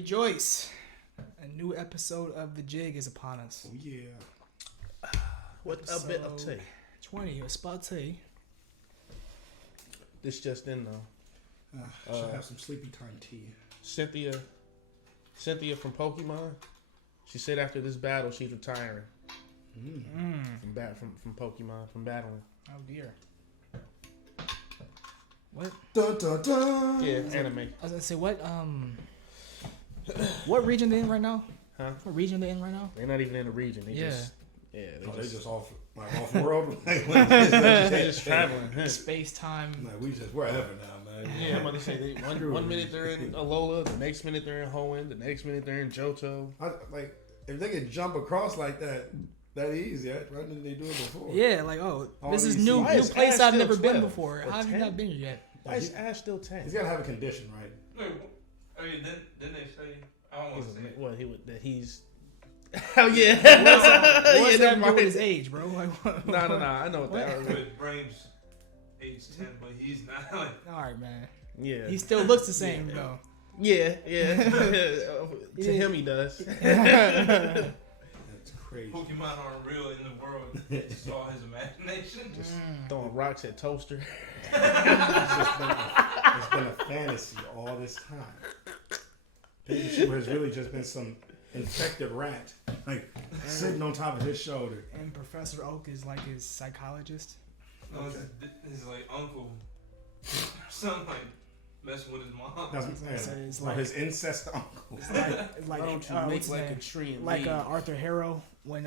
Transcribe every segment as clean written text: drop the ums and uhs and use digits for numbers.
Rejoice. A new episode of The Jig is upon us. Oh, yeah. What a bit of tea. 20, a spot tea. This just in though. Should have some sleepy time tea. Cynthia from Pokemon. She said after this battle she's retiring from Pokemon, from battling. Oh dear. What? Dun, dun, dun. Yeah, anime. I was gonna say what region they in right now? Huh? What region they in right now? They're not even in the region. They Yeah. They just off world. They're just traveling. Space time. Like, we just wherever now, man. Yeah, I'm about to say one minute they're in Alola, the next minute they're in Hoenn, the next minute they're in Johto. Like if they could jump across like that easy, why didn't they do it before? Yeah, like this is new is place Ash I've still never been 12 before. or How have you 10? not been here yet? Why is Ash still 10? He's gotta have a condition, right? Wait, I mean, didn't they say? I don't want to say it. What he's. Hell yeah! What's that never with mind. his age, bro? Like, No. I know what that is. With Braves age 10, but he's not like. All right, man. Yeah. He still looks the same though. Yeah. To him, he does. That's crazy. Pokemon aren't real in the world. It's all his imagination. Just Throwing rocks at Toaster. It's been a fantasy all this time. Pikachu has really just been some infected rat, like sitting on top of his shoulder. And Professor Oak is like his psychologist. no, his like uncle, something like messing with his mom. That's what I'm So saying. it's Or like- his incest uncle. It's like Why don't you what's make his like name? a tree and Like leave? Arthur Harrow when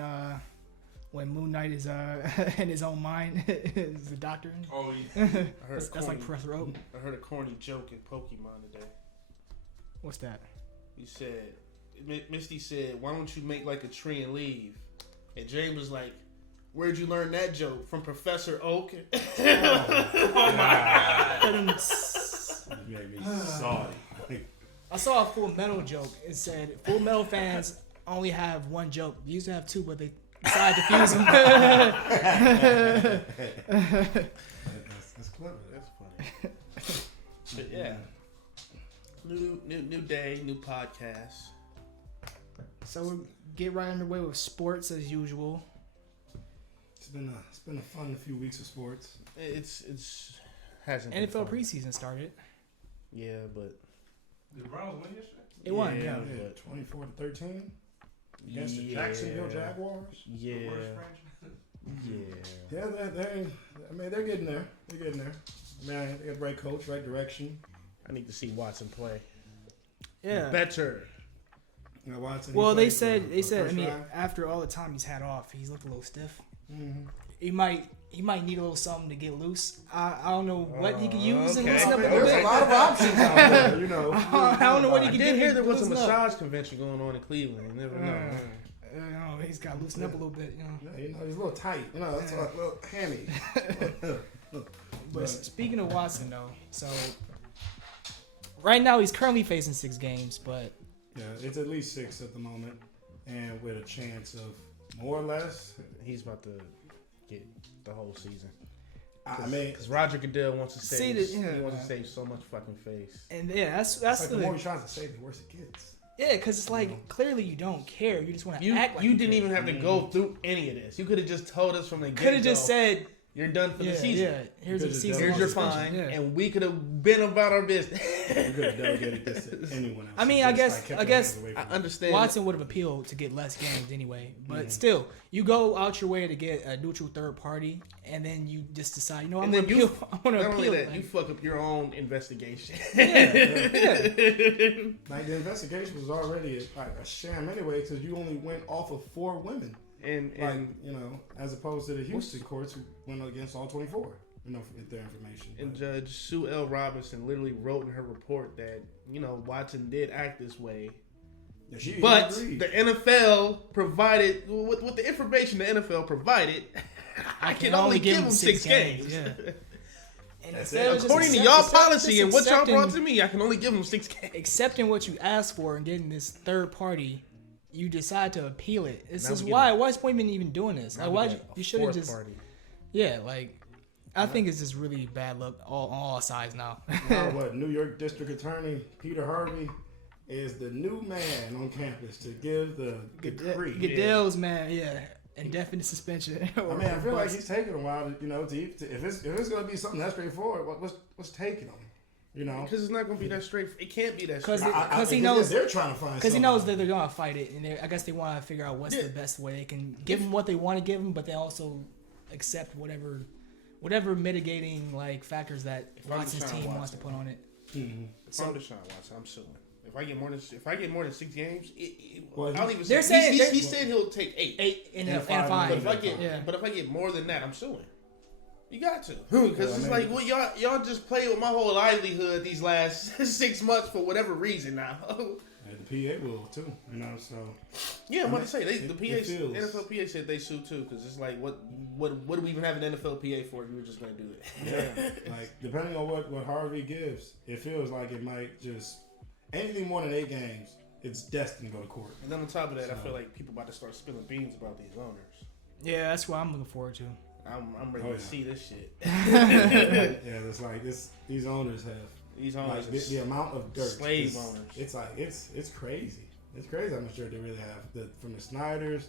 Moon Knight is in his own mind is the doctor. Oh, yeah. That's like Professor Oak. I heard a corny joke in Pokemon today. What's that? He said, Misty said, "Why don't you make like a tree and leave?" And James was like, "Where'd you learn that joke? From Professor Oak?" Oh my god. You made me salty. I saw a Full Metal joke. It said Full Metal fans only have one joke. They used to have two, but they decided to fuse them. That's clever. That's funny. But yeah, new day, new podcast. So we get right underway with sports as usual. It's been a fun few weeks of sports. It's hasn't been NFL fun. preseason started. Yeah, but Did the Browns win yesterday? It won, yeah. Yeah, 24-13 against the yeah. Jacksonville Jaguars. Yeah, The worst franchise? yeah. Yeah, they're getting there. They're getting there. Man, they got the right coach, right direction. I need to see Watson play. Yeah. Better. You know, Watson, Well, he they played said for the first I mean drive. after all the time he's had off, he's looked a little stiff. Mhm. He might need a little something to get loose. I don't know what he could use and okay. loosen up a There's little a bit. lot of options out there, you know. I don't know what he I could did do. hear there was a Loosen up. massage convention going on in Cleveland. You never know. You know, he's got to loosen up a little bit. You know. Yeah, you know, he's a little tight. You know, that's a little hammy. But speaking of Watson, though, so right now he's currently facing 6 games, but Yeah, it's at least 6 at the moment, and with a chance of more or less. He's about to get the whole season. I mean, Because Roger Goodell wants to save. See, He wants to save so much fucking face. and yeah, that's it's like the the more he tries to save, the worse it gets. yeah, because it's like clearly you don't care. You just want to You act like you you didn't care. even have to go through any of this. You could have just told us from the get-go. Could have just said, you're done for the season. yeah, here's the Could've season. Here's long your suspension. fine, Yeah. and we could have been about our business. You could have delegated this to anyone else. I mean, and I just, guess- like, kept I your guess- hands away I from it. understand. Watson would have appealed to get less games anyway, but still, you go out your way to get a neutral third party, and then you just decide, you know, I'm And gonna then you- appeal. I want to Not only appeal. that, like- you fuck up your own investigation. Like the investigation was already a sham anyway, because you only went off of 4 women, and like you know, as opposed to the Houston courts who went against all 24. You know, with their information. And But- Judge Sue L. Robinson literally wrote in her report that, you know, Watson did act this way. Yeah, she But agreed. the NFL provided, with the information the NFL provided, I can only give him 6 games. Yeah. And That's instead it. of just According to accept- y'all instead of policy just and what y'all accepting- brought to me, I can only give him 6 games. accepting what you asked for and getting this third party, you decide to appeal it. It's Now just we why? What's the point in even doing this? Like, why got you a should have fourth just party. yeah. Like I think it's just really bad luck on all sides now. Now, what New York District Attorney Peter Harvey is the new man on campus to give the decree. Goodell's man, indefinite suspension. I mean, I feel like he's taking a while to if it's going to be something that straightforward, what's taking him? You know, because it's not going to be that straight. It can't be that straight. Because he knows they're trying to find. Because he knows that they're going to fight it, and I guess they want to figure out what's the best way they can give him what they want to give him, but they also accept whatever mitigating like factors that Watson's team wants to put on it. Mm-hmm. If I'm Deshaun Watson, I'm suing. If I get more than 6 games, well, I don't even. They're say saying he said he'll take 8. 8 and a fine. But if I get more than that, I'm suing. You got to, because it's like, well, y'all just played with my whole livelihood these last 6 months for whatever reason now. And the PA will too, you know. So yeah, I'm about to say the NFL PA said they sue too, because it's like, what do we even have an NFL PA for if we were just gonna do it? Yeah, like depending on what Harvey gives, it feels like it might just anything more than 8 games, it's destined to go to court. And then on top of that, I feel like people about to start spilling beans about these owners. Yeah, that's what I'm looking forward to. I'm ready to see this shit. Yeah, it's like these owners have like the amount of dirt. Slave owners. It's like it's crazy. It's crazy how much dirt they really have. From the Snyders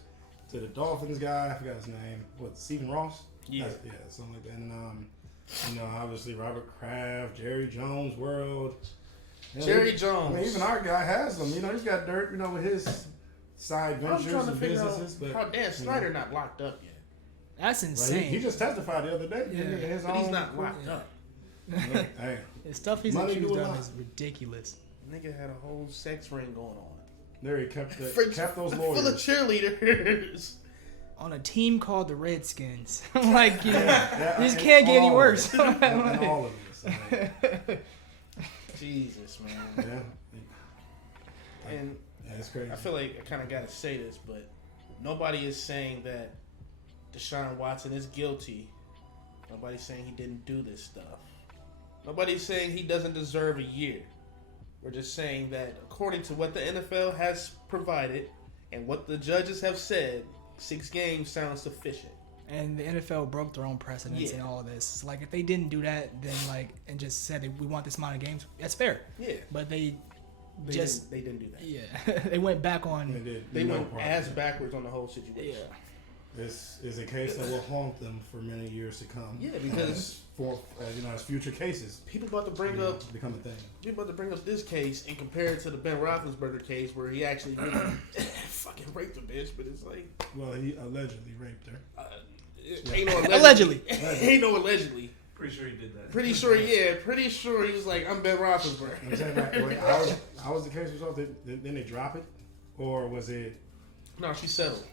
to the Dolphins guy, I forgot his name. What, Stephen Ross? Yeah, something like that. And obviously Robert Kraft, Jerry Jones World. Jerry Jones. I mean, even our guy has them. You know, he's got dirt. You know, with his side ventures and businesses. But how Dan Snyder not locked up yet? That's insane. He just testified the other day. Yeah. But he's not locked up. Hey, the stuff he's accused of is ridiculous. Nigga had a whole sex ring going on. There he kept those lawyers. Full of cheerleaders. On a team called the Redskins. I'm like, you just can't get any worse. In all of this. Jesus, man. Yeah. And it's crazy. I feel like I kind of got to say this, but nobody is saying that Deshaun Watson is guilty. Nobody's saying he didn't do this stuff. Nobody's saying he doesn't deserve a year. We're just saying that according to what the NFL has provided and what the judges have said, 6 games sounds sufficient. And the NFL broke their own precedents in all of this. Like, if they didn't do that, then and just said that we want this amount of games, that's fair. Yeah. But they didn't do that. Yeah. They went back on. They went ass backwards on the whole situation. Yeah. This is a case that will haunt them for many years to come. Yeah, because as fucking cases, people about to bring up become a thing. People about to bring up this case and compare it to the Ben Roethlisberger case where he actually fucking raped a bitch, but it's like, well, he allegedly raped her. Ain't no allegedly. Ain't no allegedly. Pretty sure he did that. Pretty sure he was like, I'm Ben Roethlisberger. I'm saying, how was the case resolved? Didn't they drop it, or was it? No, she settled.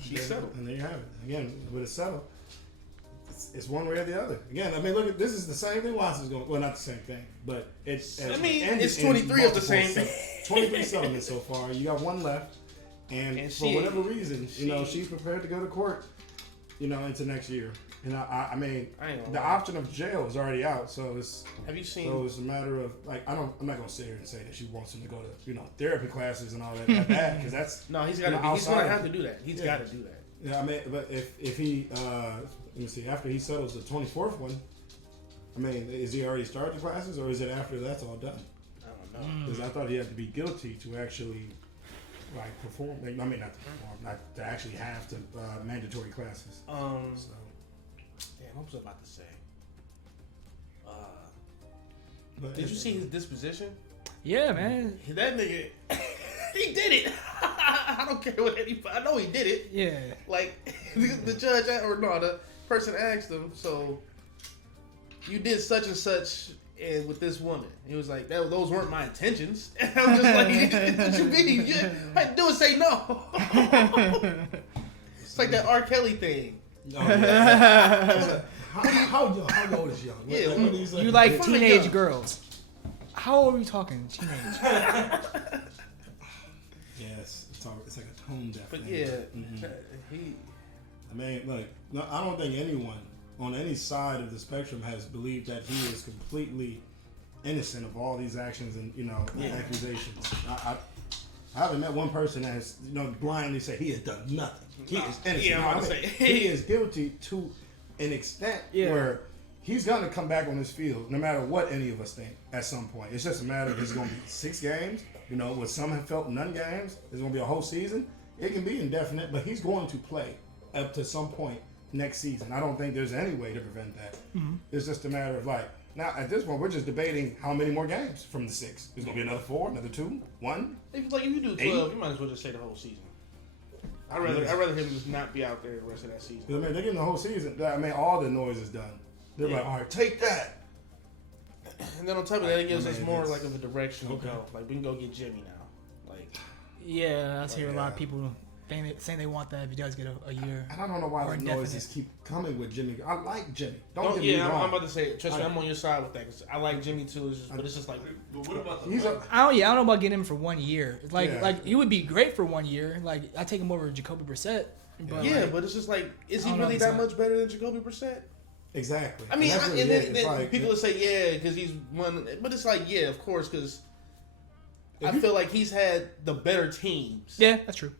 She settled. And there you have it. Again, with a settle, it's one way or the other. Again, I mean, look, this is the same thing Watson's going. Well, not the same thing, but it's 23 of the same thing. 23 settlements so far. You got one left, and for whatever reason, she's prepared to go to court, into next year. And I mean, the option of jail is already out, so it's. Have you seen? So it's a matter of like I'm not gonna sit here and say that she wants him to go to therapy classes and all that because that's no. He's got to. He's gonna have to do that. He's got to do that. Yeah, I mean, but if he let me see, after he settles the 24th one, I mean, is he already started the classes or is it after that's all done? I don't know. Because I thought he had to be guilty to actually perform. I mean, not to perform, not to actually have to mandatory classes. So. Damn, what was I about to say? Did you see his disposition? Yeah, man. That nigga, he did it. I don't care what anybody. I know he did it. Yeah. Like the judge the person asked him, so you did such and such and with this woman. He was like, those weren't my intentions. And I was just like, what you mean? I do is say no. It's like that R. Kelly thing. Oh, yeah. How old is young? Yeah, you like teenage girls. How old are we talking? Teenage. Yes, it's like a tone deaf. But thing. I mean, look, no, I don't think anyone on any side of the spectrum has believed that he is completely innocent of all these actions and accusations. I haven't met one person that has blindly said he has done nothing. He is innocent. Yeah, he is guilty to an extent where he's going to come back on this field no matter what any of us think at some point. It's just a matter of it's going to be 6 games. You know, with some have felt none games. It's going to be a whole season. It can be indefinite, but he's going to play up to some point next season. I don't think there's any way to prevent that. Mm-hmm. It's just a matter of like, now at this point, we're just debating how many more games from the 6. There's going to be another 4, another 2, 1. If you do 12, 8? You might as well just say the whole season. I'd rather him just not be out there the rest of that season. I mean, they're getting the whole season. I mean, all the noise is done. They're like, all right, take that. And then on top of that, it gives us more like of a direction to go. Like, we can go get Jimmy now. Like, yeah, I hear a lot of people saying they want that if he does get a year. And I don't know why the noises keep coming with Jimmy. I like Jimmy. Don't get me wrong. I'm about to say, trust me, I'm on your side with that because I like Jimmy too. But it's just like, but what about the? I don't know about getting him for 1 year. Like he would be great for 1 year. Like I take him over Jacoby Brissett. But but it's just like, is he really that much better than Jacoby Brissett? Exactly. I mean, and then like, people will say, yeah, because he's one. But it's like, yeah, of course, because I feel like he's had the better teams. Yeah, that's true.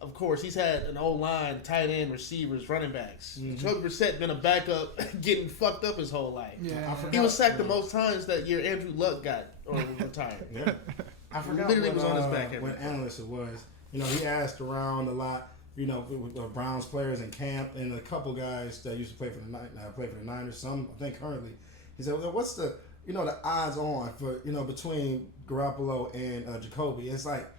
Of course, he's had an O-line, tight end, receivers, running backs. Jacoby Brissett been a backup getting fucked up his whole life. Yeah, he was sacked the most times that year Andrew Luck got or retired. Yeah. I forgot literally was on his back. What analyst it was. You know, he asked around a lot. You know, with Browns players in camp and a couple guys that used to play for the Niners. Some I think currently. He said, well, "What's the the odds on for between Garoppolo and Jacoby?" It's like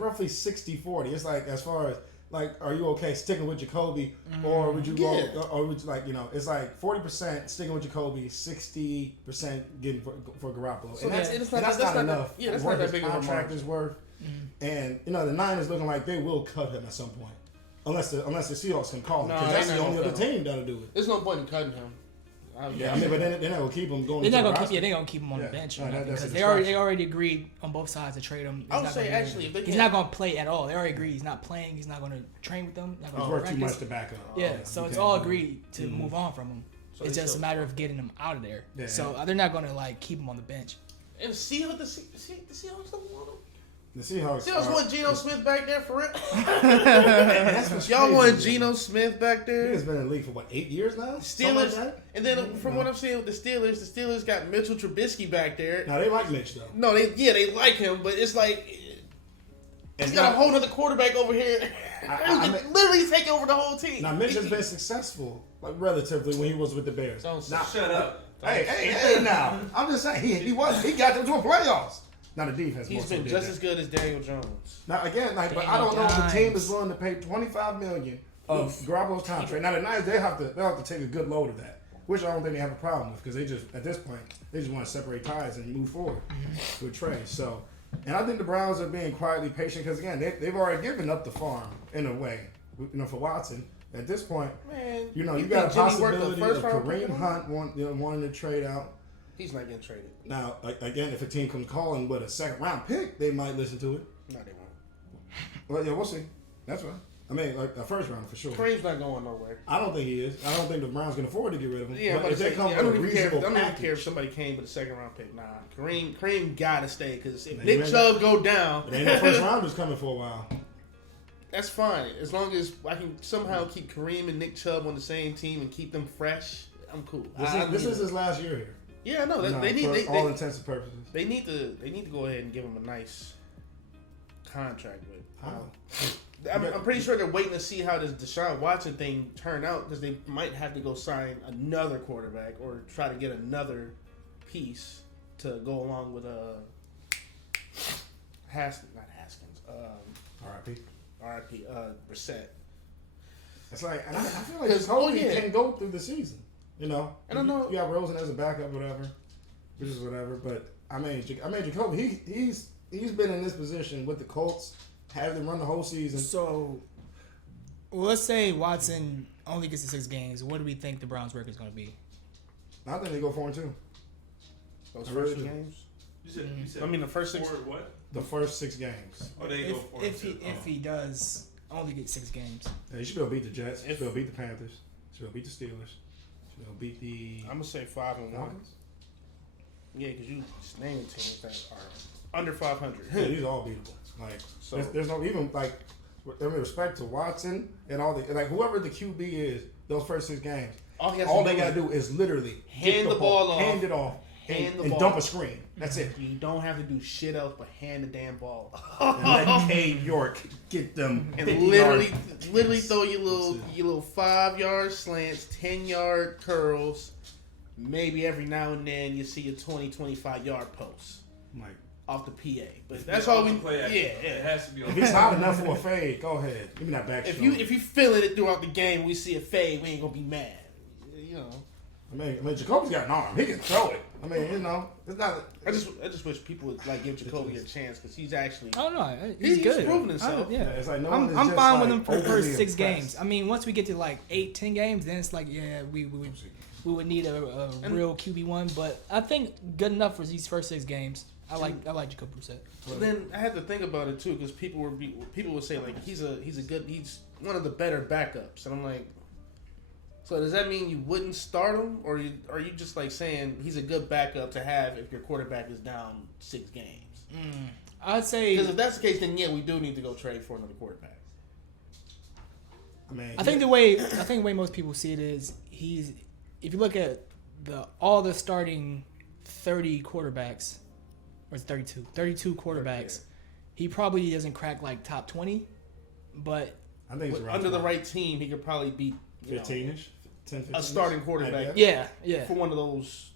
roughly 60-40. It's like as far as like, are you okay sticking with Jacoby or would you go or would you it's like 40% sticking with Jacoby, 60% getting for Garoppolo. So and that's not enough. Yeah, that's not that big of a contract is worth. And the Niners looking like they will cut him at some point. Unless the Seahawks can call him, because that's the only other team that'll do it. There's no point in cutting him. But they're not gonna keep him going. They're not gonna keep him on the bench because they already agreed on both sides to trade him. I would say actually, if he's not gonna play at all. They already agreed he's not playing. He's not gonna train with them. He's worth too much to back up. Yeah, so it's all agreed to move on from him. So it's just a matter of getting him out of there. Yeah, so they're not gonna like keep him on the bench. And see what the Seahawks don't want him. The Seahawks want Geno Smith back there for real. Y'all want Geno Smith back there? He's been in the league for 8 years now? Steelers, like and then from what I'm seeing with the Steelers got Mitchell Trubisky back there. Now they like Mitch though. No, they like him, but it's like he's got a whole other quarterback over here. Literally taking over the whole team. Now Mitch has been successful, like relatively, when he was with the Bears. Shut up. Hey! Now I'm just saying he got them to a playoffs. Now the defense. He's been just as good as Daniel Jones. Now again, but I don't know if the team is willing to pay $25 million of Garoppolo's contract. Now the Niners they'll have to take a good load of that, which I don't think they have a problem with because they just at this point they just want to separate ties and move forward with trade. So, and I think the Browns are being quietly patient because again they've already given up the farm in a way, for Watson. At this point, man, you got a possibility of Kareem Hunt wanting to trade out. He's not getting traded. Now, again, if a team comes calling with a second-round pick, they might listen to it. No, they won't. Well, yeah, we'll see. That's right. I mean, like a first round for sure. Kareem's not going nowhere. I don't think he is. I don't think the Browns can afford to get rid of him. Yeah, but if they come with a reasonable package. I don't even care if somebody came with a second-round pick. Nah, Kareem gotta stay because if Nick Chubb go down, but ain't no first rounders coming for a while. That's fine as long as I can somehow keep Kareem and Nick Chubb on the same team and keep them fresh. I'm cool. This is his last year here. Yeah, no, they need all intents and purposes. They need to go ahead and give him a nice contract with. I'm pretty sure they're waiting to see how this Deshaun Watson thing turn out because they might have to go sign another quarterback or try to get another piece to go along with R.I.P. Brissett. It's like, and I feel like Jacoby can go through the season. And I know you got Rosen as a backup, whatever, which is whatever. But I mean, Jacoby, he's been in this position with the Colts, have them run the whole season. So, let's say Watson only gets to 6 games. What do we think the Browns' record is going to be? I think they go 4-2. Those first 6 games. You said. I mean, the first 6. What? The first 6 games. Oh, they go 4-2. If he does only get 6 games, yeah, he should be able to beat the Jets. He should be able to beat the Panthers. He should be able to beat the Steelers. They'll beat the. I'm gonna say 5-1. Yeah, because you just named teams that are under 500. Yeah, these are all beatable. Like, so there's no even in respect to Watson and all the whoever the QB is, those first 6 games, All they gotta do is literally hand the ball off, hand it off, and dump a screen. That's it. You don't have to do shit else but hand the damn ball. And let K. York get them and literally throw your little 5-yard slants, 10-yard curls. Maybe every now and then you see a 20-25-yard post. Like off the PA, but that's all we play. It has to be. If he's hot enough for a fade, go ahead. Give me that back. If you feeling it throughout the game, we see a fade, we ain't gonna be mad. You know. I mean, Jacoby's got an arm. He can throw it. I mean, it's not. I just wish people would like give Jacoby a chance because he's actually. Oh no, he's good. He's proven himself. Yeah, it's like I'm fine with him for the first 6 games. I mean, once we get to like 8-10 games, then it's like we would need a real QB1. But I think good enough for these first 6 games. I like Jacoby Brissett. But then I had to think about it too because people would say like he's one of the better backups, and I'm like, so does that mean you wouldn't start him, or are you just like saying he's a good backup to have if your quarterback is down 6 games? I'd say because if that's the case, then yeah, we do need to go trade for another quarterback. I mean, I think the way most people see it is if you look at all the starting 30 quarterbacks. Or it's 32 quarterbacks. He probably doesn't crack like top 20, but I think under the right team, he could probably beat 15ish, 10, 15 a starting quarterback. Yeah, for one of those,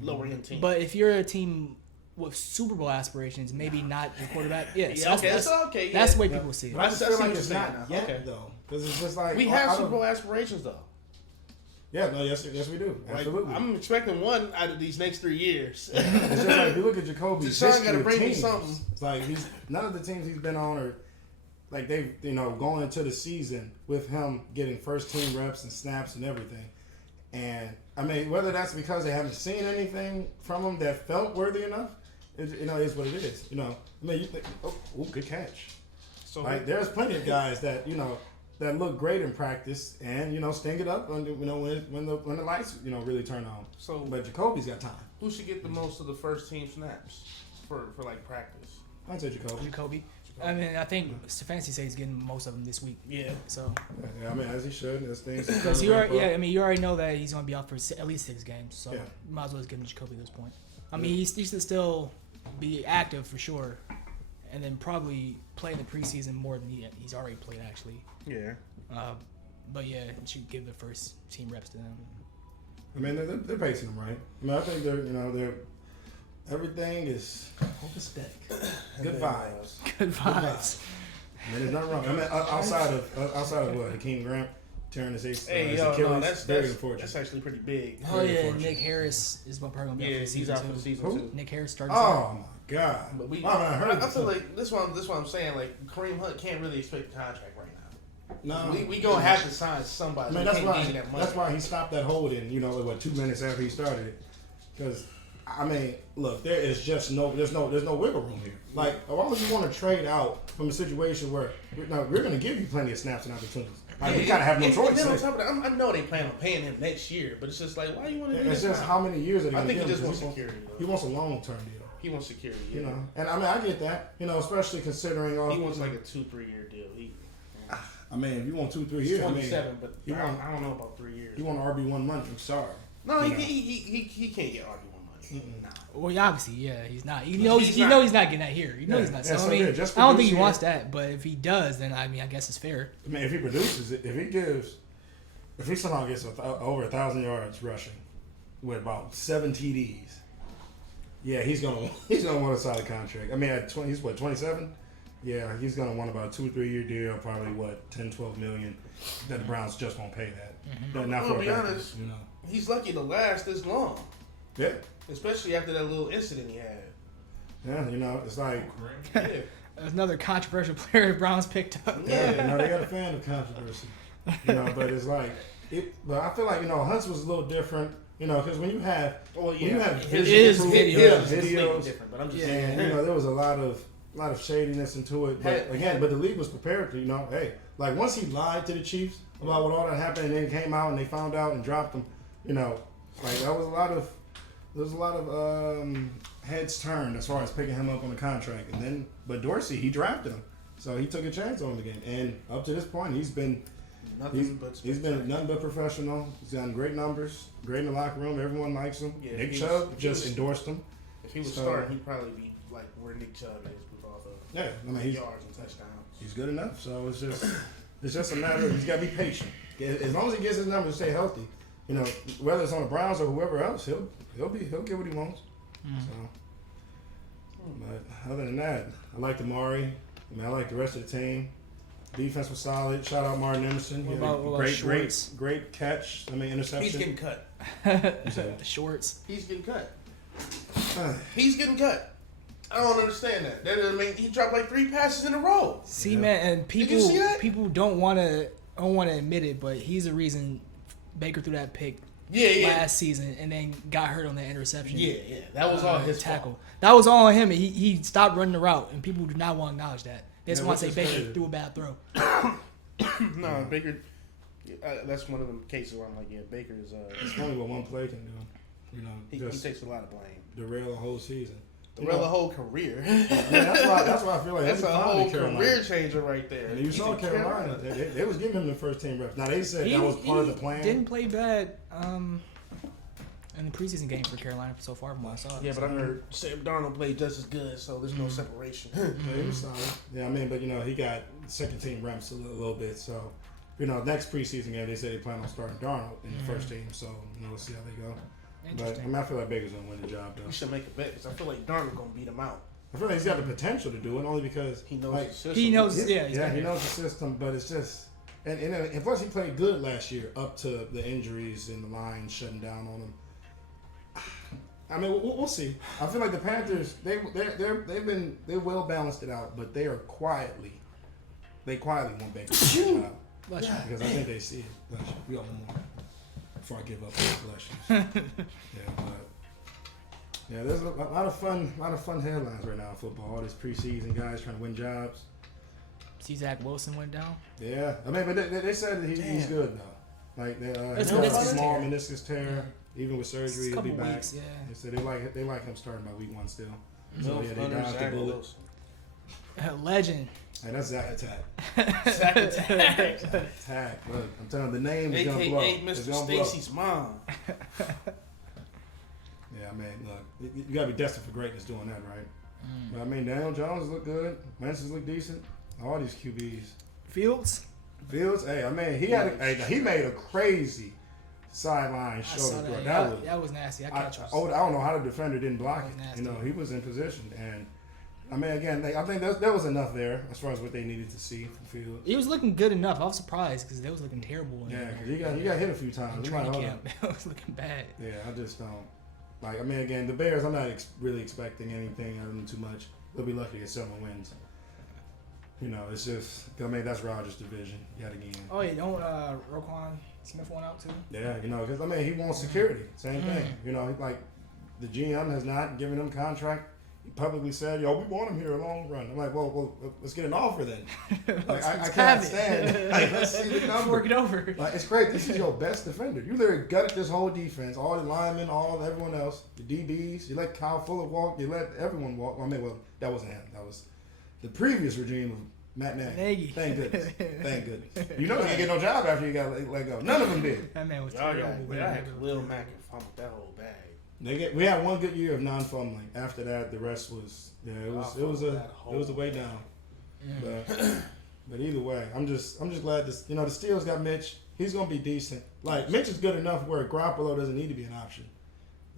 lower end teams. But if you're a team with Super Bowl aspirations, maybe not your quarterback. Yes, that's the way people see it. I just feel like it's not yet though, because it's just like we have Super Bowl aspirations though. Yeah, no, yes, we do. Absolutely. Like, I'm expecting one out of these next 3 years. It's just like if you look at Jacoby's Deshaun got to bring me something. It's like none of the teams he's been on are like they've going into the season with him getting first team reps and snaps and everything. And I mean, whether that's because they haven't seen anything from him that felt worthy enough, it is what it is. I mean, you think, oh, good catch. So like, there's plenty of guys that that look great in practice and sting it up when the lights really turn on. So, but Jacoby's got time. Who should get the most of the first team snaps for like practice? I'd say Jacoby. I mean, I think Stefanski says he's getting most of them this week. Yeah. So. Yeah, I mean, as he should. Because you already know that he's going to be out for at least 6 games. So might as well just give him Jacoby at this point. I mean, he should still be active for sure, and then probably play in the preseason more than he's already played actually. Yeah. But yeah, you should give the first team reps to them. I mean, they're pacing them right. I mean, I think they're everything is copacetic. Good vibes. Good vibes. I mean, there's nothing wrong. I mean, outside of what, Hakeem Grant tearing his Achilles. Very unfortunate. That's actually pretty big. Oh yeah, Nick Harris is probably gonna be out for the season. He's out for the season too. Nick Harris started. Oh my God! But I feel like this one I'm saying, like Kareem Hunt can't really expect a contract right now. No, we gonna have to sign somebody. I mean, that's why he stopped that holding. 2 minutes after he started it, because I mean, look, there's no wiggle room here. Like, why would you want to trade out from a situation where we're going to give you plenty of snaps and opportunities? Like, we kind of have no choice. Then on top of that, I know they plan on paying him next year, but it's just like, why do you want to do this? It's just how many years are they going to give him? I think he just wants security. He wants a long-term deal. He wants security. And I mean, I get that. Especially considering he wants like a 2-3 year deal. I mean, if you want 2-3 years, he's 27, but I don't know about 3 years. You want RB1 money? I'm sorry. No, he can't get RB1 money. No. Well, obviously, yeah, he's not. He's not getting that here. He's not. So, I mean, I don't think he wants that. But if he does, then I guess it's fair. I mean, if he produces it, if he somehow gets over 1,000 yards rushing with about 7 TDs, yeah, he's gonna want a solid contract. I mean, he's 27. Yeah, he's gonna want about a 2-3 year deal, probably 10-12 million. That the Browns just won't pay that. Mm-hmm. Not for be honest. He's lucky to last this long. Yeah. Especially after that little incident he had. Yeah, it's like there's another controversial player the Browns picked up. Yeah, they got a fan of controversy. But it's like but I feel like Hunt's was a little different. Because when you have videos, different. But I'm just saying, there was a lot of shadiness into it. But but the league was prepared to, hey, like once he lied to the Chiefs about what all that happened, and then came out and they found out and dropped him, like that was a lot of heads turned as far as picking him up on the contract. And then, but Dorsey, he drafted him, so he took a chance on him again. And up to this point, he's been He's been nothing but professional. He's gotten great numbers, great in the locker room. Everyone likes him. Yeah, Nick Chubb just endorsed him. If he was starting, he'd probably be like where Nick Chubb is with all the he's yards and touchdowns. He's good enough. So it's just a matter of he's got to be patient. As long as he gets his numbers to stay healthy, you know, whether it's on the Browns or whoever else, he'll get what he wants. So, but other than that, I like Amari. I mean, I like the rest of the team. Defense was solid. Shout out Martin Emerson. What about Great catch. I mean, interception. He's getting cut. The shorts. He's getting cut. He's getting cut. I don't understand that. That doesn't mean he dropped like 3 passes in a row. See, man, and people don't want to admit it, but he's the reason Baker threw that pick last season and then got hurt on that interception. Yeah. That was all his tackle. fault. That was all on him. He stopped running the route, and people do not want to acknowledge that. They just want to say Baker threw a bad throw. No, Baker. That's one of them cases where I'm like, yeah, Baker is. It's funny what one play can do. You know, he takes a lot of blame. Derail the whole season. Derail the whole career. That's why I feel like that's a whole career changer right there. And you saw Carolina. They was giving him the first team reps. Now they said that was part of the plan. Didn't play bad in the preseason game for Carolina so far from what I saw. Yeah, but I heard Sam Darnold played just as good, so there's no separation. Yeah, he was solid. Yeah, I mean, but you know, he got second team reps a little bit. So, you know, next preseason game they said they plan on starting Darnold in the first team. So, you know, we'll see how they go. But I mean, I feel like Baker's gonna win the job though. We should make a bet because I feel like Darnold gonna beat him out. I feel like he's got the potential to do it only because he knows the system. He knows the system, but it's just and plus he played good last year up to the injuries and the line shutting down on him. I mean, we'll see. I feel like the Panthers they're well balanced it out, but they quietly want Baker to win the job because I think they see it. We got one more before I give up on the Yeah, there's a lot of fun headlines right now in football. All these preseason guys trying to win jobs. See, Zach Wilson went down. Yeah, I mean, but they said that he's good now. Like he's got a small meniscus tear. Even with surgery, he'll be back. Weeks, yeah. They said they like him starting by week 1 still. So yeah, they dodged the bullet. Legend. Hey, that's Zach Attack. Zach Attack. Attack. Look, I'm telling you, the name is gonna blow. AKA Mr. Stacy's mom. Yeah, I mean, look, you gotta be destined for greatness doing that, right? But I mean, Daniel Jones look good. Manson's look decent. All these QBs. Fields. Hey, I mean, he made a crazy sideline shoulder throw. That was nasty. I don't know how the defender didn't block it. You know, he was in position, and I mean, again, I think there was enough there as far as what they needed to see from Fields. He was looking good enough. I was surprised because they was looking terrible. Yeah, because he got hit a few times. Training camp, that was looking bad. Yeah, I just don't. Like, I mean, again, the Bears, I'm not really expecting anything out of them too much. They'll be lucky to get 7 wins. You know, it's just, I mean, that's Rodgers' division yet again. Oh, yeah, don't Roquan Smith went out too? Yeah, you know, because, I mean, he wants security. Same thing. You know, like, the GM has not given him a contract. He publicly said, we want him here a long run. I'm like, well let's get an offer then. Like, I can't stand. Like, let's see the number. Work it over. Like, it's great. This is your best defender. You literally gutted this whole defense, all the linemen, everyone else, the DBs. You let Kyle Fuller walk. You let everyone walk. I mean, that wasn't him. That was the previous regime of Matt Nagy. Thank goodness. Thank goodness. You know you didn't get no job after you got let go. None of them did. That man was terrible. I had Khalil Mack and fumbled that whole bag. We had one good year of non-fumbling. After that, the rest was it was a way down. But either way, I'm just glad this. You know, the Steelers got Mitch. He's gonna be decent. Like, Mitch is good enough where Garoppolo doesn't need to be an option.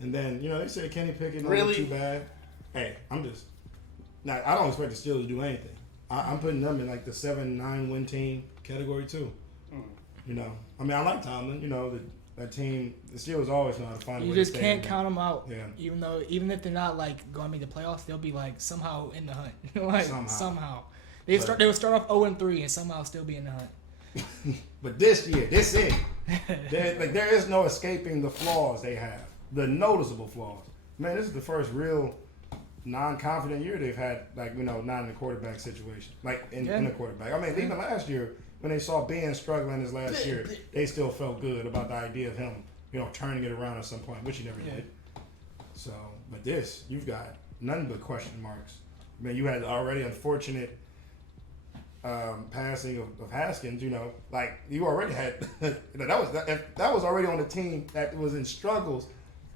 And then, you know, they say Kenny Pickett not too bad. Hey, I don't expect the Steelers to do anything. I'm putting them in like the 7-9 win team category too. You know, I mean, I like Tomlin. You know, that team, the Steelers always know how to find a way to You just can't count them out. Yeah. Even if they're not like going to make the playoffs, they'll be like somehow in the hunt. Like somehow. They would start off 0-3 and somehow still be in the hunt. But this year, there is no escaping the flaws they have, the noticeable flaws. Man, this is the first real non-confident year they've had, like, you know, not in the quarterback situation, like in the quarterback. I mean, even last year when they saw Ben struggling his last year, they still felt good about the idea of him, you know, turning it around at some point, which he never did. So, but you've got nothing but question marks. I mean, you had already unfortunate passing of Haskins, you know, like you already had that was already on the team that was in struggles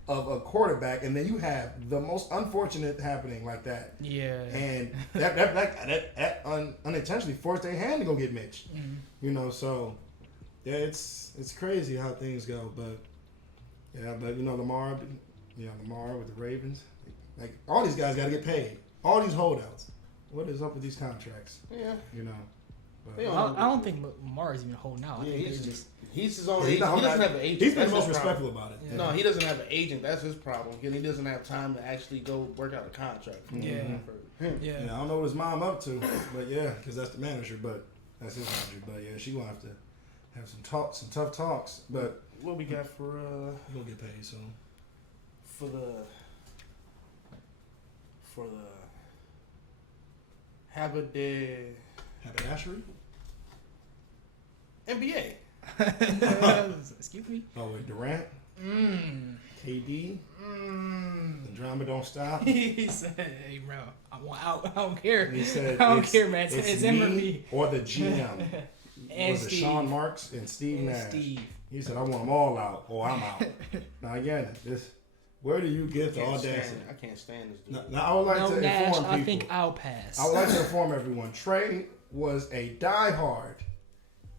of a quarterback, and then you have the most unfortunate happening like that. Yeah. And that unintentionally forced their hand to go get Mitch. Mm-hmm. You know, so yeah, it's crazy how things go, but you know, Lamar with the Ravens, like all these guys got to get paid. All these holdouts. What is up with these contracts? Yeah. You know. But, I don't think Lamar is even holding out. Yeah, I think he's his own agent. He not doesn't have an agent. He's been That's the most his respectful problem. about it. Yeah. No, he doesn't have an agent. That's his problem. Because he doesn't have time to actually go work out a contract. Yeah. For him. Yeah. I don't know what his mom up to, but yeah, because that's the manager. But that's his manager. But yeah, she gonna have to have some tough talks. But What we got for he'll get paid soon. for the Haberdashery? NBA. Excuse me. Oh, with Durant, KD, the drama don't stop. He said, "Hey, bro, I want out. I don't care. He said, I don't care, man. It's him or me me." or the GM. And was it Steve. Sean Marks and Steve And Nash? Steve. He said, "I want them all out, or I'm out." Now again, where do you get the audacity? I can't stand this dude. Now I would like No, to Nash, inform people. I think I'll pass. I would like to inform everyone. Trey was a diehard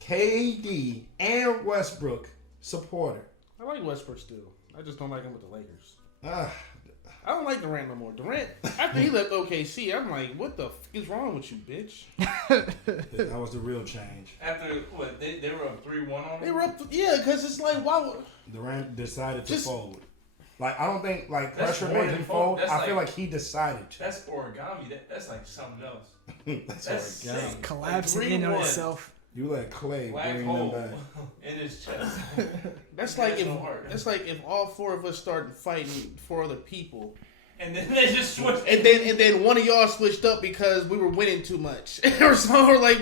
KD and Westbrook supporter. I like Westbrook still. I just don't like him with the Lakers. Ah, I don't like Durant no more. Durant, after he left OKC, I'm like, what the f is wrong with you, bitch? that was the real change. After what they were up 3-1 on They him? were up, yeah, because it's like, why would... Durant decided to Just- fold. Like I don't think like That's pressure more made than him fold. fold. That's I feel like- like he decided to. That's origami. That's like something else. That's That's origami. sick. Collapsing in on 3-1. itself. You let Clay Black bring them hole back. in his chest. That's like That's if no heart. that's like if all four of us started fighting for other people, And then they just switched. and then one of y'all switched up because we were winning too much, or something, or like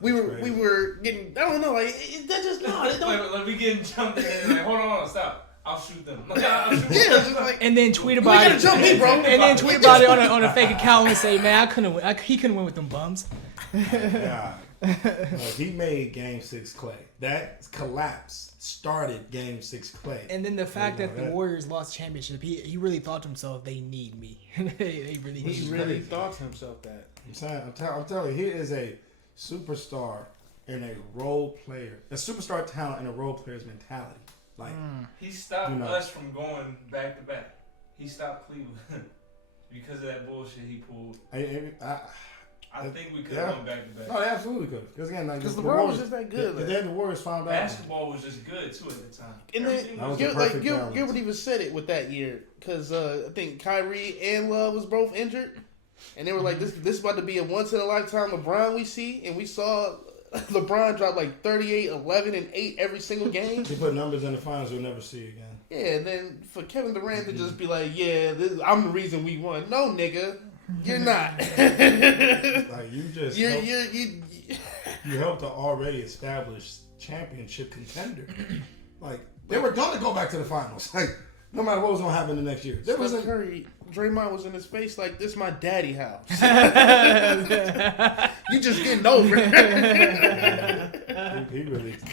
we were getting, I don't know, like that just no, it don't. Like we getting jumped in and like, hold on, stop. I'll shoot them. Like, I'll shoot them. Yeah, it's just like, And then tweet you about gotta it. jump me, bro. And then tweet about it on a fake account and say, "Man, I couldn't win. He couldn't win with them bums." God. Like, he made Game 6 Clay. That collapse started Game 6 Clay. And then the fact You know that the that? Warriors lost championship, he really thought to himself, "They need me. they really need He me." really thought to himself that. I'm telling you, he is a superstar and a role player, a superstar talent and a role player's mentality. Like He stopped You know. us from going back to back. He stopped Cleveland because of that bullshit he pulled. I think we could have gone back to back. No, they absolutely could. Because again, like Because the the world was Warriors, just that good. the, Like. the Warriors found out. Basketball was just good too at the time. And Everything That was then the perfect Gilbert balance. even said it with that year because I think Kyrie and Love was both injured, and they were like, "This is about to be a once in a lifetime LeBron we see," and we saw LeBron drop like 38, 11, and 8 every single game. He put numbers in the finals we'll never see again. Yeah, and then for Kevin Durant to just be like, "Yeah, I'm the reason we won." No, nigga, you're not. Like you just you helped an already established championship contender. Like they were gonna go back to the finals. Like no matter what was gonna happen the next year. There was Steph Curry, Draymond was in his face like, "This my daddy house." You just getting over it.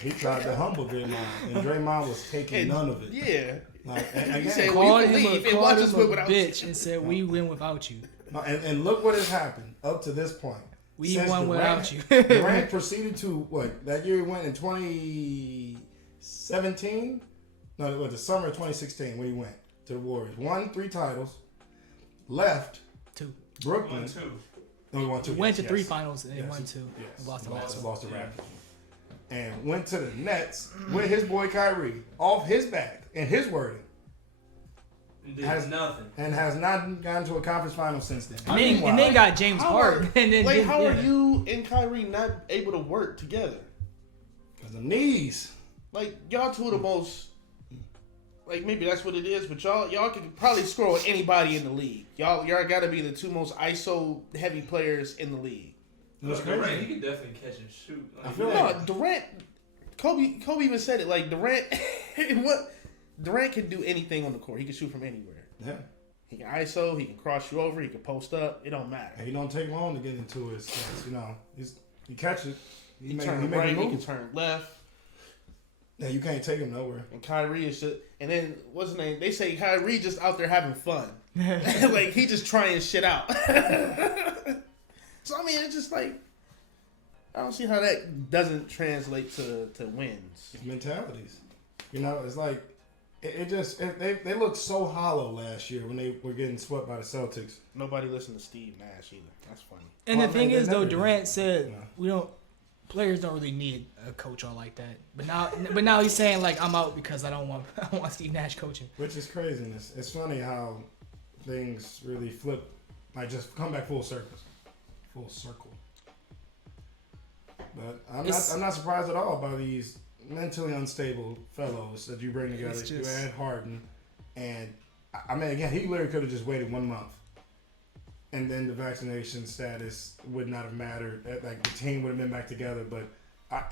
he tried to humble Draymond, and Draymond was taking none of it. Yeah. Like and He again, said, Called "We can him leave a, and watch called us him win a without bitch you." and said, "We win without you. and look what has happened up to this point. We Since won Durant- without you." Durant proceeded to what that year he went in 2017. No, it was the summer of 2016 when he went to the Warriors. Won 3 titles. Left 2. Brooklyn. 1-2. No, he won 2. Went to yes. 3 finals and Yes. won 2. Yes. Lost the Lost, last one. lost the Raptors. And went to the Nets with his boy Kyrie off his back and his wording. And did Has- nothing. And has not gotten to a conference final since then. And they got James How Harden. are- And then Like, how yeah. are you and Kyrie not able to work together? Because the knees. Like, y'all two of the most, like, maybe that's what it is, but y'all can probably score with anybody in the league. Y'all got to be the 2 most ISO heavy players in the league. That's Durant, crazy. he could definitely catch and shoot. Like, I feel No, like- Durant, Kobe even said it. Like, Durant, Durant can do anything on the court. He can shoot from anywhere. Yeah. He can ISO, he can cross you over, he can post up. It don't matter. And he don't take long to get into his, you know, He catch it. He turn right. He can turn left. Yeah, you can't take him nowhere. And Kyrie is just, and then what's his name? They say Kyrie just out there having fun, like he just trying shit out. So I mean, it's just like I don't see how that doesn't translate to wins. It's mentalities, you know. It's like they looked so hollow last year when they were getting swept by the Celtics. Nobody listened to Steve Nash either. That's funny. And the thing is, though, Durant said players don't really need a coach all like that. But now he's saying like I'm out because I don't want Steve Nash coaching. Which is craziness. It's funny how things really flip, like just come back full circle. But I'm not surprised at all by these mentally unstable fellows that you bring together. You add Harden, and I mean again, he literally could have just waited 1 month. And then the vaccination status would not have mattered. Like the team would have been back together. But I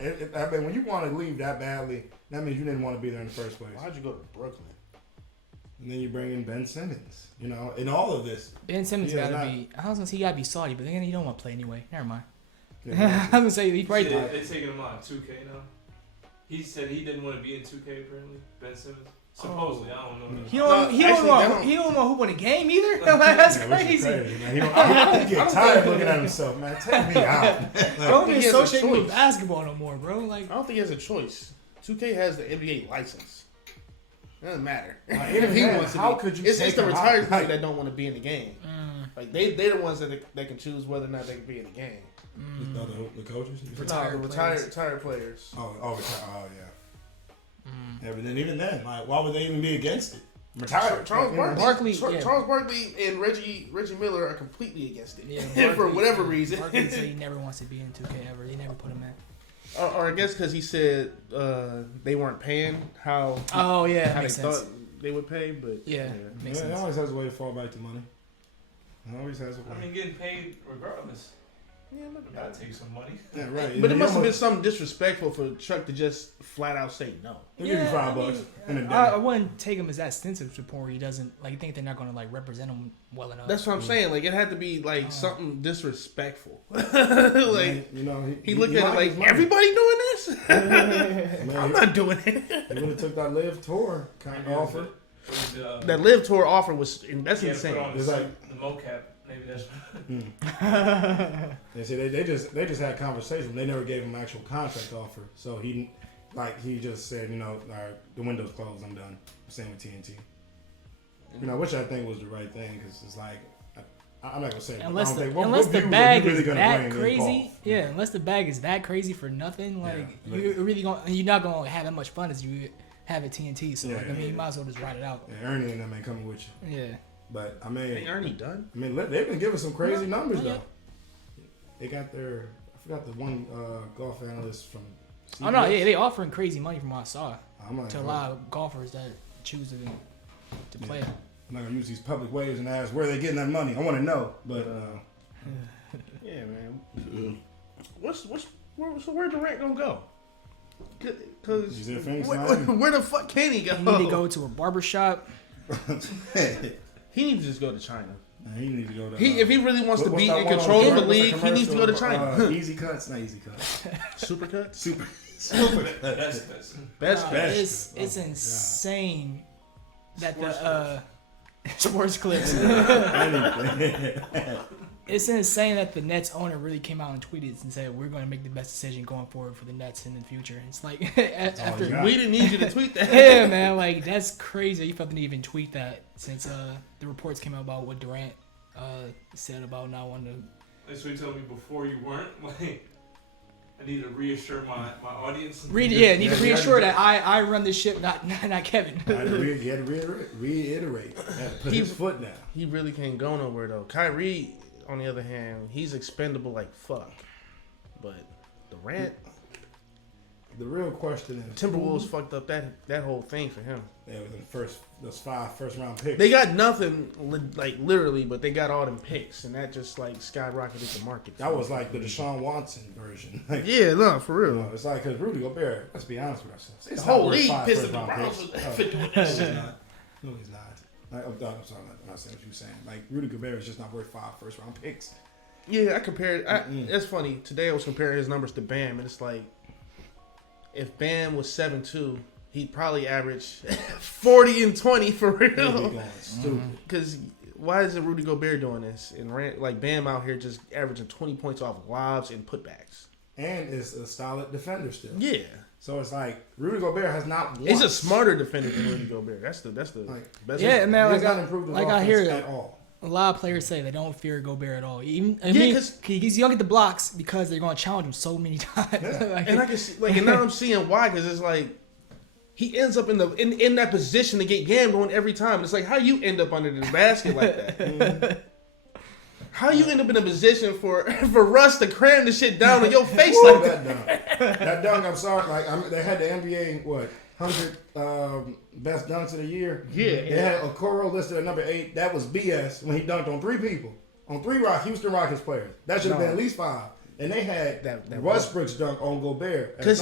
mean, when you want to leave that badly, that means you didn't want to be there in the first place. Why'd you go to Brooklyn? And then you bring in Ben Simmons. You know, in all of this, Ben Simmons gotta be. I was gonna say he gotta be Saudi, but then he don't want to play anyway. Never mind. Yeah, I was gonna say he probably. They're taking him on 2K now. He said he didn't want to be in 2K apparently. Ben Simmons. Supposedly, I don't know. He don't want who won a game either. That's crazy. I get tired looking at himself, man. Take me out. Don't be associated with basketball no more, bro. Like I don't think he has a choice. 2K has the NBA license. It doesn't matter. If he wants to could you? It's the retired people that don't want to be in the game. Like they're the ones that they can choose whether or not they can be in the game. The coaches, retired players. Oh yeah. Yeah, but then even then, like, why would they even be against it? Retired. Charles Barkley and Reggie Miller are completely against it. Yeah, for whatever reason. Barkley said he never wants to be in 2K ever. They never put him in. Or I guess because he said they weren't paying how. Oh yeah, how they thought they would pay, but makes sense. It always has a way to fall back to money. It always has a way. I mean, getting paid regardless. Yeah, gotta take some money. Yeah, right. But it must have been something disrespectful for Chuck to just flat out say no. They'll give you $5 in a day. I wouldn't take him as that sensitive support where he doesn't like think they're not gonna like represent him well enough. That's what I'm saying. Like it had to be like something disrespectful. Like you know, he looked at it like everybody doing this. I'm not doing it. He would have took that live tour kind of offer. That live tour offer was that's insane. It's like the mocap. Maybe that's. They say they just had conversation. They never gave him an actual contract offer. So he just said, you know, the window's closed. I'm done. Same with TNT. You know, which I think was the right thing because it's like I'm not gonna say unless the bag is that crazy. Yeah, unless the bag is that crazy for nothing, like you're not gonna have that much fun as you have at TNT. So I mean, you might as well just ride it out. Yeah, Ernie and them ain't coming with you. Yeah. But I mean, ain't Ernie done? I mean, they've been giving some crazy numbers though. They got their, I forgot the one golf analyst from. CBS. Oh no, yeah, they offering crazy money from what I saw to a lot of golfers that choose to play. I'm not gonna use these public ways and ask where they getting that money. I want to know, but yeah, man. Where Durant gonna go? Because where the fuck can he go? He need to go to a barbershop. He needs to just go to China. He needs to go to. If he really wants to be in control of the league, he needs to go to China. Easy cuts, not easy cuts. Super cuts. Super. Best. It's insane that the sports clips. It's insane that the Nets owner really came out and tweeted and said we're going to make the best decision going forward for the Nets in the future. It's like after we didn't need you to tweet that. Yeah, man, like that's crazy. You didn't even tweet that since the reports came out about what Durant said about not wanting to. That's what you told me before you weren't like. I need to reassure my audience. Need to reassure that I run this ship, not Kevin. He had to reiterate. Put his foot down. He really can't go nowhere though. Kyrie, on the other hand, he's expendable like fuck. But Durant, the real question is Timberwolves fucked up that whole thing for him. Yeah, with those 5 first-round picks. They got nothing like literally, but they got all them picks, and that just like skyrocketed the market. That was like the Deshaun Watson version. Like, yeah, no, for real. You know, it's like because Rudy Gobert. Let's be honest with ourselves. The whole league pissed at the Browns for doing that shit. No, he's not. I'm sorry, I'm not saying what you're saying. Like Rudy Gobert is just not worth 5 first-round picks. Yeah, I compared. It's funny. Today I was comparing his numbers to Bam, and it's like, if Bam was 7'2", he'd probably average 40 and 20 for real. Stupid. Because why isn't Rudy Gobert doing this? And like Bam out here just averaging 20 points off lobs and putbacks. And is a solid defender still. Yeah. So it's like Rudy Gobert has not once. He's a smarter defender than Rudy Gobert. That's the best. Yeah, man. He's not improved his offense I hear at all. A lot of players say they don't fear Gobert at all. Even because he's young at the blocks because they're going to challenge him so many times. Yeah. And I can see, and now I'm seeing why, because it's like he ends up in that position to get yammed on every time. And it's like, how you end up under the basket like that? Mm-hmm. How you end up in a position for Russ to cram the shit down on your face like that? That dunk, I'm sorry. They had the NBA 100 best dunks of the year. Yeah. They had Okoro listed at number 8. That was BS when he dunked on 3 people. On 3 Houston Rockets players. That should have been at least 5. And they had that Westbrook's dunk on Gobert. Because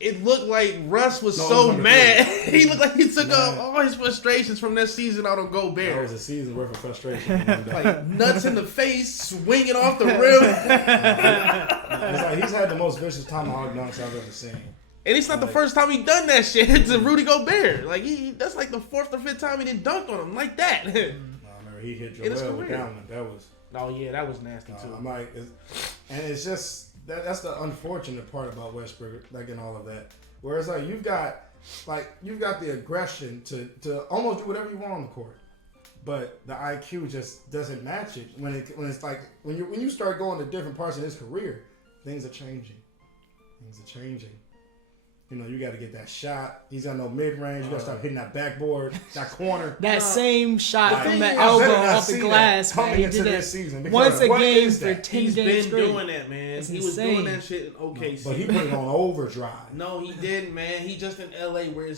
it looked like Russ was mad. He looked like he took all his frustrations from that season out on Gobert. That was a season worth of frustration. Like nuts in the face, swinging off the rim. It's like he's had the most vicious tomahawk dunks I've ever seen. And it's not the first time he done that shit to Rudy Gobert. Like that's like the 4th or 5th time he didn't dunk on him like that. I remember he hit Joel with that one. That was. Oh yeah, that was nasty too. I'm like, and it's just that's the unfortunate part about Westbrook, like in all of that. Whereas like you've got the aggression to almost do whatever you want on the court, but the IQ just doesn't match it when it's like when you start going to different parts of his career, things are changing. You know, you got to get that shot. He's got no mid-range. You got to start hitting that backboard, that corner. That same shot from the elbow off the glass. Coming into this season. Once a game for 10 He's games been doing that, man. He was doing that shit in OKC. But he put it on overdrive. No, he didn't, man. He just in LA where he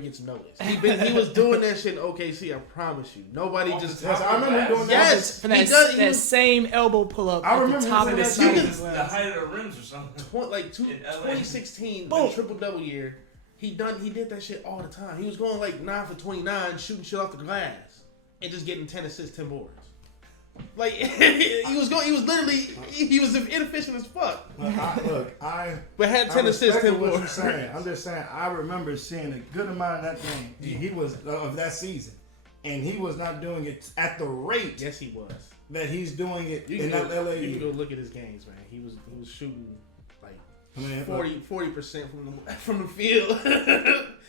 gets noticed. He was doing that shit in OKC, I promise you. Nobody just... Yes, I remember him doing that. Yes, that same elbow pull-up I remember at the top of the side of the height of the rims or something. 2016, the triple-double year, he did that shit all the time. He was going like 9 for 29, shooting shit off the glass, and just getting 10 assists, 10 boards. Like he was inefficient as fuck. But had 10 assists, 10 boards. What you're saying. I'm just saying. I remember seeing a good amount of that game. He was of that season, and he was not doing it at the rate. Yes, he was. That he's doing it in that LA. You can go look at his games, man. He was shooting like 40% from the field.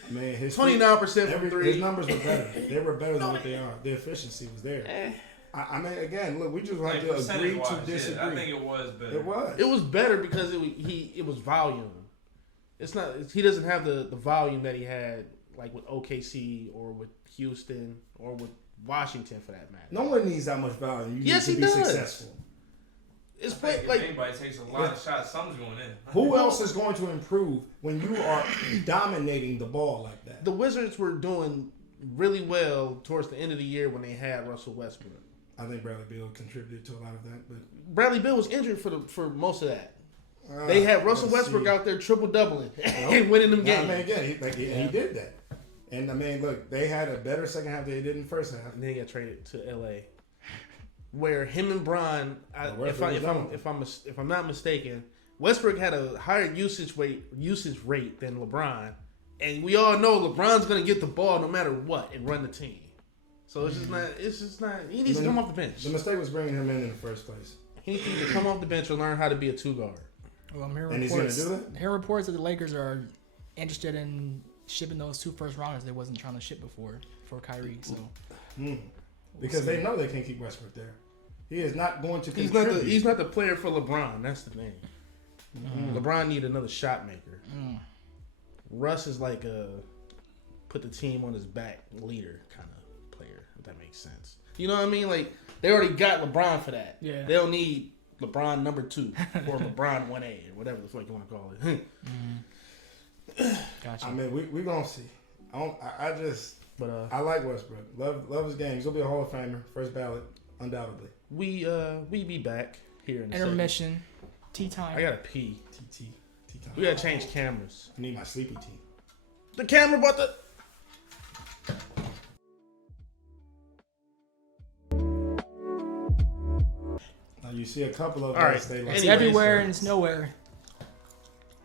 Man, 29% from 3. His numbers were better. They were better than what they are. The efficiency was there. I mean, again, look, we just have to agree to disagree. I think it was better. It was better because it was volume. It's not. He doesn't have the volume that he had like with OKC or with Houston or with Washington for that matter. No one needs that much volume. You need to be successful. It's like anybody takes a lot of shots, something's going in. Who else is going to improve when you are dominating the ball like that? The Wizards were doing really well towards the end of the year when they had Russell Westbrook. I think Bradley Beal contributed to a lot of that, but Bradley Beal was injured for most of that. They had Russell Westbrook out there triple doubling and winning them games. I mean, again, he did that. And I mean, look, they had a better second half than they did in the first half. And then he got traded to LA, where him and Bron, if I'm not mistaken, Westbrook had a higher usage rate than LeBron, and we all know LeBron's gonna get the ball no matter what and run the team. So it's just not. He needs to come off the bench. The mistake was bringing him in the first place. He needs to come off the bench and learn how to be a 2-guard. Well, I'm hearing and reports. He's gonna do that. Hearing reports that the Lakers are interested in shipping those 2 first rounders they wasn't trying to ship before for Kyrie. So because they know they can't keep Westbrook there. He is not going to contribute. He's not the player for LeBron. That's the thing. LeBron need another shot maker. Russ is like a put the team on his back leader kind of player, if that makes sense. You know what I mean? Like they already got LeBron for that. Yeah. They don't need LeBron number 2 or LeBron 1A or whatever the fuck you want to call it. Gotcha. I mean, we gonna see. I like Westbrook. Love his game. He's gonna be a Hall of Famer, first ballot, undoubtedly. We be back here in a intermission. Tea time. I gotta pee. Tea time. We gotta change cameras. I need my sleepy tea. The camera about to. Now you see a couple of All right. us. They It's everywhere and it's nowhere.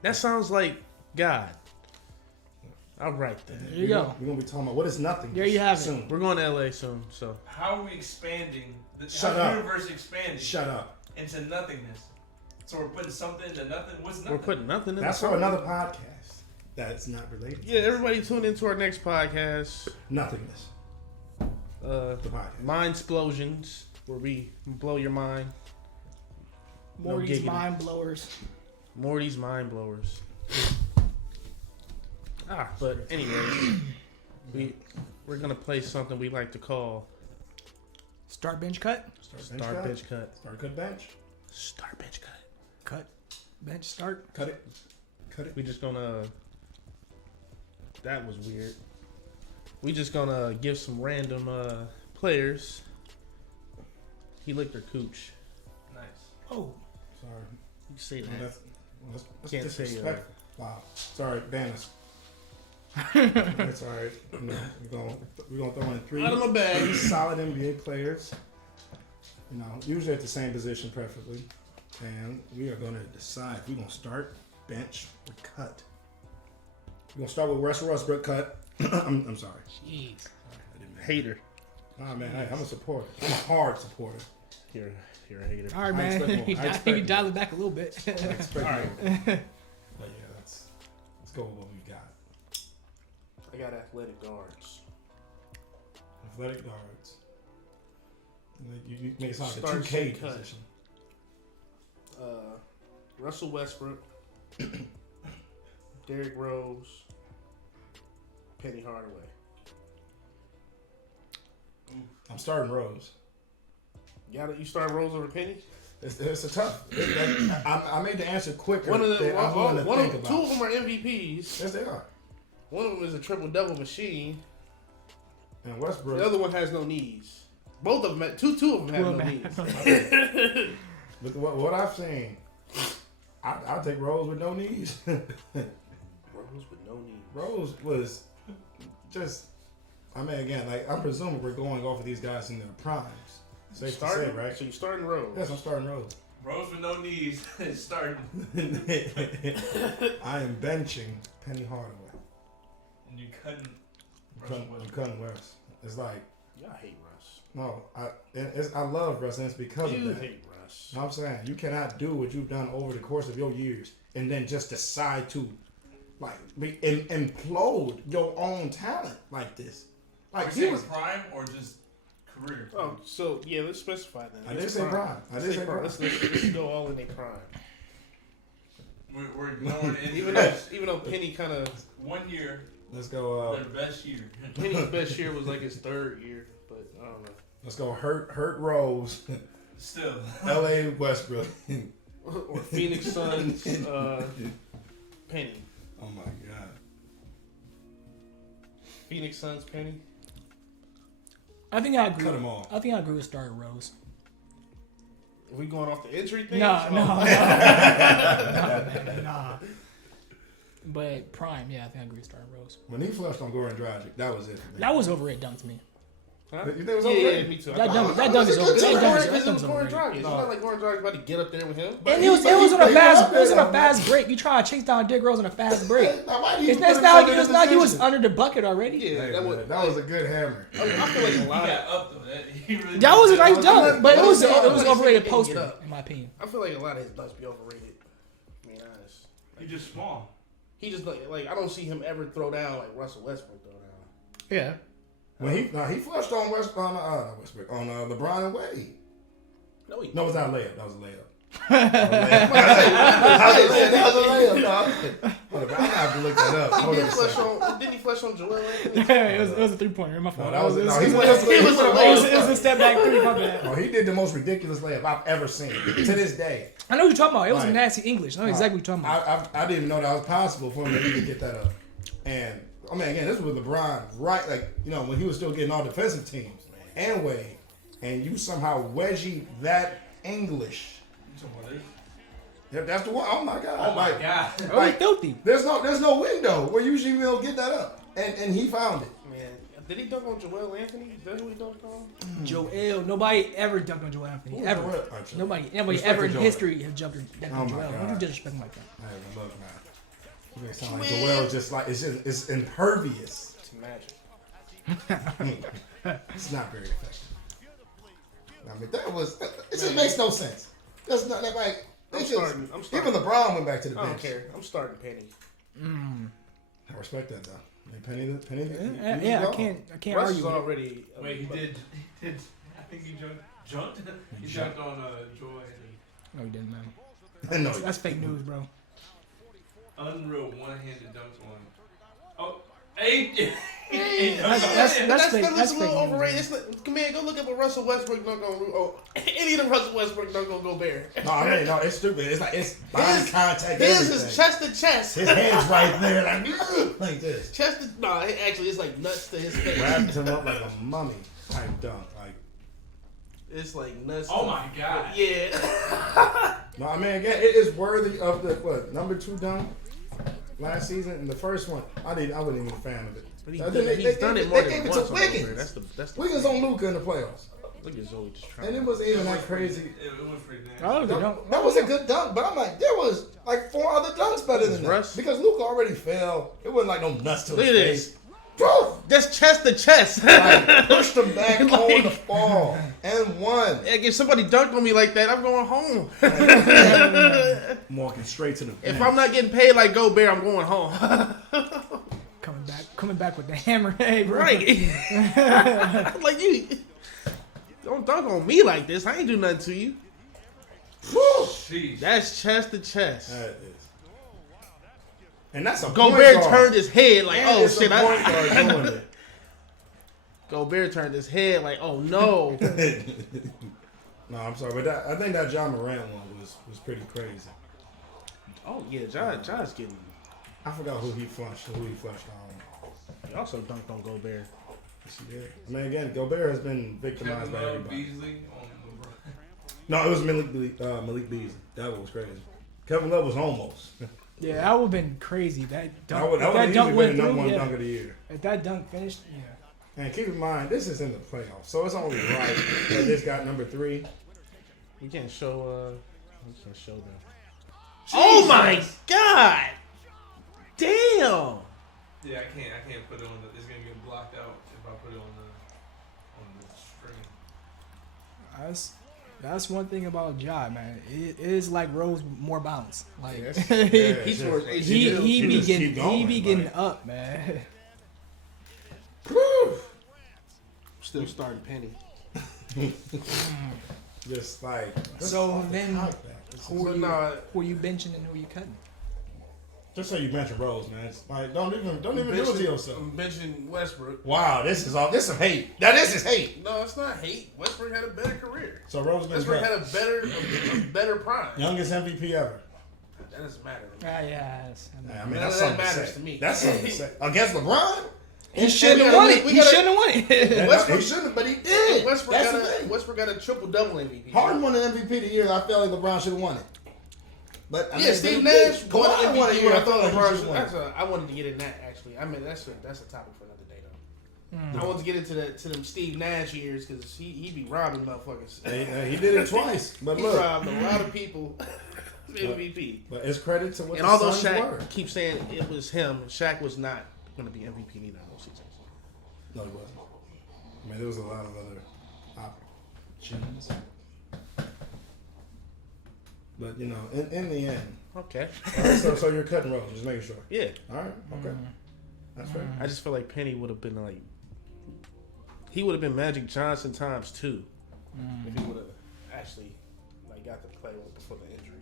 That sounds like God. All right, then. There you go. We're gonna be talking about what is nothing. There you have it. soon. We're going to LA soon, so. How are we expanding? Shut how up. the universe expanding Shut up. into nothingness? So we're putting something into nothing. What's nothing? We're putting nothing in That's the for another podcast. That's not related. Yeah, everybody tune into our next podcast. Nothingness. The podcast. Mind Explosions, where we blow your mind. Morty's giggity. mind blowers. Morty's mind blowers. But anyway, we're gonna play something we like to call Start bench cut. Start Bench Cut. Start cut bench. Start Bench Cut. Cut. Bench start. Cut it. Cut it. We just gonna. That was weird. We just gonna give some random players. He licked her cooch. Nice. Oh. Sorry. You say that. That's Can't say, disrespectful. Wow. Sorry, ban us. That's all right. We're gonna throw in three Out of my bag. solid NBA players. You know, usually at the same position, preferably. And we are gonna decide if we're gonna start, bench, or cut. We're gonna start with Russell Westbrook cut. I'm sorry. Jeez. I didn't mean Hater. Nah, man, hey, I'm a supporter. I'm a hard supporter. You're a hater. All right, I man. expect more. I You expect dial it back a little bit. I expect All more. But yeah, let's go with what we got. I got athletic guards. Athletic guards. You make it sound like a Start 2K and cut. position. Russell Westbrook, Derrick Rose, Penny Hardaway. I'm starting Rose. You start Rose over Penny? It's a tough. I made the answer quicker. One of the than I'm willing to think two about. of them are MVPs. Yes, they are. One of them is a triple double machine. And Westbrook. The other one has no knees. Both of them, two of them have no knees. But what I've seen, I'll take Rose with no knees. Rose with no knees. Rose was just. I mean, again, like I'm presuming we're going off of these guys in their primes. Safe to say, right? So you're starting Rose. Yes, I'm starting Rose. Rose with no knees starting. I am benching Penny Hardaway. And you cutting. I'm cutting West. It's like Y'all hate Russ. no, I love Russ, and it's because You of that. hate Russ. You know what I'm saying? You cannot do what you've done over the course of your years and then just decide to like implode your own talent like this. Like he was prime or just career. Oh, so yeah, let's specify that. I did say prime. I did say prime. Let's go all in a prime. We're going in Even though Penny kind of 1 year. Let's go. Their best year. Penny's best year was like his third year, but I don't know. Let's go. Hurt Rose. Still. L.A. Westbrook. Or Phoenix Suns Penny. Oh my God. Phoenix Suns Penny. I think I agree. Cut 'em off. I think I agree with starting Rose. Are we going off the injury thing? No. Nah. But prime, yeah, I think I agree with starting Rose. When he flushed on Goran Dragic, that was it for me. That was overrated dunk to me. Huh? You think it was Yeah, overrated? me too. That dunk is overrated. It was Goran Dragic. It's not like Goran Dragic about to get up there with him. And it was on a fast break. You trying to chase down Dick Rose on a fast break. Now, why do you It's put him not in like that he was position? under the bucket already. Yeah, Hey, that man, that was a good hammer. I feel like a He lot. got up though. He really That was a nice I'm dunk, not- but it was I'm not saying overrated he poster, didn't get up. in my opinion. I feel like a lot of his dunks be overrated. I mean, honest. He just small. He just like I don't see him ever throw down like Russell Westbrook throw down. Yeah. When he flushed on LeBron and Wade. No, he. No, it was not a layup. That was a layup. That was a layup, dog. Hold up, I have to look that up. Hold He on did a flush second. on. Didn't he flush on Joel Anthony? Yeah, it was a 3-pointer. My fault. No, that was it no. was, He it was was a step back 3. My bad. Oh, he did the most ridiculous layup I've ever seen to this day. I know what you're talking about. It was Like, nasty English. I know exactly what you're talking about. I didn't even know that was possible for him to even get that up. And I mean, again, this was with LeBron, right? Like when he was still getting all defensive teams and Wade, and you somehow wedgie that English. Yeah, that's the one. Oh my God! Oh my God! Oh, filthy. There's no window where usually we'll get that up, and he found it. Man, Did he dunk on Joel Anthony? Is that who he dunked on? Joel. Nobody ever dunked on Joel Anthony. Ever. Nobody ever in history have dunked on Joel. Don't you disrespect him like that? Hey, look, man. You make it sound like Joel is just like it's impervious. It's magic. It's not very effective. I mean, it just makes no sense. That's not like. I'm starting. Even LeBron went back to the bench. I don't care. I'm starting Penny. I respect that though. Penny. Yeah, I can't Russ argue. Is already. Wait, he did. I think he jumped. He jumped on Joy. No, he didn't, man. No, That's fake news, bro. Unreal one-handed dunks on. Oh, 8. That's fake. That's a fake little news, overrated. Come here, go look at what Russell Westbrook dunk on. Any of them Russell Westbrook dunk on Gobert. No, I mean, no, it's stupid. It's like it's body contact. His is chest to chest. His hands right there, like this. Chest to actually, it's like nuts to his face. Wrapped him up like a mummy type dunk, like. It's like nuts. Oh my god. Yeah. No, I mean again, it is worthy of the number 2 dunk last season, and the first one I wasn't even a fan of it. But he's done it more than once. It to Wiggins. That's the Wiggins on Luka in the playoffs. Wiggins always just trying. And it wasn't even that crazy. It was pretty nasty. That was a good dunk, but I'm like, there was like 4 other dunks better than that. Russ? Because Luka already fell. It wasn't like no nuts to Look his at face. this. That's chest to chest. Like, pushed him back Like- on the ball and won. If somebody dunked on me like that, I'm going home. I'm walking straight to the bench. If I'm not getting paid like Gobert, I'm going home. Coming back with the hammer, hey, bro. Right. Like you don't dunk on me like this. I ain't do nothing to you. Jeez. That's chest to chest. That is. And that's a Gobert point guard. turned his head like, And oh it's a shit. point guard doing it. Gobert turned his head like, oh no. No, I'm sorry, but I think that John Morant one was pretty crazy. Oh yeah, John's getting. I forgot who he flushed on. He also dunked on Gobert. Yes, he did. I mean, again, Gobert has been victimized by everybody. Beasley on LeBron. No, it was Malik Beasley. That was crazy. Kevin Love was almost. Yeah, that would have been crazy. That dunk, That would that dunk been went the number through. 1 Yeah. dunk of the year. If that dunk finished, yeah. And keep in mind, this is in the playoffs, so it's only right that this got number 3. We can't show. We can't show them. Oh my god! Damn! Yeah, I can't put it on the. It's gonna get blocked out if I put it on the screen. That's one thing about Ja, man. It is like Rose more balance. Like he be getting up, man. Still starting Penny. Just like So then, who are But you benching and who you cutting? just so you mention Rose, man. It's like don't even do it to yourself. I'm benching Westbrook. Wow, this is hate. Now this is hate. No, it's not hate. Westbrook had a better career. So Rose been Westbrook cut. had a better prime. Youngest MVP ever. That doesn't matter. Yeah. I mean, None that's of something that to matters say. to me. That's something to say. Against LeBron? He shouldn't have won it. He shouldn't have won it. Westbrook shouldn't, but he did. Westbrook got a triple-double MVP. Harden won the MVP of the year. I felt like LeBron should have won it. But I mean, Steve Nash won Kawhi won MVP. it year. I I felt like thought he should have won it. I wanted to get in that actually. I mean, that's a topic for another day though. I wanted to get into them Steve Nash years because he be robbing motherfuckers. He did it twice. But He look, robbed a lot of people. MVP. but it's credit to what And the although Suns Shaq were. keeps saying it was him, Shaq was not going to be MVP neither of those seasons. No, he wasn't. I mean, there was a lot of other options. But, you know, in the end. Okay. So you're cutting Rose, just making sure. Yeah. All right, okay. That's fair. I just feel like Penny would have been like, he would have been Magic Johnson times 2 if he would have actually like got to play before the injury.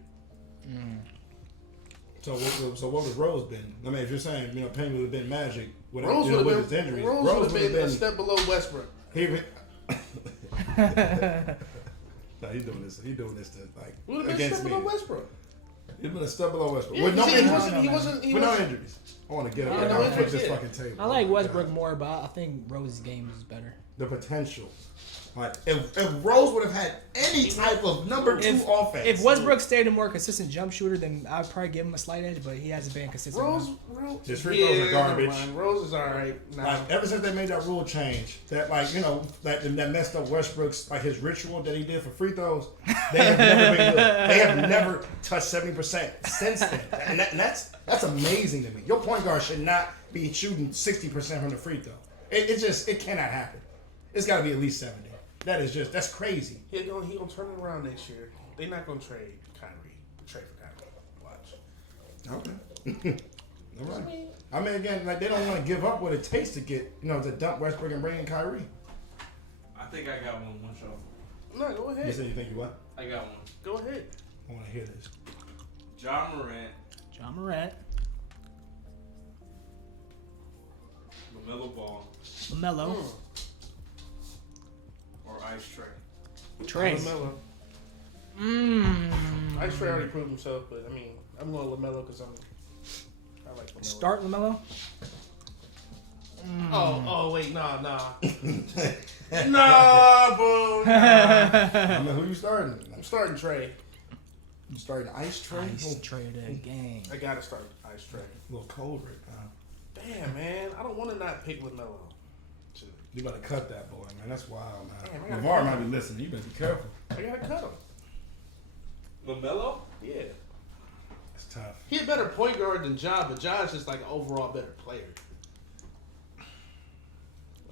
So what was Rose been? I mean, if you're saying, you know, Penny would have been Magic with, Rose would with have his been injuries. Rose would have been a step below Westbrook. No, he's doing this. He's doing this to like Would have been a against step me. below Westbrook. He's been a step below Westbrook. Yeah, with no he injuries. wasn't. With no injuries. I want to get up Yeah, there no and flip injuries, this yeah. fucking table. I like Oh my Westbrook God. more, but I think Rose's game is better. the potential. Like if Rose would have had any type of number 2 offense. If Westbrook stayed a more consistent jump shooter, then I'd probably give him a slight edge, but he hasn't been consistent. Rose his free throws are garbage. Rose is alright. Like ever since they made that rule change, that that messed up Westbrook's his ritual that he did for free throws. They have never been good. They have never touched 70% since then, and that's amazing to me. Your point guard should not be shooting 60% from the free throw. It cannot happen. It's got to be at least 70. That's crazy. He gonna turn it around next year. They're not gonna trade Kyrie. Trade for Kyrie. Watch. Okay. All right. I mean, again, they don't want to give up what it takes to get to dump Westbrook and bring in Kyrie. I think I got one shot. No, go ahead. You said you think you what? I got one. Go ahead. I want to hear this. John Morant. LaMelo Ball. LaMelo. Or Ice Trey. LaMelo. Ice Trey already proved himself, but I mean, I'm going LaMelo because I like LaMelo. Start LaMelo. Oh wait, nah, boo. I mean, who you starting? I'm starting Trey. You starting Ice Trey? Ice Trey the game. I gotta start Ice Trey. A little cold right now. Damn, man, I don't want to not pick LaMelo. You better cut that boy, man. That's wild, man. Damn, LeVar might be listening. You better be careful. I gotta cut him. LaMelo? Yeah. That's tough. He a better point guard than Ja, but Ja's just like an overall better player.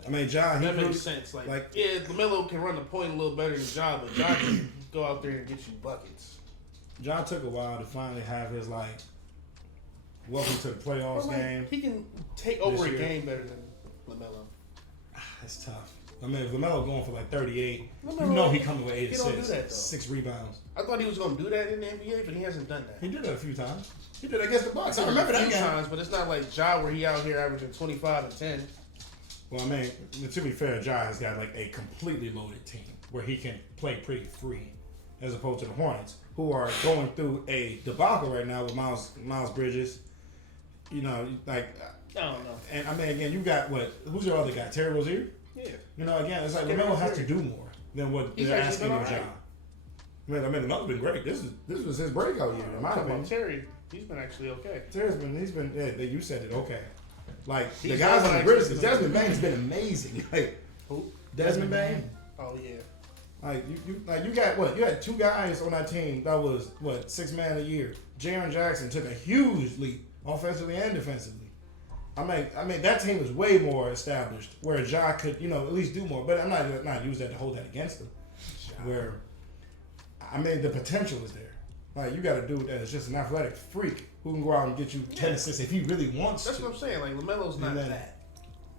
I mean, Ja, that makes sense. Like yeah, LaMelo can run the point a little better than Ja, but Ja can go out there and get you buckets. Ja took a while to finally have his welcome to the playoffs game. He can take over a game better than LaMelo. That's tough. I mean, if LaMelo going for 38, LaMelo, he coming with 8 he assists, don't do that, though. 6 rebounds. I thought he was going to do that in the NBA, but he hasn't done that. He did that a few times. He did it against the Bucks. I remember that a few game. times, but it's not like Ja where he out here averaging 25 and 10. Well, I mean, to be fair, Ja has got a completely loaded team where he can play pretty free, as opposed to the Hornets, who are going through a debacle right now with Miles Bridges. I don't know. And I mean, again, you got who's your other guy? Terry Rozier? Yeah. Again, it's like LaMelo has to do more than what they're asking of Ja. I mean, LaMelo's been great. This was his breakout year, in my opinion. Terry, he's been actually okay. He's been. Yeah, you said it. Okay. The guys on the Grizzlies, Desmond Bane's been amazing. Who? Desmond Bane. Oh yeah. You got what? You had 2 guys on that team that was 6 man a year. Jaren Jackson took a huge leap offensively and defensively. I mean that team was way more established where Ja could at least do more. But I'm not use that to hold that against him. Where I mean the potential is there. You got a dude that is just an athletic freak who can go out and get you 10 assists if he really wants That's to. what I'm saying. Like LaMelo's not that.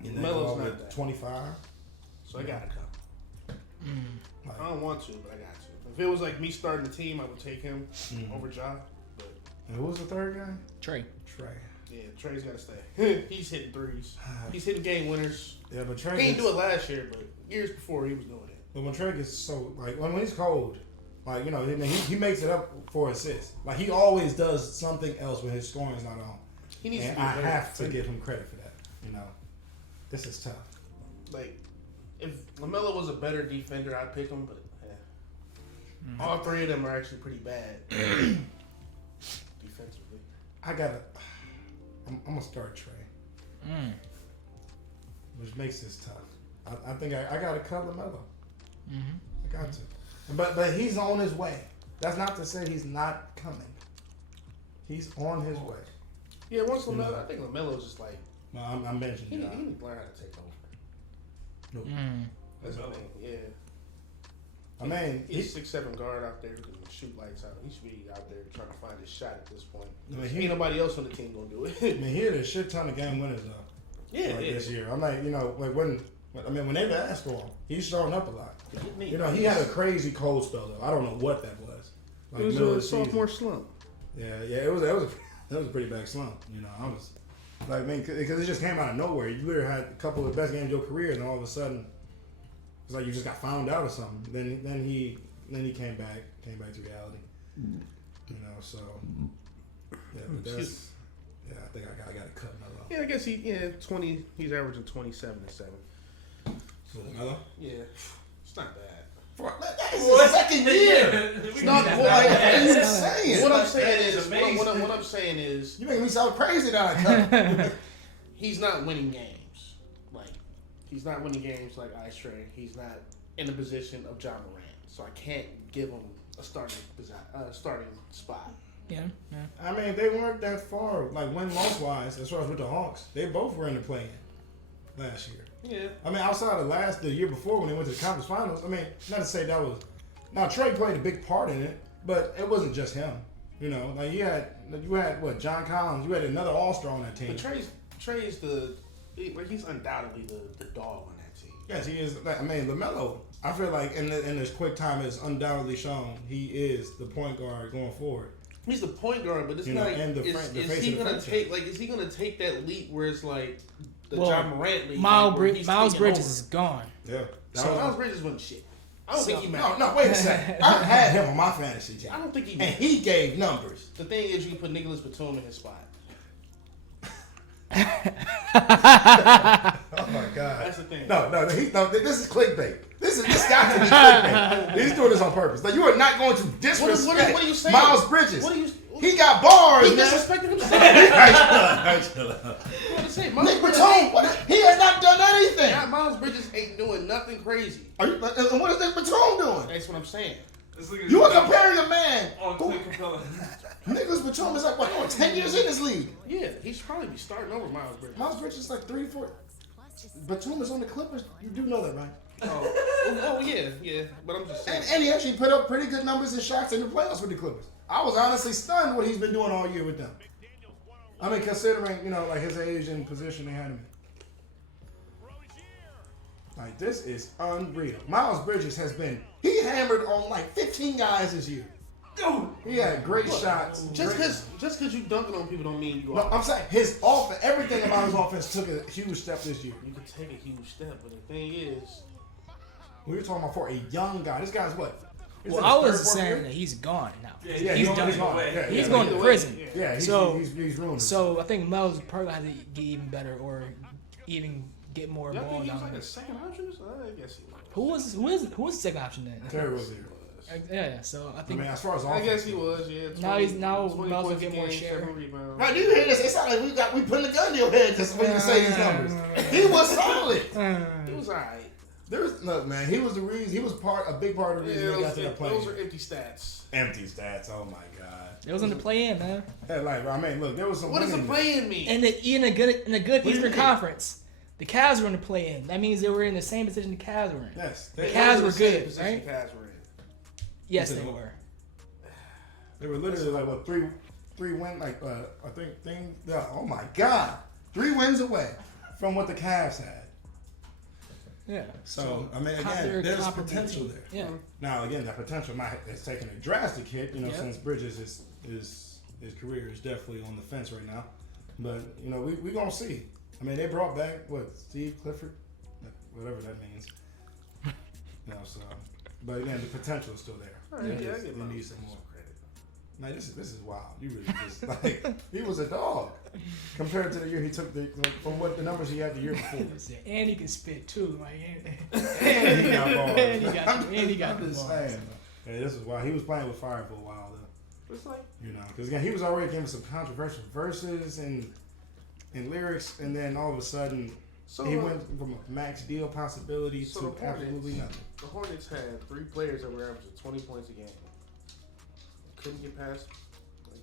LaMelo's not that. 25. So I gotta come. I don't want to, but I got to. If it was like me starting the team, I would take him over Ja. But and who was the third guy? Trey. Yeah, Trey's got to stay. He's hitting threes. He's hitting game winners. Yeah, but Trey he didn't do it last year, but years before he was doing it. But when Trey gets so when he's cold, he makes it up for assists. He always does something else when his scoring's not on. He needs to be I have to give him credit for that. This is tough. If LaMelo was a better defender, I'd pick him. But all 3 of them are actually pretty bad defensively. I'm gonna start Trey, which makes this tough. I think I gotta cut LaMelo. I got to, but he's on his way. That's not to say he's not coming. He's on his way. Yeah, once LaMelo, I think LaMelo's just No, I'm mentioning. He needs to learn how to take over. Nope. That's the thing. Yeah. I mean, he's 6'7" guard out there who can shoot lights out. He should be out there trying to find his shot at this point. Ain't nobody else on the team gonna do it. I mean, he had a shit ton of game winners though. Yeah, this year. I'm when they asked for him, he's showing up a lot. He had a crazy cold spell though. I don't know what that was. It was a sophomore slump. Yeah, it was a pretty bad slump. I was because it just came out of nowhere. You literally had a couple of the best games of your career, and all of a sudden, it's like you just got found out or something. Then he came back to reality. So yeah, but that's I think I got to cut Melo. Yeah, I guess 20. He's averaging 27 and 7. Hello? Yeah. It's not bad. That is his second year. It's not what are you saying? What I'm saying is, you making me sound crazy now. He's not winning games. Like, he's not winning games like Ice Train. He's not in the position of John Morant. So I can't give him a starting spot. Yeah. I mean, they weren't that far, like win-loss wise, as far as with the Hawks. They both were in the play-in last year. Yeah. I mean, outside of the year before when they went to the conference finals, I mean, not to say that was. Now, Trey played a big part in it, but it wasn't just him. You know, like you had what, John Collins, you had another all-star on that team. But Trey's he's undoubtedly the dog on that team. Yes, he is. I mean, LaMelo, I feel like in this quick time has undoubtedly shown he is the point guard going forward. He's the point guard, but it's you not. Know, Is he gonna take that leap where it's like the John Morant leap? Miles Bridges is gone. Yeah. So Miles Bridges wasn't shit. I don't think he mattered. No, wait a second. I had him on my fantasy team. I don't think he mattered. And he gave numbers. The thing is, you can put Nicholas Batum in his spot. Oh my God! That's the thing. No. This is clickbait. This got to be clickbait. He's doing this on purpose. Like, you are not going to disrespect what are you saying? Miles Bridges. What are you? He got bars. He disrespected himself. Nick Batum, he has not done anything. Miles Bridges ain't doing nothing crazy. And what is Nick Batum doing? That's what I'm saying. You are comparing a man. Nicholas Batum is like 10 years in this league. Yeah, he should probably be starting over Miles Bridges. Miles Bridges is like 3, 4. Batum is on the Clippers. You do know that, right? Oh yeah. But I'm just saying. And he actually put up pretty good numbers and shots in the playoffs with the Clippers. I was honestly stunned what he's been doing all year with them. I mean, considering, like his age and position they had him in. Like, this is unreal. Miles Bridges he hammered on like 15 guys this year. He had great shots. Just because you dunking on people don't mean you are. No, I'm saying his offense, everything about his offense took a huge step this year. You could take a huge step, but the thing is, we were talking about for a young guy. This guy's what? Well, I was saying that he's gone now. Yeah, he's done. He's going to prison. Yeah, he's ruined. So I think Miles probably has to get even better or even get more ball. Think he was like a second option? I guess he was. Who was the second option then? Terry Rozier. Yeah, so I think. As far as I guess he was. Yeah. 20, now Miles will get more share. Now, do you hear this? It sounds like we putting a gun to your head just for you to say these numbers. He was solid. He was alright. Look, man, he was the reason. He was a big part of the reason they got to that play. Those are empty stats. Empty stats. Oh my God. It was in the play-in, man. Yeah, look, there was some. What does the play-in mean? In a good Eastern Conference, the Cavs were in the play-in. That means they were in the same position the Cavs were in. Yes, the Cavs were good, right? The Cavs were in. Yes, they were. They were literally like what three wins, like I think. Oh my God, 3 wins away from what the Cavs had. Yeah. So I mean, again, there's potential there. Yeah. Now, again, that potential has taken a drastic hit. Since Bridges his career is definitely on the fence right now. But we gonna see. I mean, they brought back Steve Clifford, whatever that means. So, but again, the potential is still there. Right, they need some more credit. Like this is wild. You really just he was a dog compared to the year he took from what the numbers he had the year before. And he can spit too. And he got balls. And he got the balls. Yeah, this is why he was playing with fire for a while though. It's like because again he was already giving some controversial verses and lyrics, and then all of a sudden he went from a max deal possibility to absolutely nothing. The Hornets had 3 players that were averaging 20 points a game. Couldn't get past.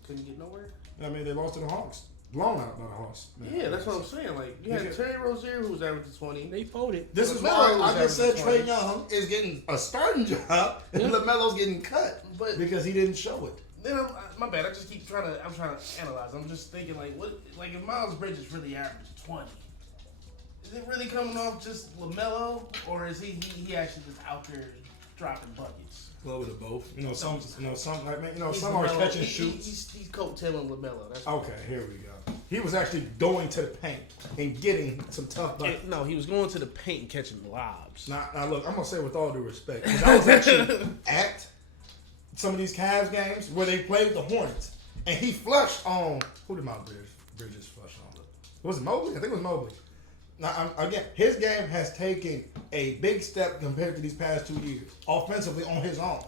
Couldn't get nowhere. I mean, they lost to the Hawks. Blown out by the Hawks. Yeah, that's what I'm saying. Like, you had Terry Rozier, who was averaging 20. They folded. This is why I just said Trae Young is getting a starting job and LaMelo's getting cut because he didn't show it. Then my bad. I just keep trying to analyze. I'm just thinking if Miles Bridges really averaged 20, is it really coming off just LaMelo, or is he actually just out there dropping buckets? A little bit of both. Some are catch and shoots. He's coattailing LaMelo. That's okay, here we go. He was actually going to the paint and getting some tough buckets. No, he was going to the paint and catching lobs. Now look, I'm gonna say with all due respect, because I was actually at some of these Cavs games where they played the Hornets, and he flushed on who did Miles Bridges flush on? Was it Mobley? I think it was Mobley. Now, again, his game has taken a big step compared to these past 2 years, offensively on his own.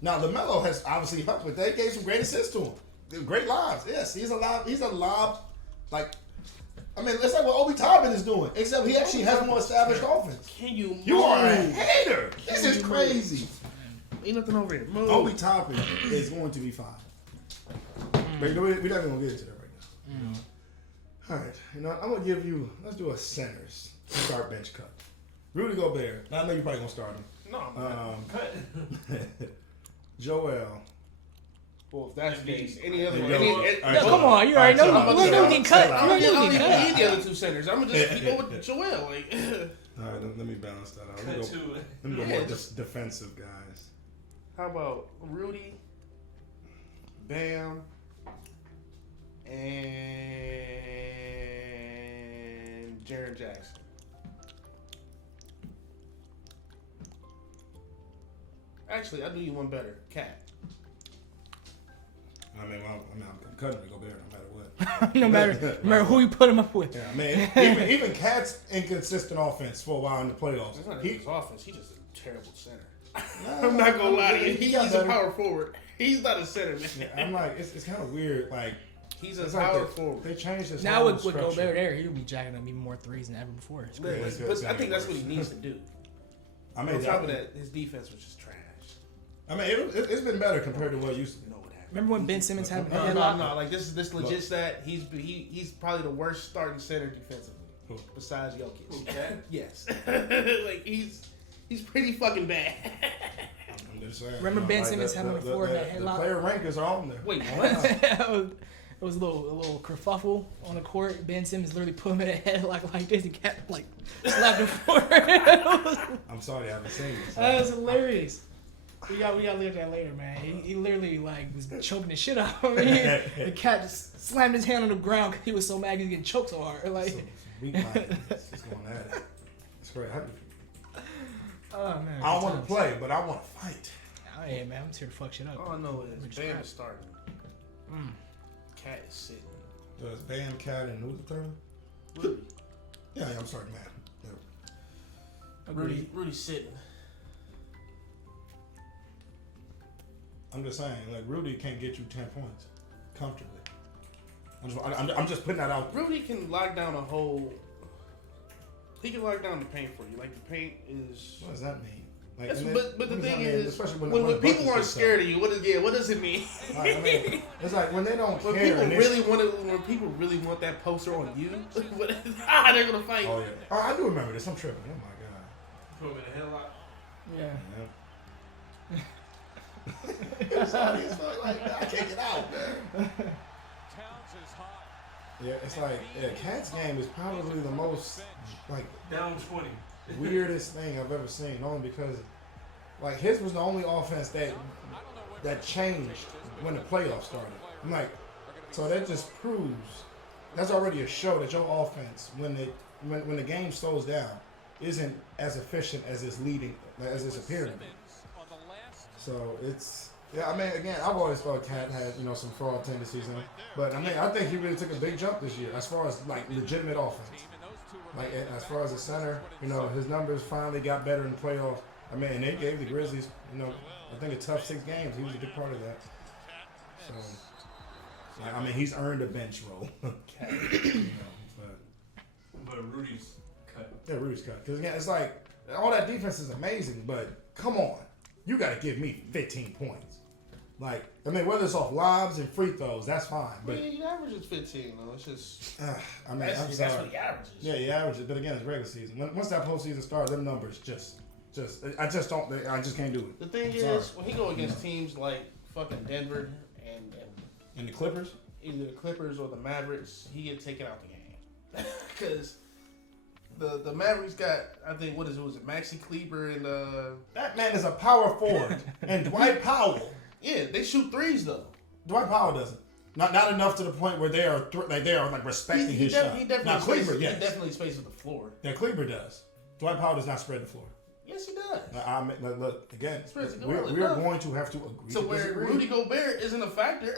Now, LaMelo has obviously helped with that. He gave some great assists to him. Great lobs. Yes, he's a lob, like, I mean, it's like what Obi Toppin is doing, except he actually has a more established offense. Can you move? You are a hater. This is crazy. Ain't nothing over here. Move. Obi Toppin is going to be fine. But we're not even going to get into that right now. All right. You know, I'm going to give you, let's do a centers. Start bench cut. Rudy Gobert. Now, I know you're probably going to start him. No, cut. Joel. Well, if that's the case, any other one. Come on, you already know. I'm You know getting cut. I don't need the other two centers. I'm going to just go with Joel. Like. All right, let me balance that out. Let me go more defensive guys. How about Rudy, Bam, and Jaren Jackson? Actually, I'll do you one better. Cat. I mean, I'm cutting to Gobert no matter what. no matter who you put him up with. Yeah, man. Even Cat's inconsistent offense for a while in the playoffs. It's not his offense. He's just a terrible center. I'm not gonna lie to you. He's a power forward. He's not a center, man. Yeah, I'm like, it's kind of weird. Like he's a power forward. They changed his now with Gobert there, he'll be jacking up even more threes than ever before. But I think that's what he needs to do. I mean, on top of that, his defense was just trash. I mean, it's been better compared to what it used to be. Remember when Ben Simmons had no. Like this legit stat. He's probably the worst starting center defensively, besides Jokic. Okay. Yes, like he's pretty fucking bad. I'm just saying. Remember Ben Simmons having the floor in that headlock? The player rankings are on there. Wait, what? It was a little kerfuffle on the court. Ben Simmons literally put him in a headlock like this and kept like slapped him forward. I'm sorry, I haven't seen this. That was hilarious. We got to look at that later, man. He literally like was choking the shit out of me. The cat just slammed his hand on the ground because he was so mad he was getting choked so hard. Like, weak minded. Just going at it. It's great. Oh man. I don't want to play, but I want to fight. Oh yeah, man. I'm just here to fuck shit up. All I know is Bam is starting. Cat is sitting. It's Bam, Cat, and who's the third one? Rudy. Yeah, I'm sorry, man. Yeah. Rudy's sitting. I'm just saying, like Rudy can't get you 10 points comfortably. I'm just putting that out there. Rudy can lock down a whole. He can lock down the paint for you. Like the paint is. What does that mean? Like, but the thing is, when people aren't scared of you, what does it mean? I mean, it's like when they don't when care. When people really want that poster on you, they're gonna fight. Oh yeah. Oh, I do remember this. I'm tripping. Oh my god. Put him in a headlock. Yeah. It's like, I can't get out, man. Yeah, it's like Cat's game is probably the most like down 20 weirdest thing I've ever seen. Only because like his was the only offense that changed when the playoffs started. I'm like, so that just proves that's already a show that your offense when the game slows down isn't as efficient as it's appearing to be. So it's I mean, again, I've always thought Cat had some fraud tendencies in him, but I mean, I think he really took a big jump this year as far as like legitimate offense. Like as far as a center, his numbers finally got better in the playoffs. I mean, and they gave the Grizzlies, I think a tough 6 games. He was a good part of that. So, I mean, he's earned a bench role. But Rudy's cut. Yeah, Rudy's cut. Because again, it's like all that defense is amazing, but come on. You got to give me 15 points. Like, I mean, whether it's off lobs and free throws, that's fine. But he averages 15, though. It's just. I mean, that's what he averages. Yeah, he averages. But again, it's regular season. Once that postseason starts, them numbers I just can't do it. The thing is, when he go against teams like fucking Denver and the Clippers, either the Clippers or the Mavericks, he get taken out the game because. The Mavericks got, I think, was it Maxi Kleber and that man is a power forward and Dwight Powell. Yeah, they shoot threes though. Dwight Powell doesn't. Not enough to the point where they are respecting his shot. He definitely spaces the floor. Yeah, Kleber does. Dwight Powell does not spread the floor. Yes, he does. Look again. We are going to have to agree. So where Rudy Gobert isn't a factor,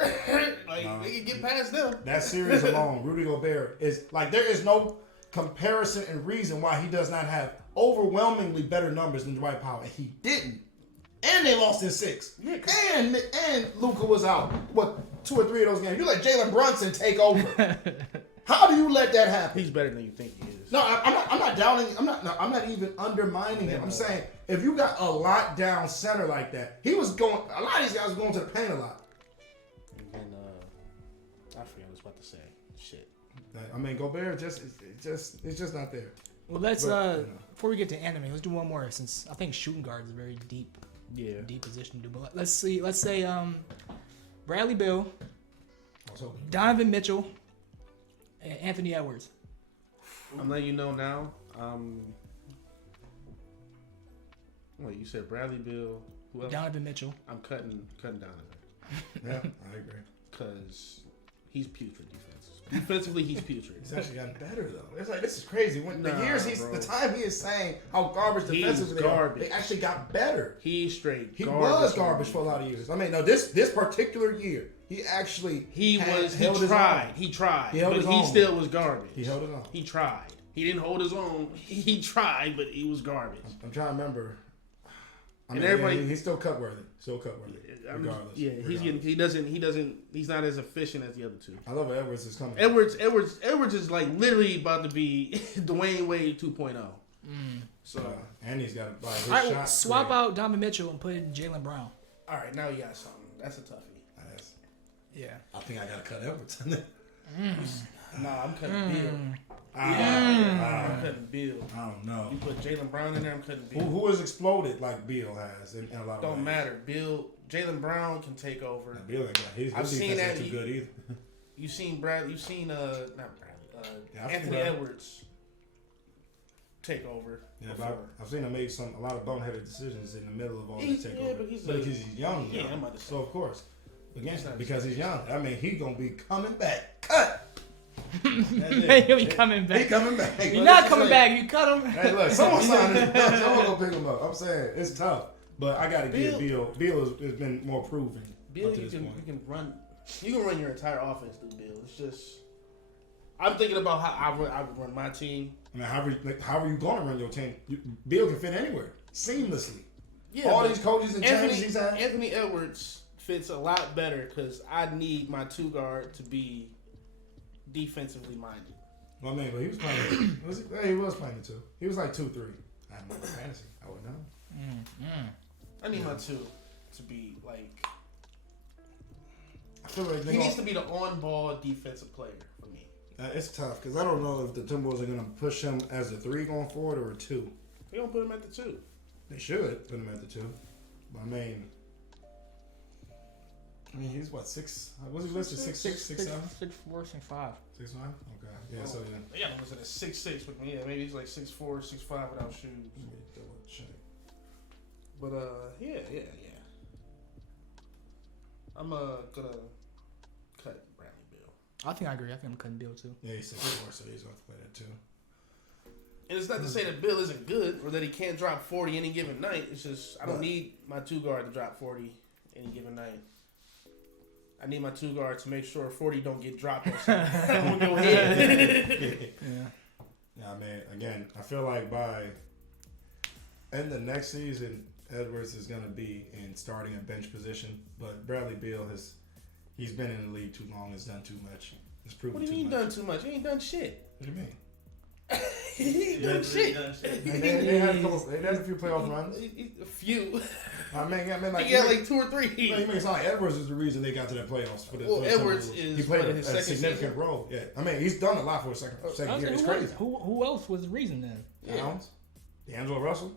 they can get past them. That series alone, Rudy Gobert is like there is no. comparison and reason why he does not have overwhelmingly better numbers than Dwight Powell, and he didn't. And they lost in 6. Yeah, and Luka was out. What, 2 or 3 of those games? You let Jalen Brunson take over. How do you let that happen? He's better than you think he is. No, I'm not doubting. I'm not even undermining him. I'm saying if you got a lockdown center like that, he was going. A lot of these guys were going to the paint a lot. And then I forget what I was about to say. Shit. I mean, Gobert it's just not there. Well, let's before we get to anime, let's do one more since I think shooting guard is a very deep position to do. But let's say Bradley Beal, Donovan Mitchell, and Anthony Edwards. I'm letting you know now. What you said, Bradley Beal, who else? Donovan Mitchell. I'm cutting Donovan. Yeah, I agree. Because he's putrid defensively, he's putrid. He's actually gotten better though. It's like this is crazy. When the time he is saying how garbage defensively they actually got better. He's straight. He was garbage for a lot of years. I mean, no, this particular year, he tried. He still was garbage. He held his own. He tried. He didn't hold his own. He tried, but he was garbage. I'm trying to remember. Everybody, he's still cut worthy. Regardless. Yeah, he's not as efficient as the other two. I love Edwards is coming. Edwards is like literally about to be Dwayne Wade 2.0. So and he's got his shot. Well, swap out Donovan Mitchell and put in Jaylen Brown. All right, now you got something. That's a toughie. Yeah. I think I gotta cut Edwards. Nah, I'm cutting Beal. I'm cutting Beal. I don't know. You put Jaylen Brown in there, I'm cutting Beal. Who has exploded like Beal has in a lot of ways? Don't matter. Jaylen Brown can take over. Nah, Beal ain't got his defense ain't too good either. You've seen Anthony Edwards take over. Yeah, but I've seen him make a lot of boneheaded decisions in the middle of all this takeover. Yeah, but because he's young. Yeah, I'm about to say. So of course, because he's young. I mean, he's gonna be coming back. Cut. He'll be coming back. He's coming back. You're not coming back. You cut him. Hey, look, someone signed him. Someone gonna pick him up. I'm saying it's tough, but I gotta give Beal. Beal has been more proven. Beal, you can run your entire offense through Beal. It's just I'm thinking about how I would run my team. I mean, how are you going to run your team? Beal can fit anywhere seamlessly. Yeah, all these coaches and changes he's had. Anthony Edwards fits a lot better because I need my 2 guard to be defensively minded. Well, I mean, but he was playing. He was playing 2. He was like 2-3. I don't know fantasy. I would know. I need my 2 to be like. I feel like he needs to be the on-ball defensive player for me. It's tough because I don't know if the Timberwolves are going to push him as a 3 going forward or a 2. They don't put him at the 2. They should put him at the 2. But I mean, he's what 6? Was he listed 6'6", 6'7", 6'4", 6'5". 6'5". Okay, yeah. So yeah. They got him listed at 6'6", but maybe he's like 6'4", 6'5" without shoes. But yeah. I'm gonna cut Bradley Beal. I think I agree. I think I'm cutting Beal too. Yeah, he's 6'4", so he's going to play that too. And it's not to say that Bill isn't good or that he can't drop 40 any given night. It's just I don't need my 2 guard to drop 40 any given night. I need my 2 guard to make sure 40 don't get dropped. I'm gonna go ahead. Yeah, I mean, again, I feel like by end of next season, Edwards is going to be in starting a bench position. But Bradley Beal he's been in the league too long. Has done too much. He's proven too much. What do you mean done too much? He ain't done shit. What do you mean? He ain't done shit. They had a few playoff runs. A few. I mean, like he got like 2 or 3. You mean it's not like Edwards is the reason they got to that playoffs for the. Edwards is he played a significant role. Yeah, I mean he's done a lot for a second year. It's crazy. Who else was the reason then? Towns, D'Angelo Russell.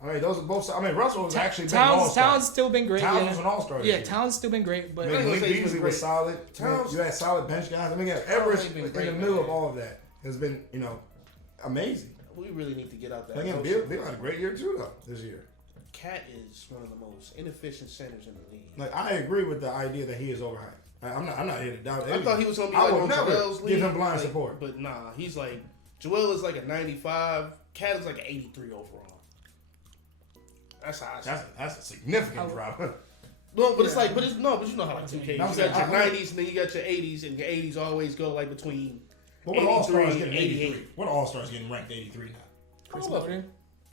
I mean, those are both. I mean, Russell has actually been an all-star. Towns still been great. Towns was an all-star. Yeah, Towns still been great, but Beasley was solid. Towns, you had solid bench guys. I mean, Edwards in the middle of all of that has been, amazing. We really need to get out that. Again, Bill had a great year too, though, this year. Cat is one of the most inefficient centers in the league. Like, I agree with the idea that he is overhyped. I'm not here to doubt it. I thought he was gonna be like on Joel's league. Give him blind support, but nah, he's like Joel is like a 95. Cat is like an 83 overall. That's a significant drop. No, but it's like, but you know how like 2K, you got your 90s and then you got your 80s, and your 80s always go like between But what all-stars getting 83? What all-stars getting ranked 83 now? Chris Middleton.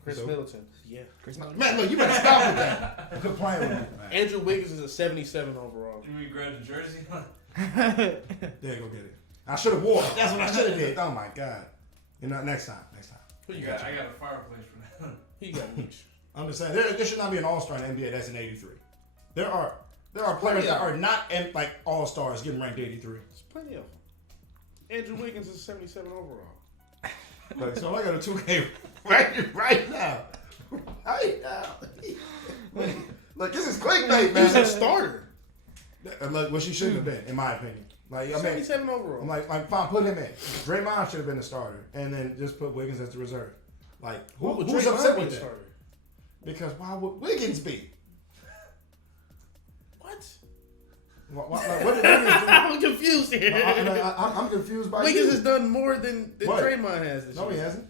Chris Middleton. Yeah. Chris Middleton. Man, look, you better stop with that. Quit playing with me, man. Andrew Wiggins is a 77 overall. You regret the jersey? There, go get it. I should have wore it. That's what I should have did. Oh my God. You know, next time. Who I got a fireplace for that. He got Leach. I'm just saying, there should not be an all-star in the NBA that's an 83. There are players that are not like all-stars getting ranked 83. There's plenty of them. Andrew Wiggins is 77 overall. Like, so I got a 2K right now. Right now. Look, this is clickbait, man. He's a starter. Look, what she shouldn't have been, in my opinion. Like, I mean, 77 overall. I'm like, fine, put him in. Draymond should have been the starter, and then just put Wiggins as the reserve. Like, who's upset with that? Starter? Because why would Wiggins be? What? What did Wiggins do? I'm confused here. I'm confused by Wiggins you. has done more than Draymond has this year. No, he hasn't.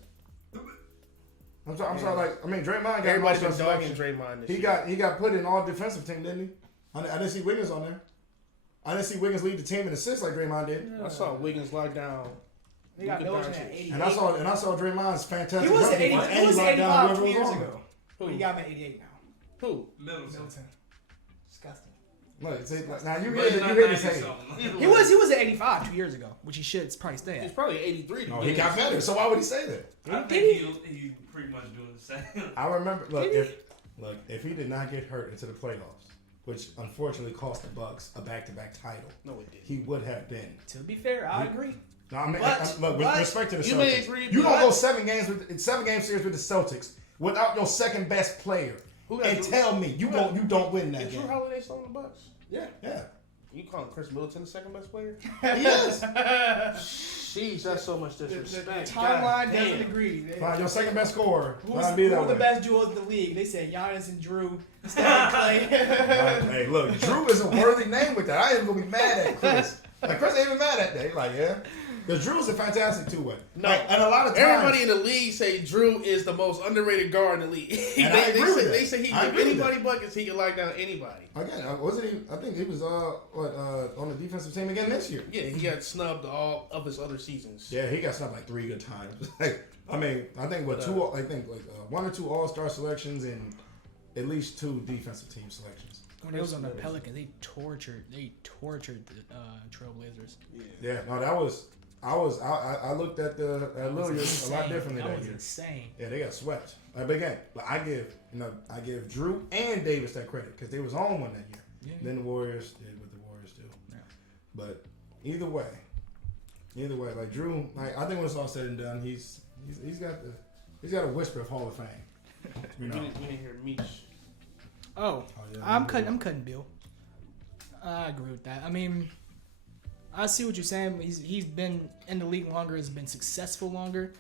I'm sorry. Like, I mean, Draymond got everybody's been all-star dogging selection. Draymond this He year. got put in all defensive team, didn't he? I didn't see Wiggins on there. I didn't see Wiggins lead the team in assists like Draymond did. I saw Wiggins lock down. They got Middleton at 88. And I saw Draymond's fantastic. He was at 80. and He was locked down 85 whoever 2 was years on him. ago. But he got him at 88 now. Who? Middleton. Disgusting. Look, see, now you But hear me say it. He was at 85 2 years ago, which he should probably stay He's at. probably 83. No, he got better. So why would he say that? I think he pretty much doing the same. I remember. If he did not get hurt into the playoffs, which unfortunately cost the Bucks a back-to-back title, No, it did. he would have been. To be fair, I agree. No, I mean, But- look, with respect to the you may Celtics, agree, you don't but- go 7-game series with the Celtics without your second best player, Who got and Drew- tell me you don't win that Is Drew game. Holiday still on the Bucks? Yeah. You calling Chris Middleton the second best player? He is. Jeez, that's so much disrespect. Timeline God doesn't damn. agree. Fine, your second best scorer. Who Why be that were the way? best duos in the league? They said Giannis and Drew, Steph and Clay. Hey, look, Drew is a worthy name with that. I ain't gonna be mad at Chris. Like Chris ain't even mad at that. He like, yeah. Because Drew's a fantastic two-way. No, like, and a lot of times, everybody in the league say Drew is the most underrated guard in the league. And I agree with that. They say he I can agree give with anybody buckets. He can lock down anybody. again, wasn't he? I think he was on the defensive team again this year. Yeah, he got snubbed all of his other seasons. Yeah, he got snubbed like 3 good times. I mean, I think one or two All-Star selections and at least 2 defensive team selections. When he was on the Pelicans, they tortured the Trailblazers. Yeah, no, that was. I looked at the Lilliard a lot differently that that was year. insane. Yeah, they got swept. But again, I give Drew and Davis that credit because they was on one that year. Yeah. Then the Warriors did what the Warriors do. Yeah. But either way, like Drew, like I think when it's all said and done, he's got a whisper of Hall of Fame. You know. We didn't hear Meech. Oh, Yeah, I'm cutting Bill. I agree with that. I mean, I see what you're saying. He's been in the league longer, has been successful longer,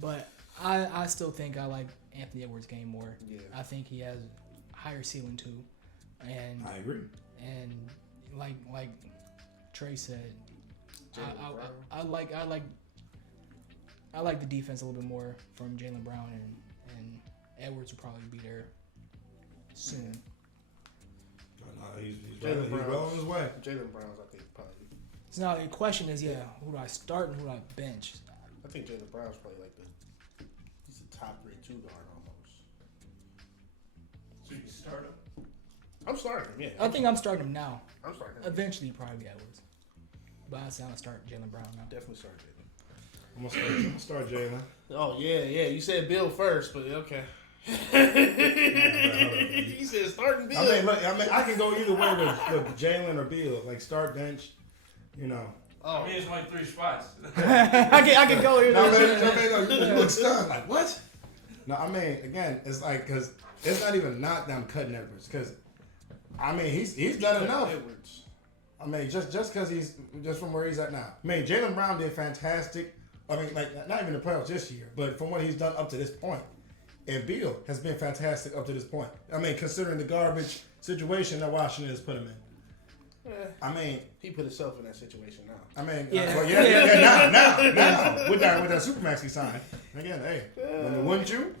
but I still think I like Anthony Edwards' game more. Yeah. I think he has a higher ceiling too, and I agree. and like Trey said, I like the defense a little bit more from Jaylen Brown, and Edwards will probably be there soon. He's well on his way. Jaylen Brown's, I think, probably. So now the question is, who do I start and who do I bench? I think Jaylen Brown's probably he's a top grade 2 guard almost. So you start him? I'm starting him, yeah. I think I'm starting him now. I'm starting him. Eventually, probably Edwards. But I say I'm gonna start Jaylen Brown now. Definitely start Jaylen. I'm gonna start Jaylen. Oh, yeah. You said Bill first, but okay. He said starting Bill. I can go either way with Jaylen or Beal. Like start bench, you know. Oh, I mean, it's only 3 spots. I can go here. You look stunned. Like what? No, I mean again, it's like because it's not even not them cutting Edwards because I mean he's done enough. Edwards. I mean just because he's just from where he's at now. I mean Jaylen Brown did fantastic. I mean like not even the playoffs this year, but from what he's done up to this point. And Beal has been fantastic up to this point. I mean, considering the garbage situation that Washington has put him in. Yeah. I mean, He put himself in that situation now. now with that Supermax he signed. Again, hey, wouldn't you?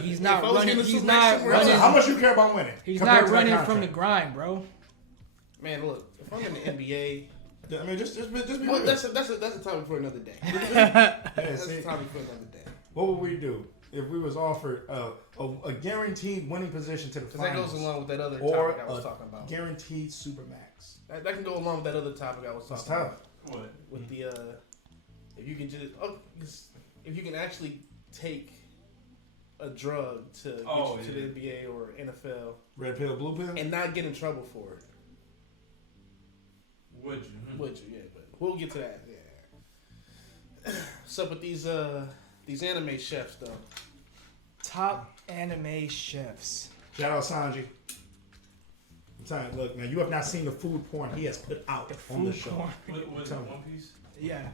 He's not If I was running. getting He's a not Supermax running. How much you care about winning? He's compared not to that running from the contract? grind, bro. Man, look, if I'm in the NBA I mean, just be well, real. that's a topic for another day. That's a topic for another day. What would we do if we was offered a guaranteed winning position to the finals? That goes along with that other or topic I was talking about. Guaranteed supermax. That can go along with that other topic I was talking That's about. tough. What? With the if you can if you can actually take a drug to get you to the NBA or NFL, red pill, blue pill, and not get in trouble for it. Would you? Would you? Yeah, but we'll get to that. Yeah. What's up with these anime chefs though? Top anime chefs. Shout out Sanji. I'm telling you, look, man, you have not seen the food porn he has put out on the show. What is it, One Piece? Yeah.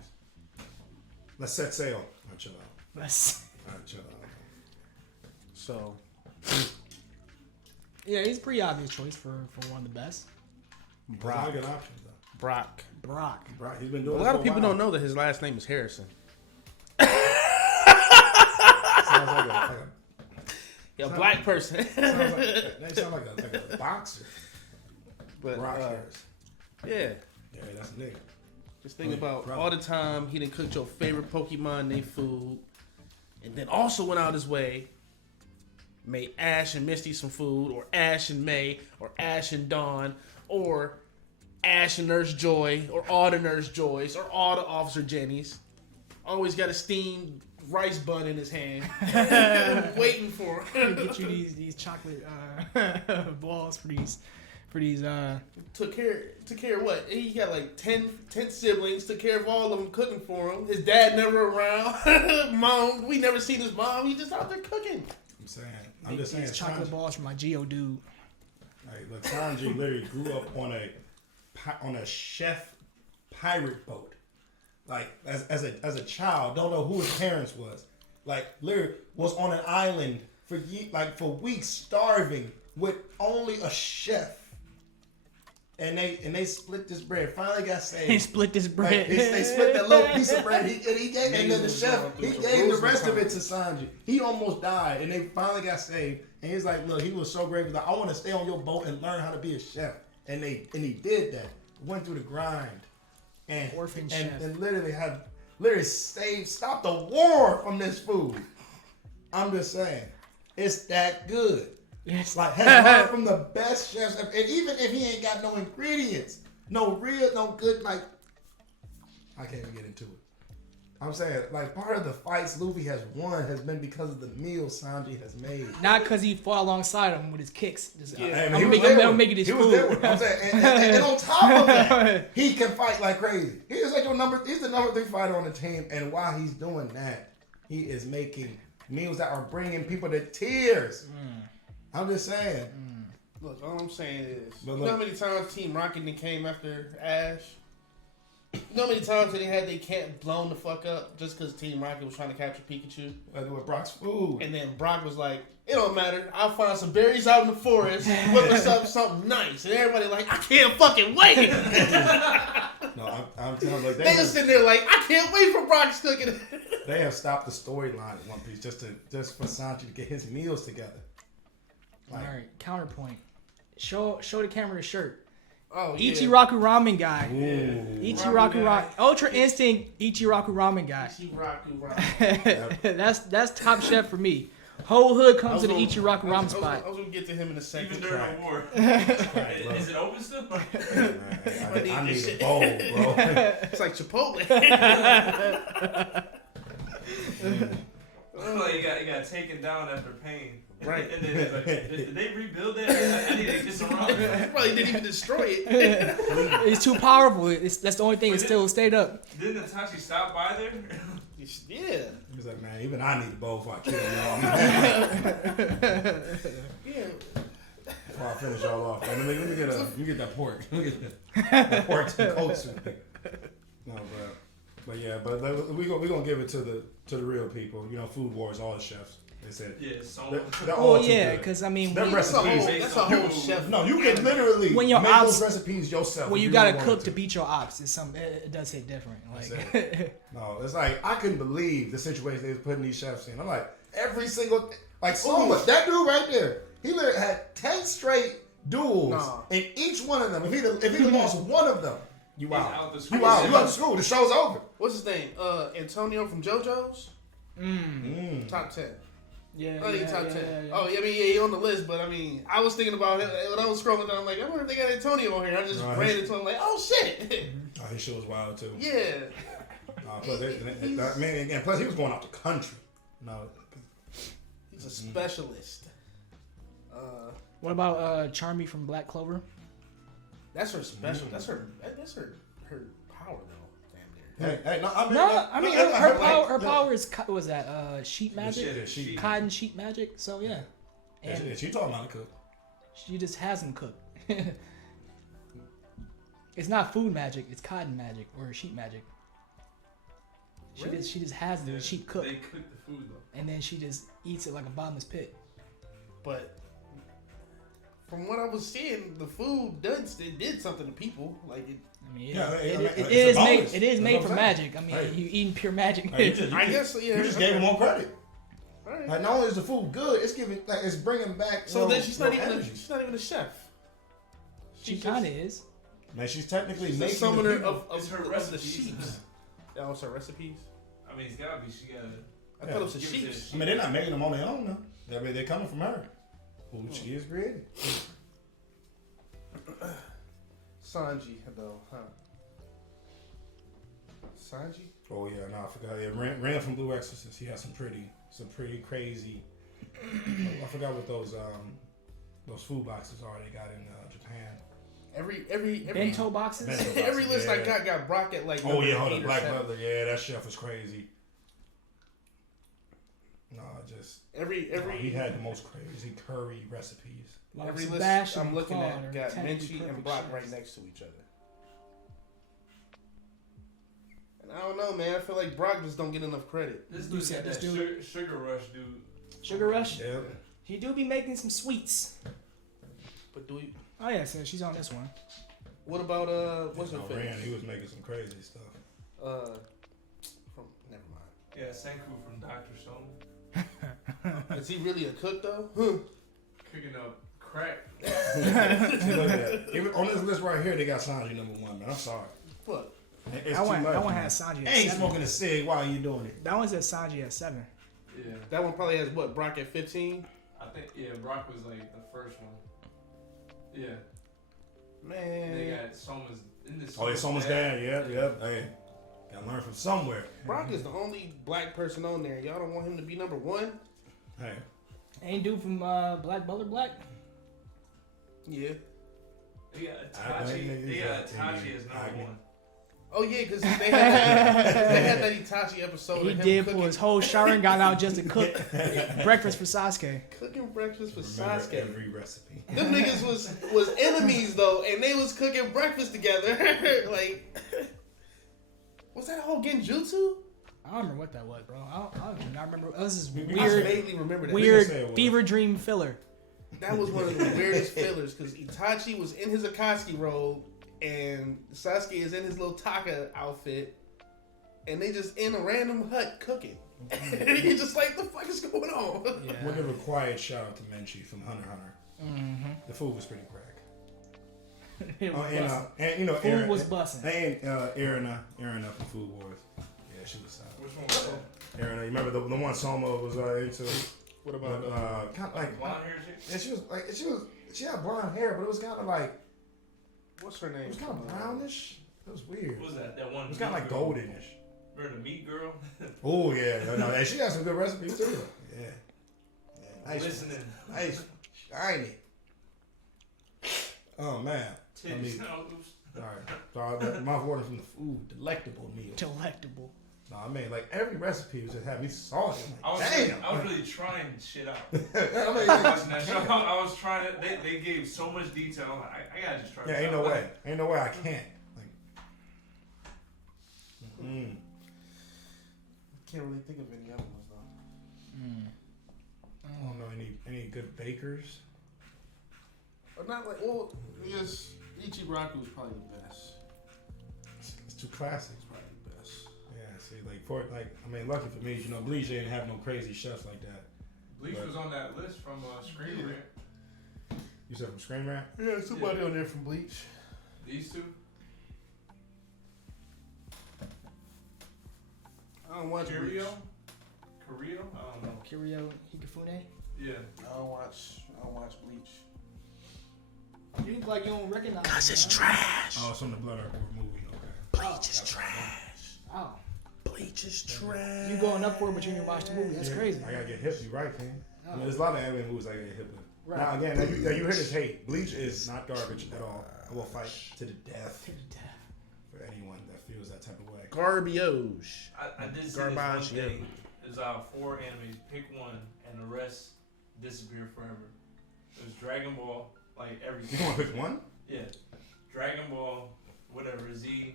Let's set sail. Alright, chill out. Let's. Chill out. So. Yeah, he's a pretty obvious choice for one of the best. Brock. There's a good options though. Brock. He's been doing. A lot of people don't know that his last name is Harrison. Sounds like a black person. They sound like a boxer. But Brock Harris. Yeah, that's a nigga. just think about all the time he done cooked your favorite Pokemon they food, and then also went out his way, made Ash and Misty some food, or Ash and May, or Ash and Dawn, or Ash and Nurse Joy, or all the Nurse Joys, or all the Officer Jennies. Always got a steamed rice bun in his hand, waiting for him. Get you these chocolate balls for these. Took care of what? He got like 10 siblings. Took care of all of them, cooking for him. His dad never around. Mom, we never seen his mom. He just out there cooking. I'm just saying. Chocolate balls from my Geo dude. Like, look, Sanji literally grew up on a chef pirate boat. Like as a child, don't know who his parents was. Like literally was on an island for weeks, starving with only a chef. And they split this bread. Finally got saved. They split this bread. Like, they split that little piece of bread. And then the chef gave the rest of it to Sanji. He almost died, and they finally got saved. And he's like, "Look, he was so grateful. Like, I want to stay on your boat and learn how to be a chef." And he did that. Went through the grind, and chef. And literally stopped the war from this food. I'm just saying, it's that good. Yes. Like has learned from the best chefs, and even if he ain't got no ingredients, no good, like I can't even get into it. I'm saying, like, part of the fights Luffy has won has been because of the meals Sanji has made. Not because he fought alongside him with his kicks. Just, I'm making his food. There with him. I'm saying, and on top of that, he can fight like crazy. He's like he's the number 3 fighter on the team, and while he's doing that, he is making meals that are bringing people to tears. I'm just saying. Look, all I'm saying is, you know how many times Team Rocket came after Ash? You know how many times they had their camp blown the fuck up just because Team Rocket was trying to capture Pikachu? With Brock's food. And then Brock was like, it don't matter. I'll find some berries out in the forest, whip us up something nice. And everybody like, I can't fucking wait. No, I'm telling you, like, they just sitting there like, I can't wait for Brock's cooking. They have stopped the storyline in One Piece just for Sanji to get his meals together. Like, all right, counterpoint. Show the camera the shirt. Oh, Ichiraku Ramen guy. Ooh. Ichiraku Ramen. Ultra Instinct Ichiraku Ramen guy. Ichiraku Ramen. That's top chef for me. Whole hood comes to the Ichiraku Ramen spot. I was gonna get to him in a second. Even during the war. Is it open still? I need a bowl, bro. It's like Chipotle. Like you got taken down after pain. Right. And then it's like, did they rebuild that? I need to get some wrong. They probably didn't even destroy it. It's too powerful. That's the only thing that still stayed up. Didn't Itachi stop by there? Yeah. He's like, man, even I need a bowl before I kill you. Yeah. Before I finish y'all off. Let me get that pork. Let me get that pork tonkotsu. No, but we're gonna give it to the real people. You know, Food Wars, all the chefs. They said, yeah, so they're all too good. because I mean, them recipes. That's a whole chef. No, you can literally when your make ops, those recipes yourself. When you gotta cook to beat your ops, it does hit different. Like, no, it's like I couldn't believe the situation they was putting these chefs in. I'm like, every single so much. That dude right there, he literally had 10 straight duels, and each one of them, if he lost one of them, You He's out. out the school. You out the school. The show's over. What's his name? Antonio from JoJo's. Top 10. Yeah. Oh, yeah, top 10. yeah. Oh, I mean, yeah, he on the list, but I mean, I was thinking about it when I was scrolling down. I'm like, I wonder if they got Antonio on here. I just ran into him like, oh shit. Oh, his show was wild too. Yeah. Plus, and plus he was going out the country. No, He's a specialist. What about Charmy from Black Clover? That's her special. That's her power though. Damn near. Hey, Her power is was that sheet magic, cotton sheet magic. So yeah, and she taught him how to cook. She just has him cook. It's not food magic; it's cotton magic or sheet magic. Really? She just has the sheep cook. They cook the food though, and then she just eats it like a bottomless pit. But from what I was seeing, the food did something to people. Like it. I mean, it is made from magic. I mean, Hey. you eating pure magic. I guess so, yeah. You just gave him more credit. Right. Like not only is the food good, it's bringing back. So then she's not even a chef. She kind of is. Man, she's technically She's a making summoner the of It's her the recipes. sheep. That was her recipes. I mean, it's gotta be. She gotta. I thought it was the give sheep. it to I mean, they're not making them on their own though. They're coming from her. Who she is created. Sanji though, huh? Sanji? Oh yeah, no, I forgot. Yeah, Ran from Blue Exorcist. He has some pretty crazy. I forgot what those food boxes are they got in Japan. Every Bento boxes. every list I got Brock at like. Oh yeah, hold number on, 8 or Black 7. Butler. Yeah, that chef was crazy. No, just he had the most crazy curry recipes. Every Sebastian list I'm looking Claude at are got technically Minchie and perfect Brock chefs. right next to each other. And I don't know, man. I feel like Brock just don't get enough credit. This You dude said got this that dude- sugar rush, dude. Sugar Rush. Yeah. He do be making some sweets. But do we? Oh yeah, so she's on this one. What about what's her face? Ran, he was making some crazy stuff. From never mind. Yeah, Senku from Dr. Stone. Is he really a cook though? Cooking up crack. See, look at that. On this list right here, they got Sanji number 1, man. I'm sorry. What? It's That too one much, man. has Sanji at Ain't 7. smoking a cig while you doing it. That one says Sanji at 7. Yeah. That one probably has what? Brock at 15. I think, Brock was like the first one. Yeah. Man, They got Soma's in this. Oh, it's almost dad. Yep. Hey, gotta learn from somewhere. Brock is the only black person on there. Y'all don't want him to be number 1? Hey, Ain't dude from Black Butler Black? Yeah. They got Itachi as number 1. Oh yeah, because they had that Itachi episode. He of him did cooking, pull his whole Sharingan out just to cook breakfast for Sasuke. cooking breakfast for remember Sasuke. every recipe. Them niggas was enemies though, and they was cooking breakfast together. Like, was that a whole Genjutsu? I don't remember what that was, bro. I don't even remember. It was this I weird, vaguely remember that. weird say it was. fever dream filler. That was one of the weirdest fillers because Itachi was in his Akatsuki robe and Sasuke is in his little Taka outfit, and they just in a random hut cooking. And you're just like, the fuck is going on? Yeah. We'll give a quiet shout out to Menchie from Hunter x Hunter. Mm-hmm. The food was pretty crack. It was bussin'. And you know, Food Aaron, was bussin'. And Aaron from Food Wars. Yeah, she was solid. Which one was that? Aaron, you remember the one Soma was into? What about kind of like Blonde hair chick? and she had blonde hair, but it was kind of like what's her name? it was kind of brownish. It was weird. What was that? That one. It was kind of like meat girl? goldenish. Remember the meat girl? Oh yeah, no, and she got some good recipes too. Yeah, nice, Listening. nice, shiny. Oh man, Titties. all right. So my order from the food, delectable meal. Delectable. No, I mean like every recipe was just had me salty. I I'm was, like, damn. I was really trying shit out. I mean, Watching that show, I was trying to. They gave so much detail. I'm like, I gotta just try. yeah, this ain't out. no way. Ain't no way I can't. Like, Can't really think of any other ones though. I don't know any good bakers. But not like, well, I guess Ichiraku is probably the best. It's too classic. It's probably the best. Yeah, see, lucky for me, you know, Bleach didn't have no crazy chefs like that. Bleach was on that list from Screen Rant. You said from Screen Rant? Yeah, somebody on there from Bleach. These two. I don't watch Curio? Bleach. Curio? I don't know. Curio Hikifune. Yeah. I don't watch Bleach. You look like you don't recognize. Cause it's trash. Oh, it's from the Blood Earth movie. Okay. Bleach is trash. Oh. Bleach is trash. You going up for it, but you didn't watch the movie. That's crazy. I gotta get hip. You right, King. Oh. I mean, there's a lot of anime movies I get hip with. Right. Now again, now you hear this hate. Bleach is not garbage at all. I will fight to the death To the death. for anyone that feels that type of way. Garbage. I did see Garbage, this one thing. There's 4 animes. Pick one, and the rest disappear forever. There's Dragon Ball, like You everything. want to pick one? Yeah. Dragon Ball, whatever, Z.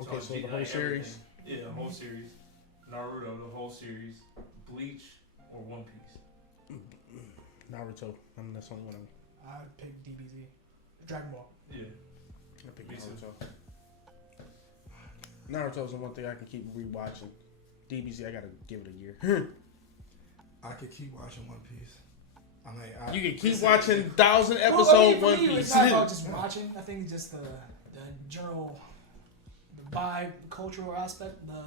Okay, so G, the whole like series. everything. Yeah, the whole series. Naruto, the whole series. Bleach, or One Piece. Naruto. I mean, that's the only one I picked DBZ. Dragon Ball. Yeah. I pick Me too. Naruto. Naruto's the one thing I can keep rewatching. DBZ, I gotta give it a year. I could keep watching One Piece. I mean, You can keep watching 1,000 Well, I episode mean, for One me, Piece. It's not about just watching. I think it's just the general, the vibe, cultural aspect, the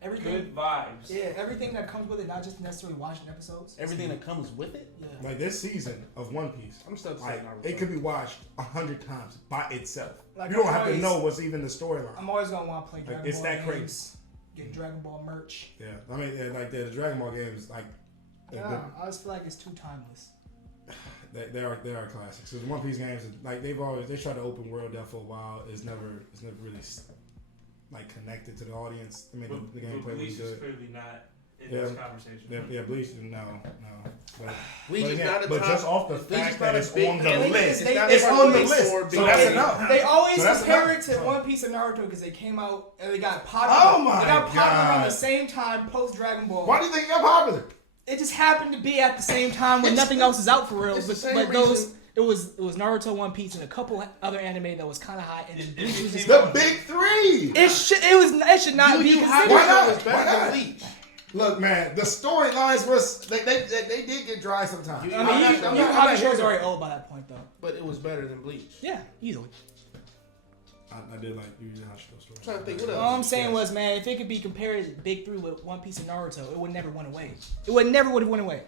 everything. Good vibes. Yeah, everything that comes with it, not just necessarily watching episodes. Everything that comes with it. Yeah. like this season of One Piece, I'm still like saying Naruto. it could be watched 100 times by itself. Like, You don't I'm have to always- know what's even the storyline. I'm always gonna want to play Dragon it's Ball that crazy. games, get Dragon Ball merch. Yeah, I mean, like the Dragon Ball games, like Yeah, I always feel like it's too timeless. they are classics. So the One Piece games, like they tried to open world that for a while. It's never really like connected to the audience. I mean, But, the but gameplay Bleach was is good. clearly not in Yeah. this conversation. Yeah, Bleach, no. But, Bleach is again, not a but top. just off the Bleach is fact not that a it's big on the anime. list, They- it's on the big list. for So that's big enough. They always So that's compare enough. it to One Piece and Naruto because they came out and they got popular. Oh my They got popular around God. the same time post Dragon Ball. Why do you think it got popular? It just happened to be at the same time when nothing else is out for real. it's the But, same but those reason- it was Naruto, One Piece, and a couple other anime that was kind of hot. And then Bleach was just The big three. it should not be Yu considered. Why not? Hakusho is better Why than not? Bleach. Look, man, the storylines was they did get dry sometimes. You- I mean, I'm Yu not- Yu I'm not Hakusho here was to- already old by that point, though. But it was better than Bleach. Yeah, easily. I did like Yu Yu Hakusho story. I'm trying to think, what else? All I'm saying was, man, if it could be compared big three with One Piece and Naruto, it would never went away. It would never would have went away.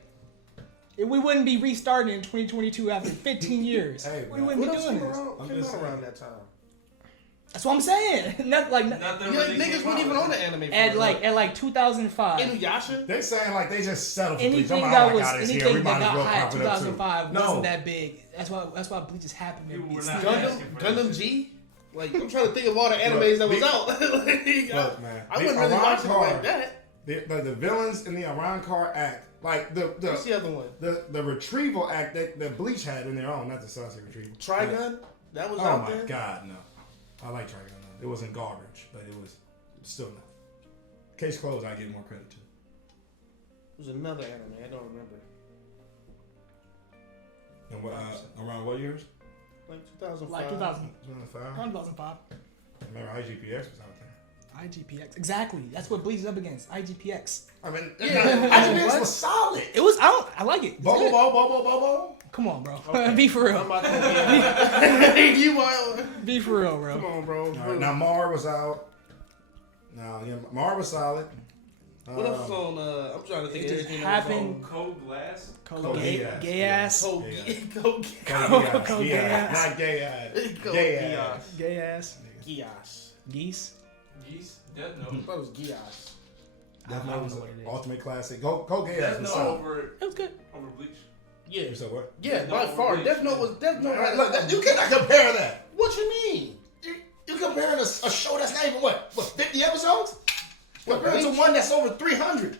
We wouldn't be restarting in 2022 after 15 years. Hey, we man. wouldn't What be else doing came this. around, I'm came just out saying. around that time? That's what I'm saying. Not like Nothing You really niggas came weren't out. even on the anime. at like 2005. Inuyasha. They saying like they just settled for Bleach. Anything I'm that like, was God, it's here. anything We might that as got well high at pop it up, too. 2005 No. wasn't that big. That's why Bleach just happened to People be were sneaking not in. asking for Gundam this. G. Like I'm trying to think of all the animes that was out. Look, man. I wouldn't really watch it like that. The villains in the Arrancar act, like What's the other one? the retrieval act that Bleach had in their own, not the Sasuke retrieval. Trigun. That was Oh out my there. God, no. I like Trigun. It wasn't garbage, but it was still not. Case closed. I give more credit to. It was another anime. I don't remember. And what, around what years? Like 2005. Like 2000, 2005. around 2005. Remember IGPX was out there. IGPX. Exactly. That's what Bleach is up against. IGPX. I mean, Yeah. IGPX What? was solid. It was. I like it. It's Bobo, good. Bobo. Come on, bro. Okay. Be for I'm real. about to you wild. Be for real, bro. Come on, bro. All right, now Mar was out. Now, yeah, Mar was solid. What else was on? I'm trying to think It of just everything happened. Cold Glass. Code Gay, Geass. gay ass. that was on. Code Gay Geass. ass. Not gay ass. Go Gay ass. Gay ass. Gias. Geese. Geese. Death I Note. thought it was Gias. Death I Note don't was know an what it is. ultimate classic. Go gay ass Death was Note solid. over It was good. Bleach. Yeah. You said what? Yeah, Death by Note far. was Death Note was Death Note. Alright, look, you cannot compare that. What you mean? You comparing a show that's not even what 50 episodes? What, Compared to Bleach? one that's over 300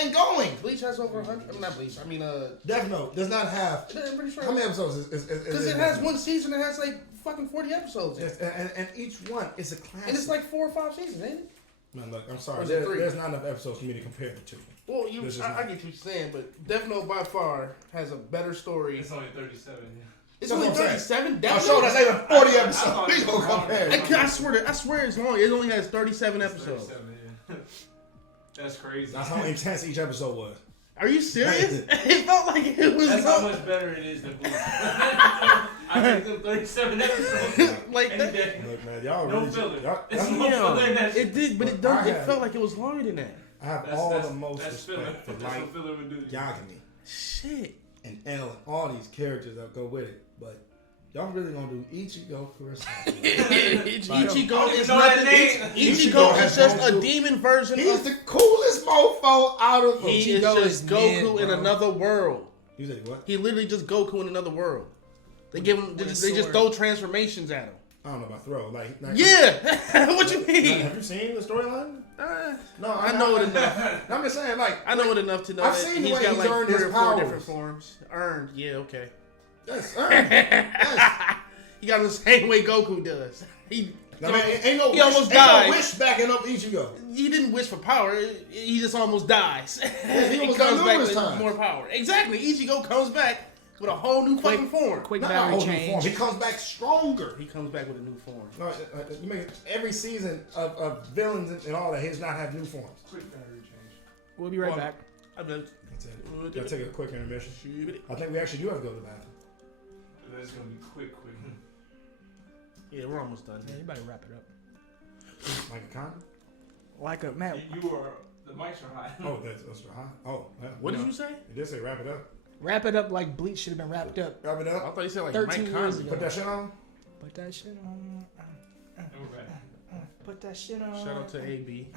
and going. Bleach has over 100. I mean, not Bleach. I mean, Death Note does not have. I'm pretty sure. How many episodes is Because it has one season that has like fucking 40 episodes. In it. Yes, and each one is a classic. And it's like 4 or 5 seasons, ain't it? Man, look, I'm Or sorry. is it 3? There's not enough episodes for me to compare the two. Well, This is I not- get what you're saying, but Death Note by far has a better story. It's only 37. Yeah. It's That's only what I'm saying. 37. A Death show Note. that's even 40 I episodes. thought We it was gonna longer. compare. I swear it's long. It only has 37 It's episodes. 37, yeah. That's crazy. That's how intense each episode was. Are you serious? It felt like it was. That's how much better it is than Bleach. I take them 37 episodes like any that. day. Look, man, y'all No really. filler. Y'all, It's y'all, no filler in that shit. It did, but I it had- felt like it was longer than that. I have all the most respect for Light, Yagami, shit, and L, and all these characters that go with it. But y'all really gonna do Ichigo for a second? Ichigo is nothing. Ichigo is just a demon version. He's the coolest mofo out of them. He is just Goku in another world. You said what? He literally just Goku in another world. They give him. They just throw transformations at him. I don't know about throw. Like yeah. What you mean? Have you seen the storyline? No, I know it enough. I'm just saying, like I know it enough to know I've that seen he's the way got he's like earned 3 his or 4 powers. different forms. Earned, yeah, okay. Yes, earned. Yes. He got him the same way Goku does. He almost died. Ain't no wish backing up Ichigo. He didn't wish for power. He just almost dies. Yeah, he almost comes back with with more power. Exactly. Ichigo comes back with a whole new fucking form. Quick Not battery a whole new change. form. He comes back stronger. He comes back with a new form. No, you make every season of villains and all that. He does not have new forms. Quick battery change. We'll be right back. That's it. Gotta take a quick intermission. I think we actually do have to go to the bathroom. That's gonna be quick. Yeah, we're almost done. Yeah, you better wrap it up. Like a condom? Like a man. You are the mics are hot. Oh, that's hot. Oh, yeah. What did you say? You did say wrap it up. Wrap it up like Bleach should have been wrapped up. Wrap it I up. thought you said like 13 Mike years Conley. ago. Put that shit on. Put that shit on. And we're back. Put that shit on. Shout out to AB.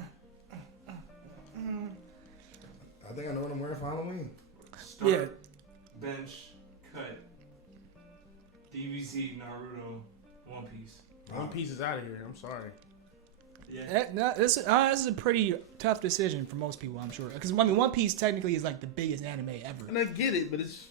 I think I know what I'm wearing for Halloween. Start, bench, cut. DBZ, Naruto, One Piece. One Piece is out of here. I'm sorry. Yeah. This is a pretty tough decision for most people, I'm sure. Because I mean, One Piece technically is like the biggest anime ever. And I get it, but it's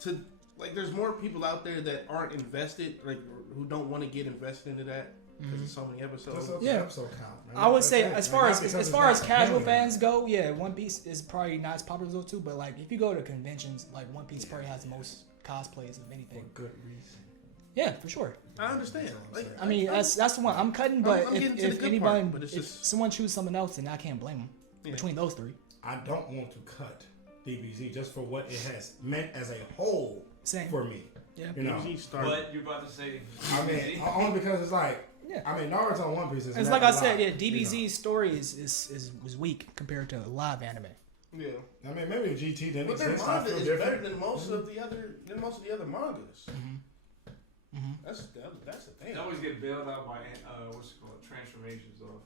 to like there's more people out there that aren't invested, like who don't want to get invested into that because there's so many episodes. Yeah. Episode count, man. I would say That's as far as casual family. fans go, yeah, One Piece is probably not as popular as those two. But like if you go to conventions, like One Piece probably has the most cosplays of anything. For good reason. Yeah, for sure. I understand. Like, I mean, that's the one I'm cutting. But I'm getting to the if good anybody, part, but it's if just- someone chooses something else, then I can't blame them. Yeah. Between those three, I don't want to cut DBZ just for what it has meant as a whole same. for me. Yeah. You know. But you're about to say. I mean, only because it's like. Yeah. I mean, Naruto and One Piece is. It's never like I said, live, yeah. DBZ's you know. story was weak compared to live anime. Yeah. I mean, maybe if GT didn't But their exist, I manga feel is different. better than most of the other mangas. Mm-hmm. That's the thing. They always get bailed out by what's it called transformations off.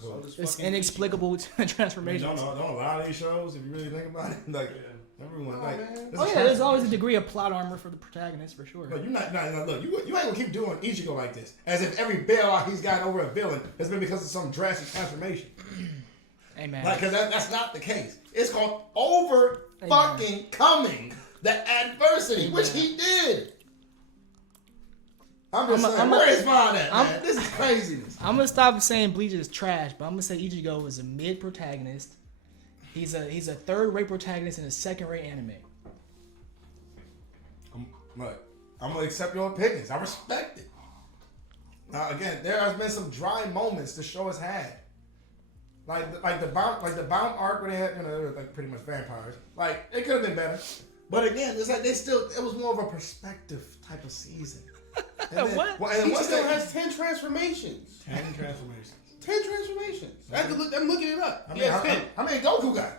So this It's fucking inexplicable I mean, transformations. don't a lot of these shows, if you really think about it, like everyone, like. man. this Oh is yeah, there's always a transformation. degree of plot armor for the protagonist for sure. Look, you're not look. You ain't gonna keep doing Ichigo like this, as if every bailout he's gotten over a villain has been because of some drastic transformation. Hey man, Like, cause that's not the case. It's called over fucking coming the adversity, which he did. I'm just saying, where is mine at, man? This is craziness. I'm gonna stop saying Bleach is trash, but I'm gonna say Ichigo is a mid protagonist. He's a third-rate protagonist in a second-rate anime. Look, I'm gonna accept your opinions. I respect it. Now again, there has been some dry moments the show has had. Like the bound arc where they had, they were like pretty much vampires. Like it could have been better. But again, it's like it was more of a perspective type of season. And then, What? And He once still they has 10 transformations. 10 transformations. 10 transformations. I'm looking it up. I He mean, has 10. how many Goku got?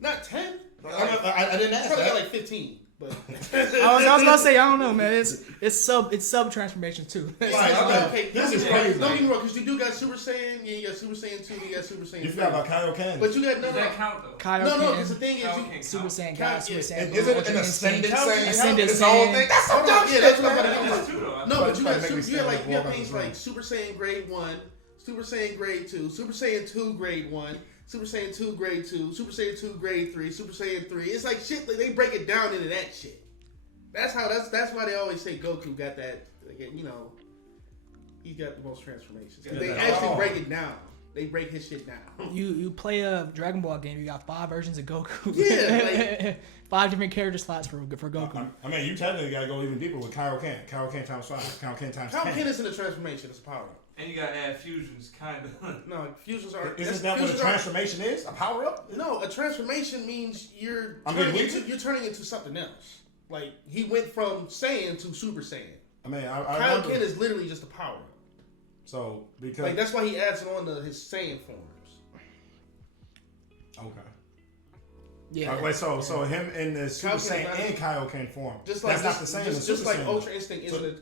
Not 10. I didn't ask Probably got that. like 15. But I was gonna say I don't know, man. It's sub transformations too. okay, This is crazy. Don't get me wrong, because you do got Super Saiyan, yeah, you got Super Saiyan 2, you got Super Saiyan 3. You forgot about Kaioken. But you got Does that count though? Kaioken, No, because the thing is, Kaioken. Super Saiyan Count- God, Super yeah. Saiyan. Is it Ultra an ascended Instinct. Saiyan? Ascended It's the whole Saiyan. thing. That's some dumb Yeah, shit, that's what I'm man. about to That's two though. No, but you got make me you got stand things up like Super Saiyan Grade 1, Super Saiyan Grade 2, Super Saiyan 2 Grade 1, Super Saiyan 2 Grade 2, Super Saiyan 2 Grade 3, Super Saiyan 3. It's like shit, like they break it down into that shit. That's why they always say Goku got that, like, you know, he's got the most transformations. Yeah, They that's actually all. break it down. They break his shit down. You play a Dragon Ball game. You got 5 versions of Goku. Yeah, 5 different character slots for Goku. I mean, you technically got to go even deeper with Kaioken. Kaioken times 5. Kaioken times 10. Kaioken isn't a transformation, it's a power up. And you gotta add fusions, kind of. No, fusions are. Isn't that what a transformation is? A power up? No, a transformation means you're I mean, turning into something else. Like he went from Saiyan to Super Saiyan. I mean, I Kaioken remember. is literally just a power up. So because Like that's why he adds it on to his Saiyan forms. Okay. Yeah. Wait, so him in the Super Saiyan and Kaioken form. That's not the same as Super Just like Saiyan.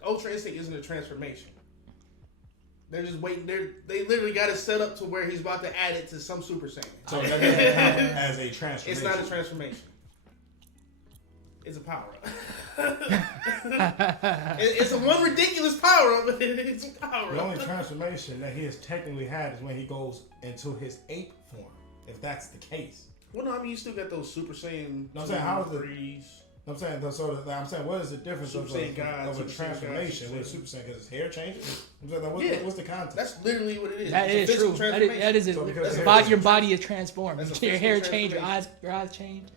Ultra Instinct isn't a transformation. They're just waiting. They literally got it set up to where he's about to add it to some Super Saiyan. So that doesn't count as a transformation. It's not a transformation. It's a power up. It's a one ridiculous power up, but it's a power up. The only transformation that he has technically had is when he goes into his ape form. If that's the case. Well, no, I mean you still got those Super Saiyan. No, I'm saying how is the? threes. I'm saying what is the difference of a transformation with a Super Saiyan? Because his hair changes. I'm saying, what's the context? That's literally what it is. That is true. That is it. Your body is transformed. Your hair change. Your eyes change.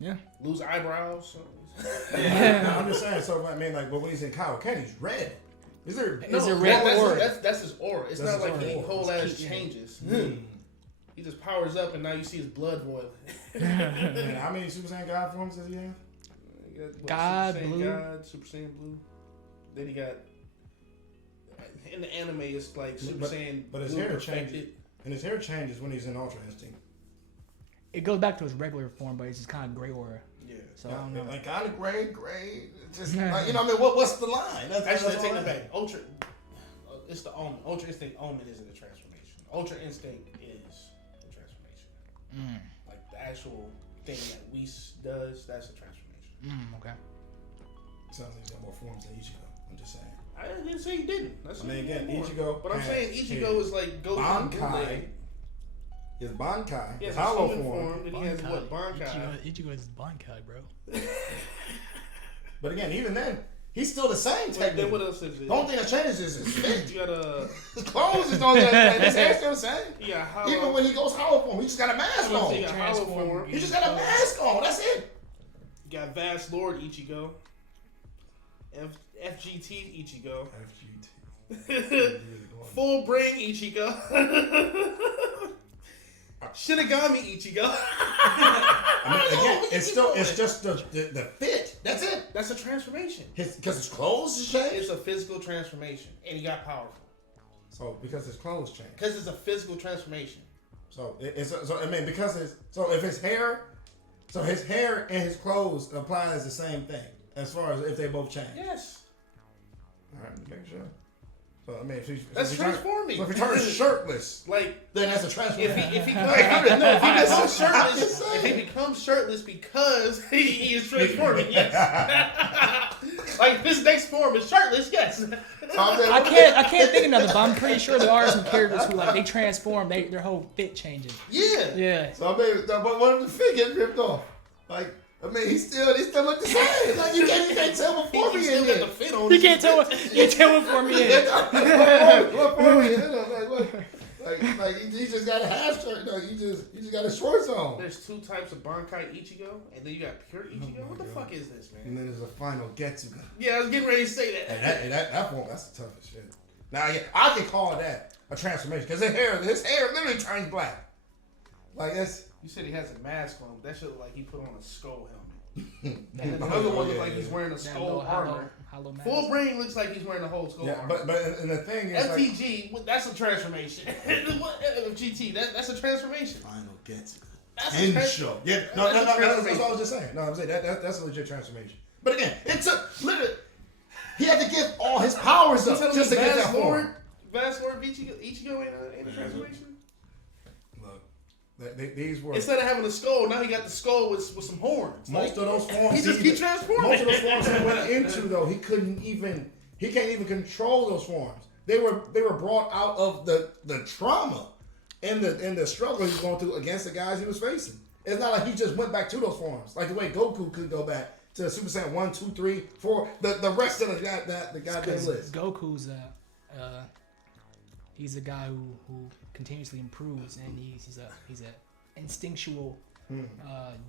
Yeah. Lose eyebrows. Yeah. I'm just saying. So I mean, like, but when he's in Kaioken, he's red. Is there red aura? That's his aura. It's not like he whole ass changes. He just powers up, and now you see his blood boiling. Man, how many Super Saiyan God forms does he have? God, Super Saiyan Blue. God, Super Saiyan Blue. Then he got in the anime, it's like Super Saiyan. But his hair changes, and his hair changes when he's in Ultra Instinct. It goes back to his regular form, but it's just kind of gray aura. Yeah. So I don't know. Like kind of gray. Just like, you know, what I mean, what's the line? Actually, I take that back. Ultra, it's the Omen. Ultra Instinct Omen isn't a transformation. Ultra Instinct is a transformation. Like the actual thing that Whis does, that's a transformation. Okay. Sounds like he's got more forms than Ichigo. I'm just saying. I didn't say he didn't. Ichigo. But I'm saying Ichigo is like Goku Bankai. His Bankai. He has his hollow form. And he has what? Bankai. Ichigo is Bankai, bro. But again, even then, he's still the same technically. Then what else is it? The only thing that changes is his fit. You got his clothes is the only thing that his hair's still the same. Yeah, even when he goes hollow form, he just got a mask on. Hollow form. He just got a mask on. That's it. You got Vast Lord Ichigo. FGT Ichigo. Full Brain Ichigo. Shinigami Ichigo. I mean, again, it's just the fit. That's it. That's a transformation. Because his clothes changed? It's a physical transformation. And he got powerful. So, because his clothes changed. Because it's a physical transformation. So, if his hair and his clothes applies the same thing, as far as if they both change. Yes. All right, make sure. So, I mean, that's transforming. So if he turns shirtless, like, then that's a transformation. If he becomes shirtless because he is transforming, yes. Like his next form is shirtless, yes. I can't think of nothing, but I'm pretty sure there are some characters who like they transform, their whole fit changes. Yeah. So I mean, but what if the fit gets ripped off? Like, I mean, he still look the same. Like you can't tell before me in here. You can't tell before me in. Like he just got a half shirt. No, you just got a shorts on. There's two types of Bankai Ichigo, and then you got pure Ichigo. What the fuck is this, man? And then there's a final Getsuga. Yeah, I was getting ready to say that. And that form, that's the toughest shit. Now, yeah, I can call that a transformation because his hair literally turns black. Like that's. You said he has a mask on. That shit look like he put on a skull helmet. And then the other one looks like he's wearing a skull armor. Full Brain looks like he's wearing a whole skull armor. But and the thing is, FTG, that's a transformation. GT, that's a transformation. Final gets end show. Yeah, no, that's what I was just saying. No, I'm saying that's a legit transformation. But again, it took literally. He had to give all his powers up just to get that form. Vast Lord Ichigo ain't a transformation. These were instead of having a skull, now he got the skull with some horns. Most of those forms he just keep transforming. Most of those forms he went into though, he can't even control those forms. They were brought out of the trauma and the struggle he was going through against the guys he was facing. It's not like he just went back to those forms like the way Goku could go back to Super Saiyan 1, 2, 3, 4. The rest of the goddamn list. Goku's he's a guy who continuously improves, and he's a instinctual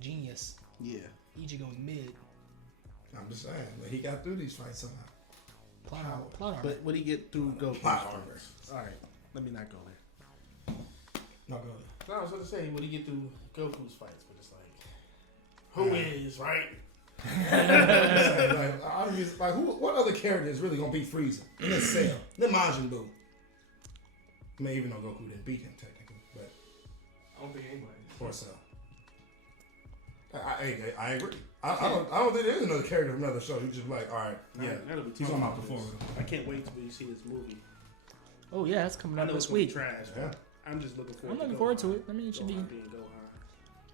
genius. Yeah. Ichigo's mid. I'm just saying, but he got through these fights somehow. Plot armor. But what did he get through Goku? Plot armor. All right, let me not go there. No, go ahead. No, I was going to say, what did he get through Goku's fights? But it's like, who is, right? What other character is really gonna beat Frieza? And then Cell, then Majin Buu. I mean, even though Goku didn't beat him technically, but I don't think anybody. Or so. I agree. I don't think there is another character from another show. You just like, all right, yeah, he's on my performance. I can't wait till you see this movie. Oh yeah, that's coming up this week. Trash. Yeah. I'm just looking forward. I'm looking forward to it. I mean, it should be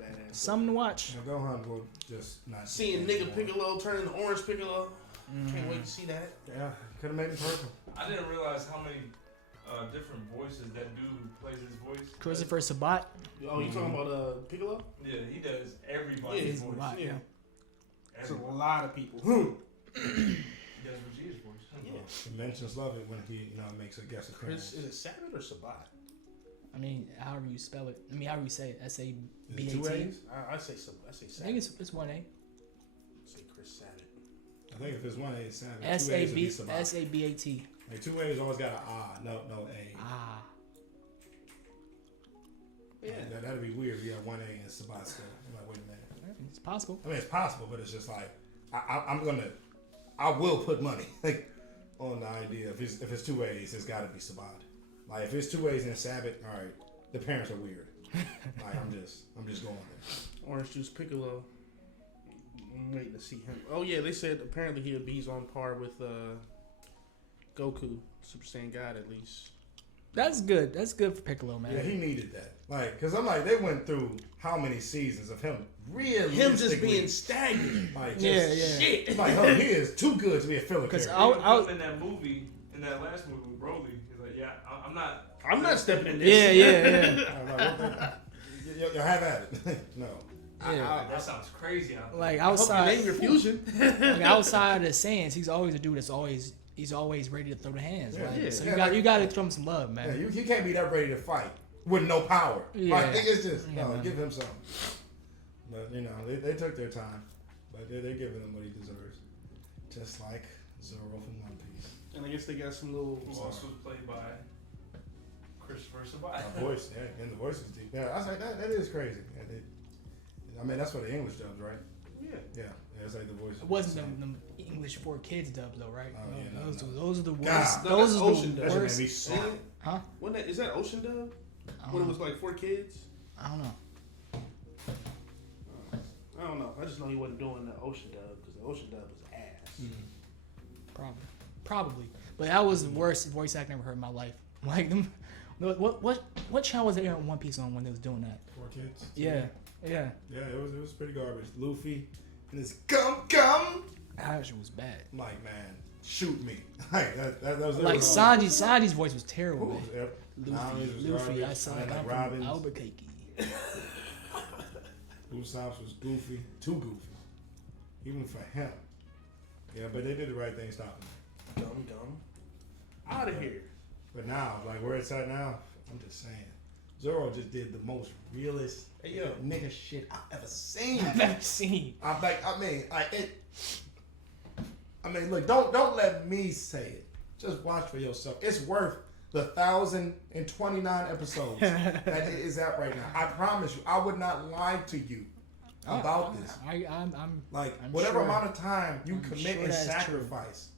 badass. something to watch. Now, Gohan will just not seeing nigga Piccolo turn into Orange Piccolo. Can't wait to see that. Yeah, could have made him purple. I didn't realize how many different voices that dude plays his voice. Christopher Sabat. Oh, you talking about Piccolo? Yeah, he does everybody's voice. Yeah. That's a Everybody. lot of people. He does Vegeta's voice. Yeah. Conventions love it when he makes a guest appearance. Is it Sabat or Sabat? I mean, however you spell it. I mean, however you say it. S-A-B-A-T. Two A's? I say Sabat. I think it's one A. Say Chris Sabat. I think if it's one A, it's Sabat. S-A-B-A-T. Like 2 A's always got an ah, no A. Ah. Yeah. That'd be weird if you have 1 A and Sabat still. I'm like, wait a minute. It's possible. I mean, it's possible, but it's just like I will put money on the idea. If it's 2 A's, it's got to be Sabat. Like if it's 2 A's and Sabat, all right, the parents are weird. Like I'm just going there. Orange Juice Piccolo. I'm waiting to see him. Oh yeah, they said apparently he's on par with Goku, Super Saiyan God at least. That's good. That's good for Piccolo, man. Yeah, he needed that. Like, cause I'm like, they went through how many seasons of him really just being stagnant. Like, just shit. It's like, oh, he is too good to be a filler character. I in that movie, in that last movie with Broly, he's like, yeah, I'm not stepping in this. Yeah. I'm like, y'all have at it. No. Yeah. That sounds crazy. Like outside, name your fusion. like outside of the Saiyans, he's always a dude that's always ready to throw the hands. Yeah, right? yeah. So Yeah, you got to throw him some love, man. Yeah, you can't be that ready to fight with no power. Yeah. Like, it's just Yeah, give him something. But they took their time, but they're giving him what he deserves, just like Zoro from One Piece. And I guess they got some little. Who also was played by Christopher Sabat. Voice, yeah, and the voice is deep. Yeah, I was like that is crazy. I mean, that's what the English dubs, right? Yeah, it's like the voice. It wasn't the English for kids dubs though, right? Oh, yeah, Those are the God. worst. No, Those that's are Ocean the Dub. worst. That shit made me Huh? Is that Ocean Dub? When it was like 4 kids? I don't know. I don't know. I just know he wasn't doing the Ocean Dub because the Ocean Dub was ass. Probably. But that was the worst voice acting I ever heard in my life. Like them. What channel was it on One Piece on when they was doing that? 4 kids. Yeah. Yeah, it was pretty garbage. Luffy and his gum. That shit was bad. I'm like, man, shoot me. Like that was Like Sanji's voice was terrible, man. Yep. Luffy, I saw like I'm Robin's. from Albuquerque. Usopp's was goofy, too goofy, even for him. Yeah, but they did the right thing, stopping him. Gum. Out of here. But now, like where it's at now, I'm just saying, Zoro just did the most realist nigga shit I've ever seen. I mean, look, don't let me say it. Just watch for yourself. It's worth the 1,029 episodes that it is at right now. I promise you, I would not lie to you about this. I'm whatever sure, amount of time you commit sure and that's sacrifice,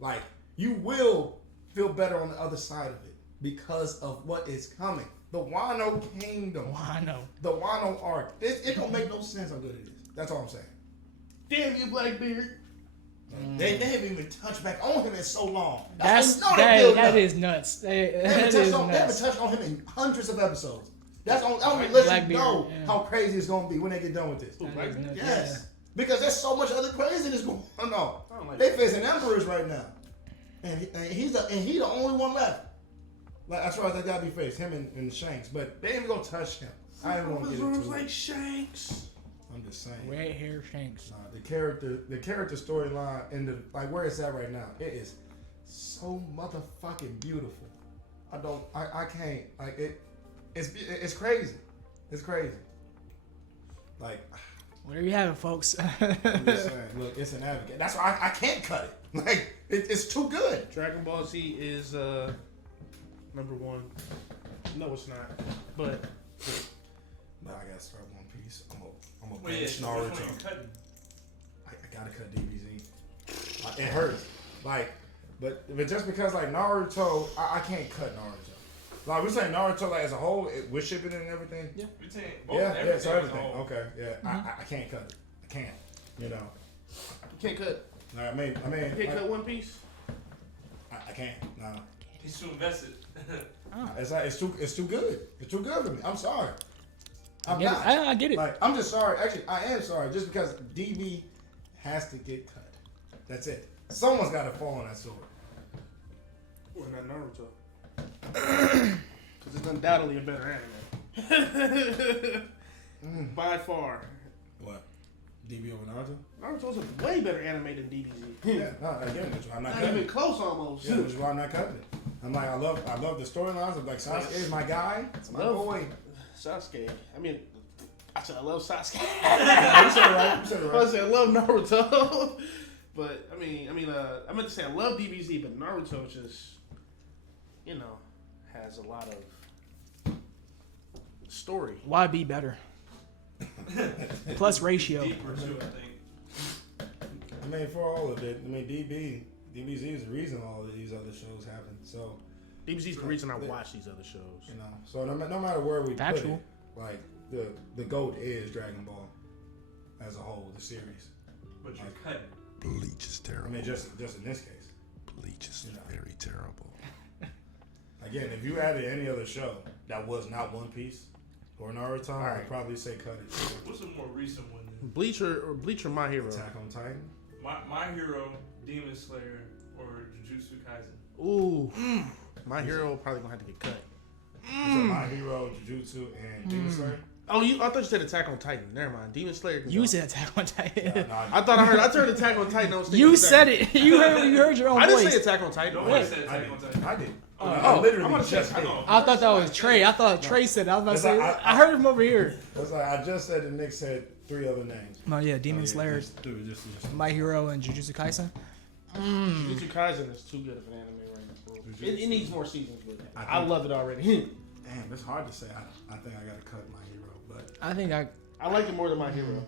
like you will feel better on the other side of it because of what is coming. The Wano Kingdom. The Wano arc. It don't make no sense how good it is. That's all I'm saying. Damn you, Blackbeard. They haven't even touched back on him in so long. That is nuts. They haven't touched on him in hundreds of episodes. That's only let you know how crazy it's gonna be when they get done with this. Yes, because there's so much other craziness going on. They facing emperors right now, and he the only one left. Like as far as they gotta be faced, him and Shanks, but they ain't even gonna touch him. I ain't gonna get into it. Like Shanks. I'm just saying. Red hair Shanks. The character storyline and where it's at right now, it is so motherfucking beautiful. I can't like it. It's crazy. It's crazy. Like, whatever you have it, folks. I'm just saying. Look, it's an advocate. That's why I can't cut it. Like, it's too good. Dragon Ball Z is number 1. No, it's not. But I gotta start One Piece. I'm a Wait, bench Naruto. I gotta cut DBZ. It hurts. Like, but just because like Naruto, I can't cut Naruto. Like we're saying Naruto like as a whole with shipping and everything. Yeah, we're saying so everything. Okay, yeah. Mm-hmm. I can't cut it. I can't. You know. You can't cut. I mean, you can't cut One Piece. I can't. No. He's too invested. It's like it's too good. It's too good for me. I'm sorry. I get it. Like I'm just sorry. Actually, I am sorry. Just because DB has to get cut. That's it. Someone's got to fall on that sword. Or not Naruto. Because it's undoubtedly a better anime. By far. What? DB over Naruto? Naruto's a way better anime than DBZ. Yeah, no, again, which I'm not Not cutting even it. close almost. Yeah, which is why I'm not cutting it. I'm like, I love the storylines. I'm like, Sasuke is my guy. It's my boy. Sasuke. I mean, I said I love Sasuke. You said it right. You said it I right. said I love Naruto. But I meant to say I love DBZ, but Naruto just, has a lot of story. Why be better? Plus ratio. Deeper too, I think. I mean, for all of it, I mean, DBZ is the reason all of these other shows happen. So DBZ is the reason I watch these other shows. You know, so no matter where we Factual. put it, like the GOAT is Dragon Ball as a whole, the series. But you're cutting. Bleach is terrible. I mean, just in this case. Bleach is very terrible. Again, if you added any other show that was not One Piece or Naruto, I'd probably say cut it. What's a more recent one? Then? Bleach or My Hero? Attack on Titan. My Hero, Demon Slayer, or Jujutsu Kaisen. Ooh, My Hero probably gonna have to get cut. So My Hero, Jujutsu, and Demon Slayer. Oh, I thought you said Attack on Titan. Never mind. Demon Slayer. You said Attack on Titan. I thought I heard Attack on Titan. I was You said it. You heard your own I voice. didn't say Attack on Titan. Nobody said Attack on Titan. I did. Oh, I literally I'm gonna just check. did. I thought that was Trey. I thought Trey said it. I was about to say. I heard him over here. That's like I just said, and Nick said 3 other names. No, yeah, Demon Slayer, Just My Hero, and Jujutsu Kaisen. Jujutsu Kaisen is too good of an anime right now. It needs more seasons, but I love it already. Damn, it's hard to say. I think I gotta cut My Hero, but I think I like it more than My Hero.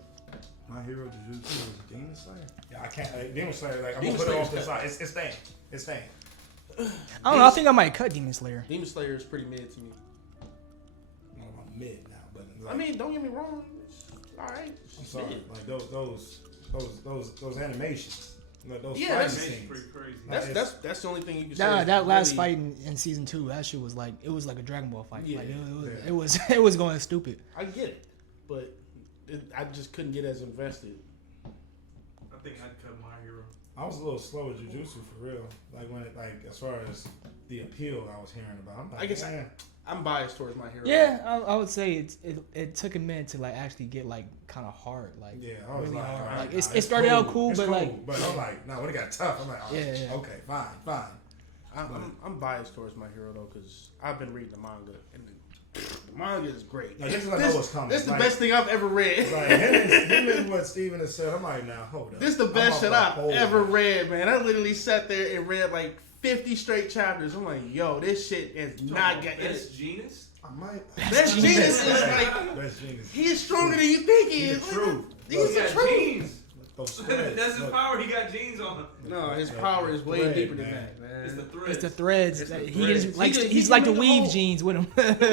My Hero, Jujutsu, is Demon Slayer. Yeah, I can't. Demon Slayer, like I'm Demon gonna put it Slayer's off the cut. side. It's staying. It's staying. I don't know. I think I might cut Demon Slayer. Demon Slayer is pretty mid to me. Well, I'm mid now, but like, I mean, don't get me wrong. It's all right. I'm sorry. Like those animations. Like those Yeah, fighting that's scenes. Pretty crazy. That's the only thing you can say. That last really, fight in season 2, that shit was like a Dragon Ball fight. Yeah. Like it was going stupid. I get it, but I just couldn't get as invested. I think I'd cut My Hero. I was a little slow with Jujutsu for real. Like when as far as the appeal I was hearing about. I'm like, I guess man. I'm biased towards My Hero. Yeah, I would say it took a minute to like actually get like kind of hard. Like Yeah, I was really like, hard. all right, Like nah, it started out cool, It's but like but I'm like, nah, when it got tough, I'm like, oh, Yeah. okay, fine. I'm biased towards My Hero though, because I've been reading the manga, and the manga is great. Like, this is what I know what's coming. This is the Like- best thing I've ever read. Like him and what Steven has said, I'm like, now hold up. This is the best shit I'm I've off the ever whole- read, man. I literally sat there and read like 50 straight chapters. I'm like, yo, this shit is not good. That's Genus. I might. Best Genius is like, Best Genius. he is stronger than you think he He's is. the truth. He's He the got truth. jeans. Those threads. That's his Look. power. He got jeans on. No, his power is way Thread, deeper than man. that, man. It's the threads. it's the threads. It's the He threads. is like He can he's like to make a weave whole- jeans with him.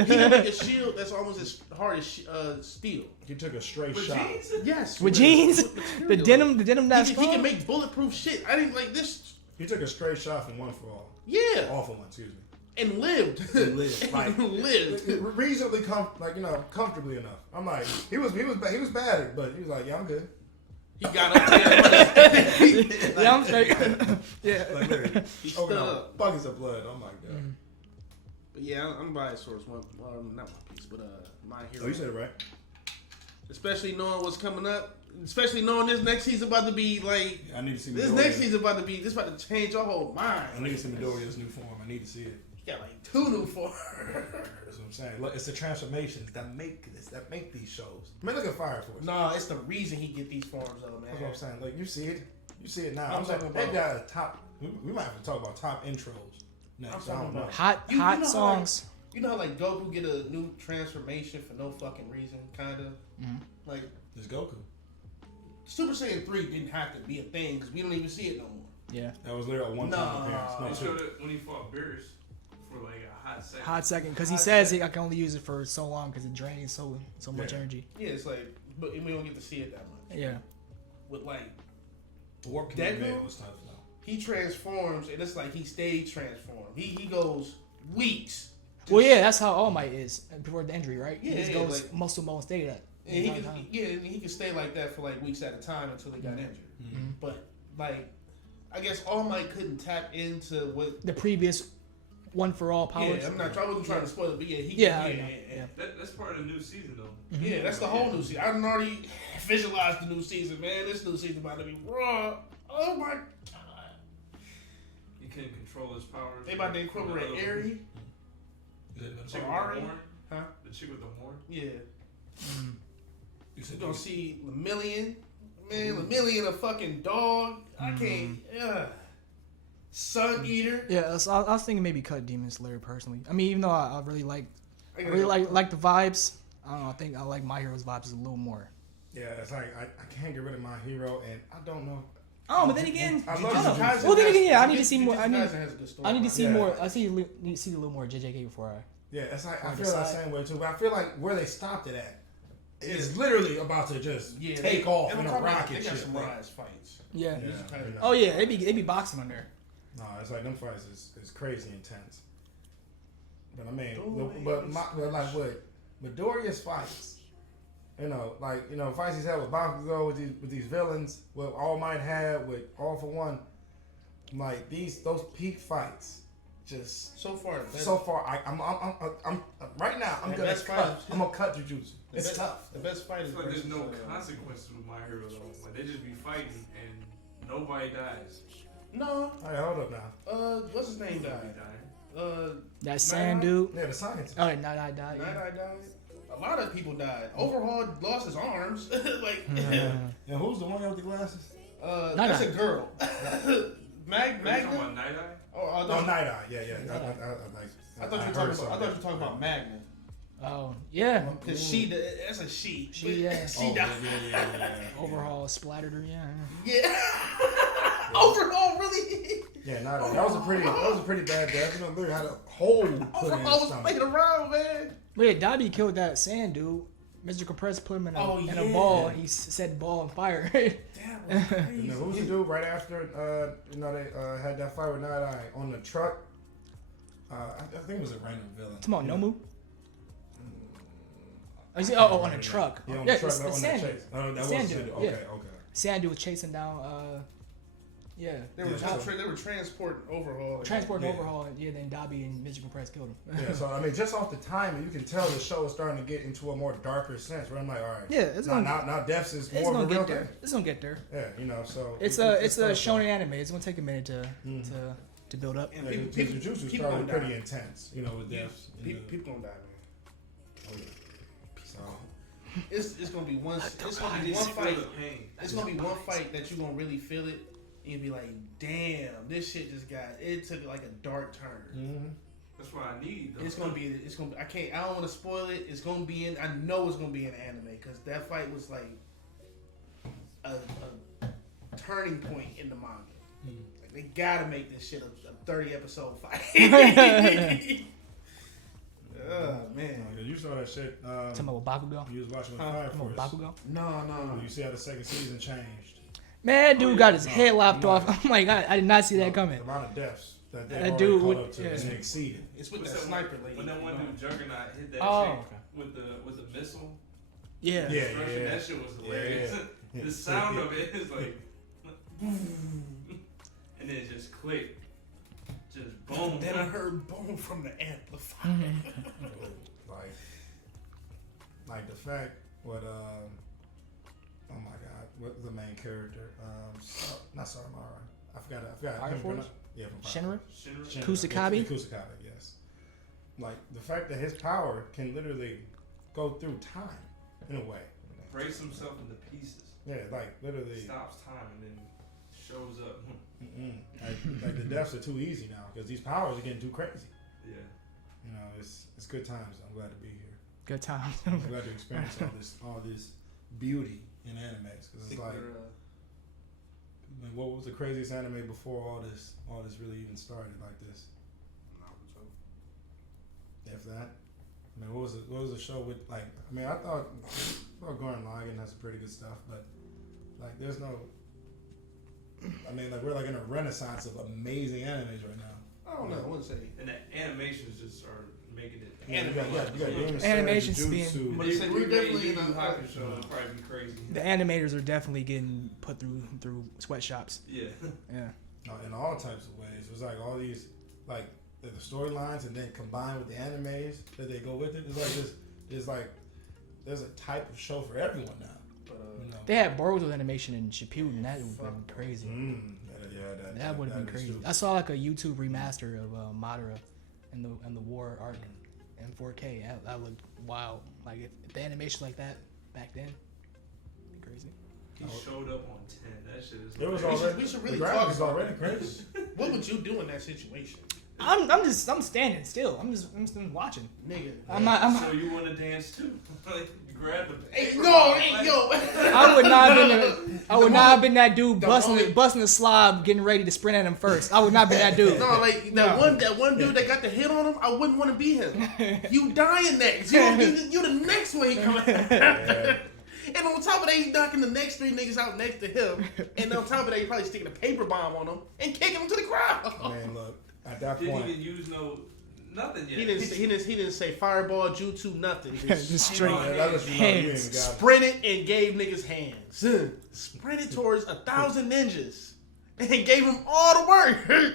He can make a shield that's almost as hard as steel. He took a straight With shot. jeans? Yes, With jeans? with the material. denim that's He can make bulletproof shit. I didn't like this. He took a straight shot from One for All. Yeah, Awful one, excuse me. and lived. And lived. Like, lived. reasonably comfortably enough. I'm like, he was bad, but he was like, yeah, I'm good. He got up there. yeah, I'm straight. yeah. Like literally, He stood up. buckets of blood. Oh my god. But yeah, I'm biased towards not One Piece, but My Hero. Oh, you said it right. Especially knowing what's coming up. Especially knowing this next season about to be like. I need to see This Midoriya. next season about to change your whole mind. I need to see Midoriya's new form. I need to see it. You got like 2 new forms. That's what I'm saying. Look, it's the transformations that make these shows. Man, look at Fire Force. No, it's the reason he get these forms though, man. That's what I'm saying. Like, you see it. You see it now. I'm talking they about- got a top. We might have to talk about top intros next. I'm I talking don't know. about- Hot You know how, songs. You know how like Goku get a new transformation for no fucking reason, kind of. Like It's Goku. Super Saiyan 3 didn't have to be a thing because we don't even see it no more. Yeah. That was literally a one-time appearance. They No, showed it when he fought Beerus for for like a hot second. Hot second, because he says I can only use it for so long because it drains so much energy. Yeah, it's like, but we don't get to see it that much. Yeah. With like Warp that King dude, was tough though. he transforms, and it's like he stays transformed. He goes weeks. Well, yeah, that's how All Might is before the injury, right? Yeah, he just yeah, goes like- muscle mode, stay that. And he can stay like that for like weeks at a time until he got injured. Mm-hmm. But like, I guess All Might couldn't tap into what. The previous one for all powers. Yeah, I wasn't trying to spoil it, but yeah, Yeah. That's part of the new season though. Yeah, that's the whole new season. I already visualized the new season, man. This new season about to be raw. Oh my god. He couldn't control his powers. They about to incorporate Aerie. The So chick with Ari? the horn? Huh? The chick with the horn? Yeah. You You're gonna see Lemillion. Man, Lemillion a fucking dog. I can't. Sun Eater. Yeah, so I was thinking maybe cut Demon Slayer personally. I mean, even though I really like the vibes, I don't know. I think I like My Hero's vibes a little more. Yeah, it's like I can't get rid of my hero, and I don't know. Oh, but then again, I I love don't know. Jujutsu. Well, then again, yeah, I need to see more. I need has a good story. to see Yeah. more. I need to see a little more JJK before I. Yeah, it's like I Or feel that decide. same way too. But I feel like where they stopped it at is literally about to just take off in a rocket They got ship. some rise fights. Yeah. Yeah, kinda- you know. Oh yeah, they be boxing on there. No, it's like them fights is crazy intense. But I mean, Midoriya's like what Midoriya's fights, fights he's had with Bakugo with these villains, what All Might had with All for One, like those peak fights, just So far, I'm right now I'm The gonna best cut. fight- I'm gonna cut Jujutsu. the It's best, tough. The best fight I is feel like there's versus, no consequences with My Hero though. Like they just be fighting and nobody dies. No. All right, hold up now. What's his name Nobody died? dying. That Sand dude. Yeah, the science. Oh, yeah, I died. Night Yeah. Eye died. A lot of people died. Overhaul lost his arms. Like, And who's the one with the glasses? that's a girl. Are you talking Magna. about Night Eye? Oh, Oh, Night Eye. Yeah. I thought you were talking about Magna. Oh yeah. Cause that's a she. She, yeah. She died. Overhaul splattered her. Yeah. Yeah. Overhaul really. Yeah, Night Eye. That was a pretty bad death. You know, literally had a hole put in his Overhaul was stomach. making around, man. Wait, Dobby killed that Sand dude. Mr. Compress put him in a yeah. ball. He set ball on fire. That was crazy. You know, who was the dude right after they had that fight with Night Eye on the truck? I think it was a random villain. Come on, Nomu. On a truck. Yeah, on Yeah, the truck. it's the on Sand that dude. chase. Oh, that was Sand the dude, dude. yeah. Okay. Sand dude was chasing down. Yeah. They were transporting Overhaul. Transporting Yeah. Overhaul, and yeah, then Dobby and Mr. Compress killed him. Yeah, so I mean, just off the timing, you can tell the show is starting to get into a more darker sense. Where I'm like, all right, Yeah, it's now deaths is It's more of gonna a real get there. thing. It's gonna get there. Yeah, you know, so It's a shonen anime. It's gonna take a minute to build up. And Yeah, people Jujutsu people started gonna pretty die. intense, you know, with deaths. you know. People gonna die, man. Oh, yeah. So, It's gonna be one. It's gonna I be need one to feel fight. the pain. It's gonna be one fight that you gonna really feel it. And you'll be like, damn, this shit just took like a dark turn. That's what I need. Though. It's gonna be. I don't want to spoil it. It's gonna be in. I know it's gonna be in anime because that fight was like a turning point in the manga. Like, they gotta make this shit a 30 episode fight. Oh man. you saw that shit. Talking about Bakugo. You was watching with Fire Talking about Force. Bakugo. No. You see how the second season changed. Man, dude got his head lopped no. off. Oh my god, I did not see that coming. The amount of deaths that they That already dude caught would- up to yeah. and exceeded. It's with What's that that sniper lady. When that one dude Juggernaut hit that Oh, chick with the missile. Yeah. Yeah. Destruction, that shit was hilarious. Yeah. The sound of it is like, and then it just clicked, just boom. Then I heard boom from the amplifier. Like the fact what oh my god, what the main character not Saramara. I forgot. Fire him Force? pronoun- Yeah, from Fire Shinra? Force. Kusakabe? Yeah, Kusakabe, yes. Like the fact that his power can literally go through time in a way. Breaks himself into pieces. Yeah, like literally. Stops time and then shows up. Like the deaths are too easy now because these powers are getting too crazy. Yeah. You know, it's good times. I'm glad to be here. Good time. I'm glad to experience all this beauty in animes because it's like, what was the craziest anime before all this really even started like this? if that. I mean, what was the show with, like, I mean, I thought Gurren Lagann has some pretty good stuff, but, like, there's no, I mean, like, we're, like, in a renaissance of amazing animes right now. I don't know. I wouldn't say. And the animations just are making it. You got Animations Jujutsu. But we're definitely in a show. It'll probably be crazy. The animators are definitely getting put through sweatshops. Yeah. Yeah. In all types of ways. It was like all these, like, the storylines and then combined with the animes that they go with it. It's like there's a type of show for everyone now. But, They had Boruto animation in Shippuden. That would have been crazy. That would have been crazy. I saw like a YouTube remaster of Madara and the war arc in 4K. That looked wild. Like if the animation like that back then, it'd be crazy. He showed up on 10. That shit is. It was We should really the talk graphics about already crazy. What would you do in that situation? I'm standing still. I'm just watching. Nigga. So you want to dance too? Like you grab the paper. Yo. I would not have been that dude busting the slob, getting ready to sprint at him first. I would not be that dude. No, like that one dude that got the hit on him. I wouldn't want to be him. You dying next. You the next one he coming. And on top of that, he's knocking the next 3 niggas out next to him. And on top of that, he's probably sticking a paper bomb on him and kicking him to the ground. Man, look, at that point, Didn't even use nothing yet. He didn't say fireball, jutsu, nothing. Just straight hands. Sprinted and gave niggas hands. Sprinted towards 1,000 ninjas and gave them all the work and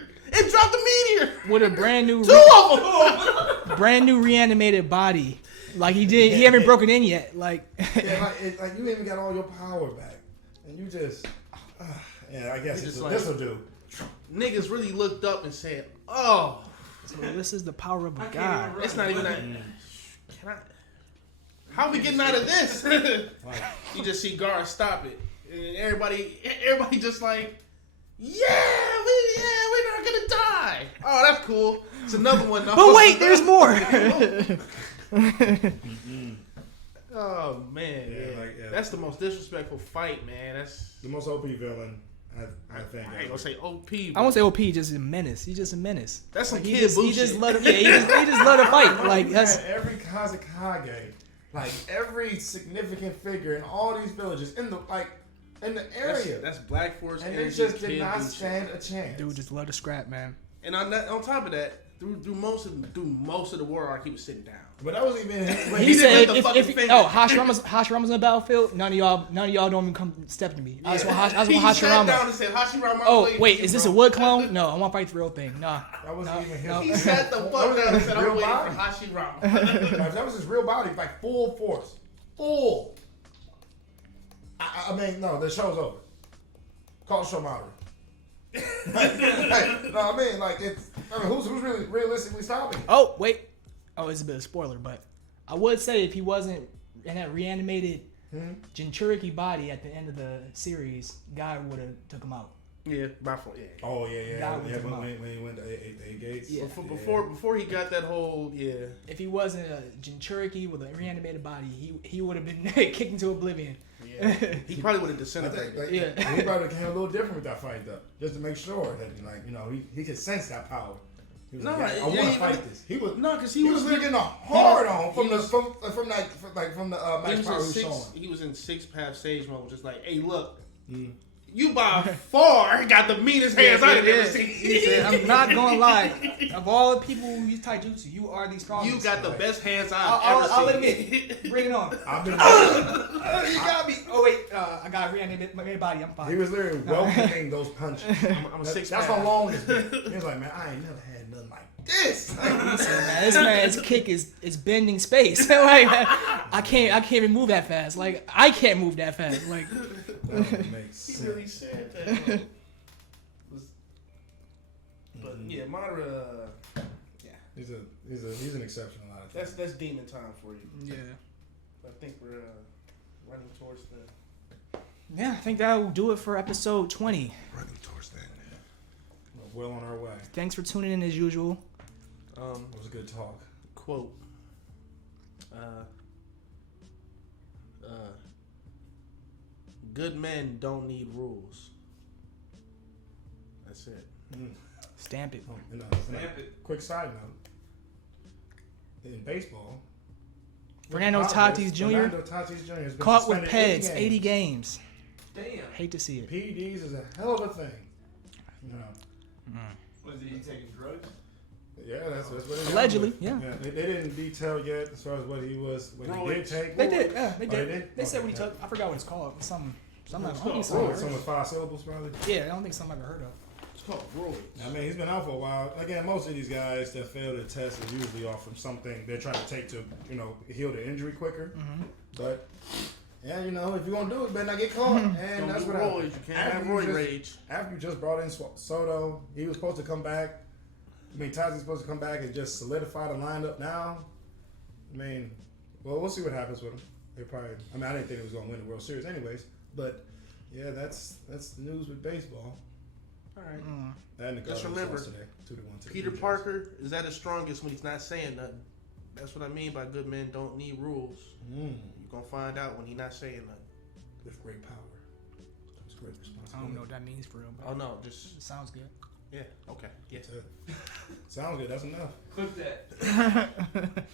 dropped the meteor With a brand new 2 of them. brand new reanimated body. Like he haven't broken in yet. Like like you even got all your power back, and you just, I guess this will do. Niggas really looked up and said, "Oh, so this is the power of a god." it's not even that." Can I? How we getting out of this? You just see Gar stop it, and everybody just like, we're not gonna die. Oh, that's cool. It's another one. Though. But wait, there's more. Oh man, that's the most disrespectful fight, man. That's the most OP villain, I think. I ain't gonna say OP. I won't say OP, just a menace. He's just a menace. That's some he kid just, bullshit. He just let him. Yeah, he just let him fight. Like that's every Kazekage, like every significant figure in all these villages in the area. That's Black Force, and they just did not stand a chance. Dude just love to scrap, man. And on top of that, through most of the war arc, he was sitting down. But that wasn't even. He said, if Hashirama's on the battlefield, none of y'all don't even come step to me. I just want He Hashirama. sat down and said, Hashirama. Oh wait, is this a wood clone? No, I want to fight the real thing. Nah. That wasn't even him. He sat the fuck down and said, I'm waiting for Hashirama. That was his real body, like full force, full. I mean, no, the show's over. Call the show Madara. No, I mean, like who's really realistically stopping? Oh wait. Oh, it's a bit of a spoiler, but I would say if he wasn't in that reanimated Jinchuriki body at the end of the series, Guy would have took him out. Yeah, by fault. Yeah. Oh yeah. When he went to 8 gates. Yeah. Before he got that whole If he wasn't a Jinchuriki with a reanimated body, he would have been kicked into oblivion. Yeah. He probably would have disintegrated. He probably came a little different with that fight though, just to make sure that he could sense that power. He was I want to fight this. He was because he was getting a hard on from the max power he was showing. He was in 6-path stage mode, just like, hey, look, you by far got the meanest hands I've ever seen. He said, I'm not gonna lie. Of all the people who use taijutsu, you are the strongest. You got the best hands I've ever seen. I'll admit. Bring it on. I've been. You got me. Oh wait, I got reanimated my body. I'm fine. He was literally welcoming those punches. I'm a 6-path. That's how long it's been. He was like, man, I ain't never had nothing like this. This man's kick is bending space. Like I can't even move that fast. Like I can't move that fast. Like that makes sense. He really said that. But yeah, Madara. He's an exceptional artist. That's demon time for you. yeah. I think we're running towards the. Yeah, I think that will do it for episode 20. Running towards that. We're well on our way. Thanks for tuning in as usual. It was a good talk. Quote. Good men don't need rules. That's it. Stamp it. Stamp it. Quick side note. in baseball. Fernando Tatis Jr. Fernando Tatis Jr. has been caught with suspended PEDs, 80 games. Damn. Hate to see it. PEDs is a hell of a thing. You know. Was he taking drugs? Yeah, that's what it is. Allegedly, yeah. They didn't detail yet as far as what he did take. They did, yeah, they Oh, did. They said Okay, what he took. I forgot what it's called. Some Some I've with 5 syllables, probably. Yeah, I don't think some I've ever heard of. It's called roids. I mean, he's been out for a while. Again, most of these guys that fail the test is usually off from something they're trying to take to, heal the injury quicker. Mm-hmm. But, yeah, if you're going to do it, you better not get caught. And that's what roids. happened. You can't have roid rage. After you just brought in Soto, he was supposed to come back. Tazi's supposed to come back and just solidify the lineup now. We'll see what happens with him. I didn't think he was going to win the World Series anyways. But, yeah, that's the news with baseball. All right. And the Just remember, today, 2-1 to Peter Parker is at his strongest when he's not saying nothing. That's what I mean by good men don't need rules. You're going to find out when he's not saying nothing. With great power comes great responsibility. I don't know what that means for real. But Oh, no, just... it sounds good. Yeah, okay. Yeah. That's it. Sounds good. That's enough. Clip that.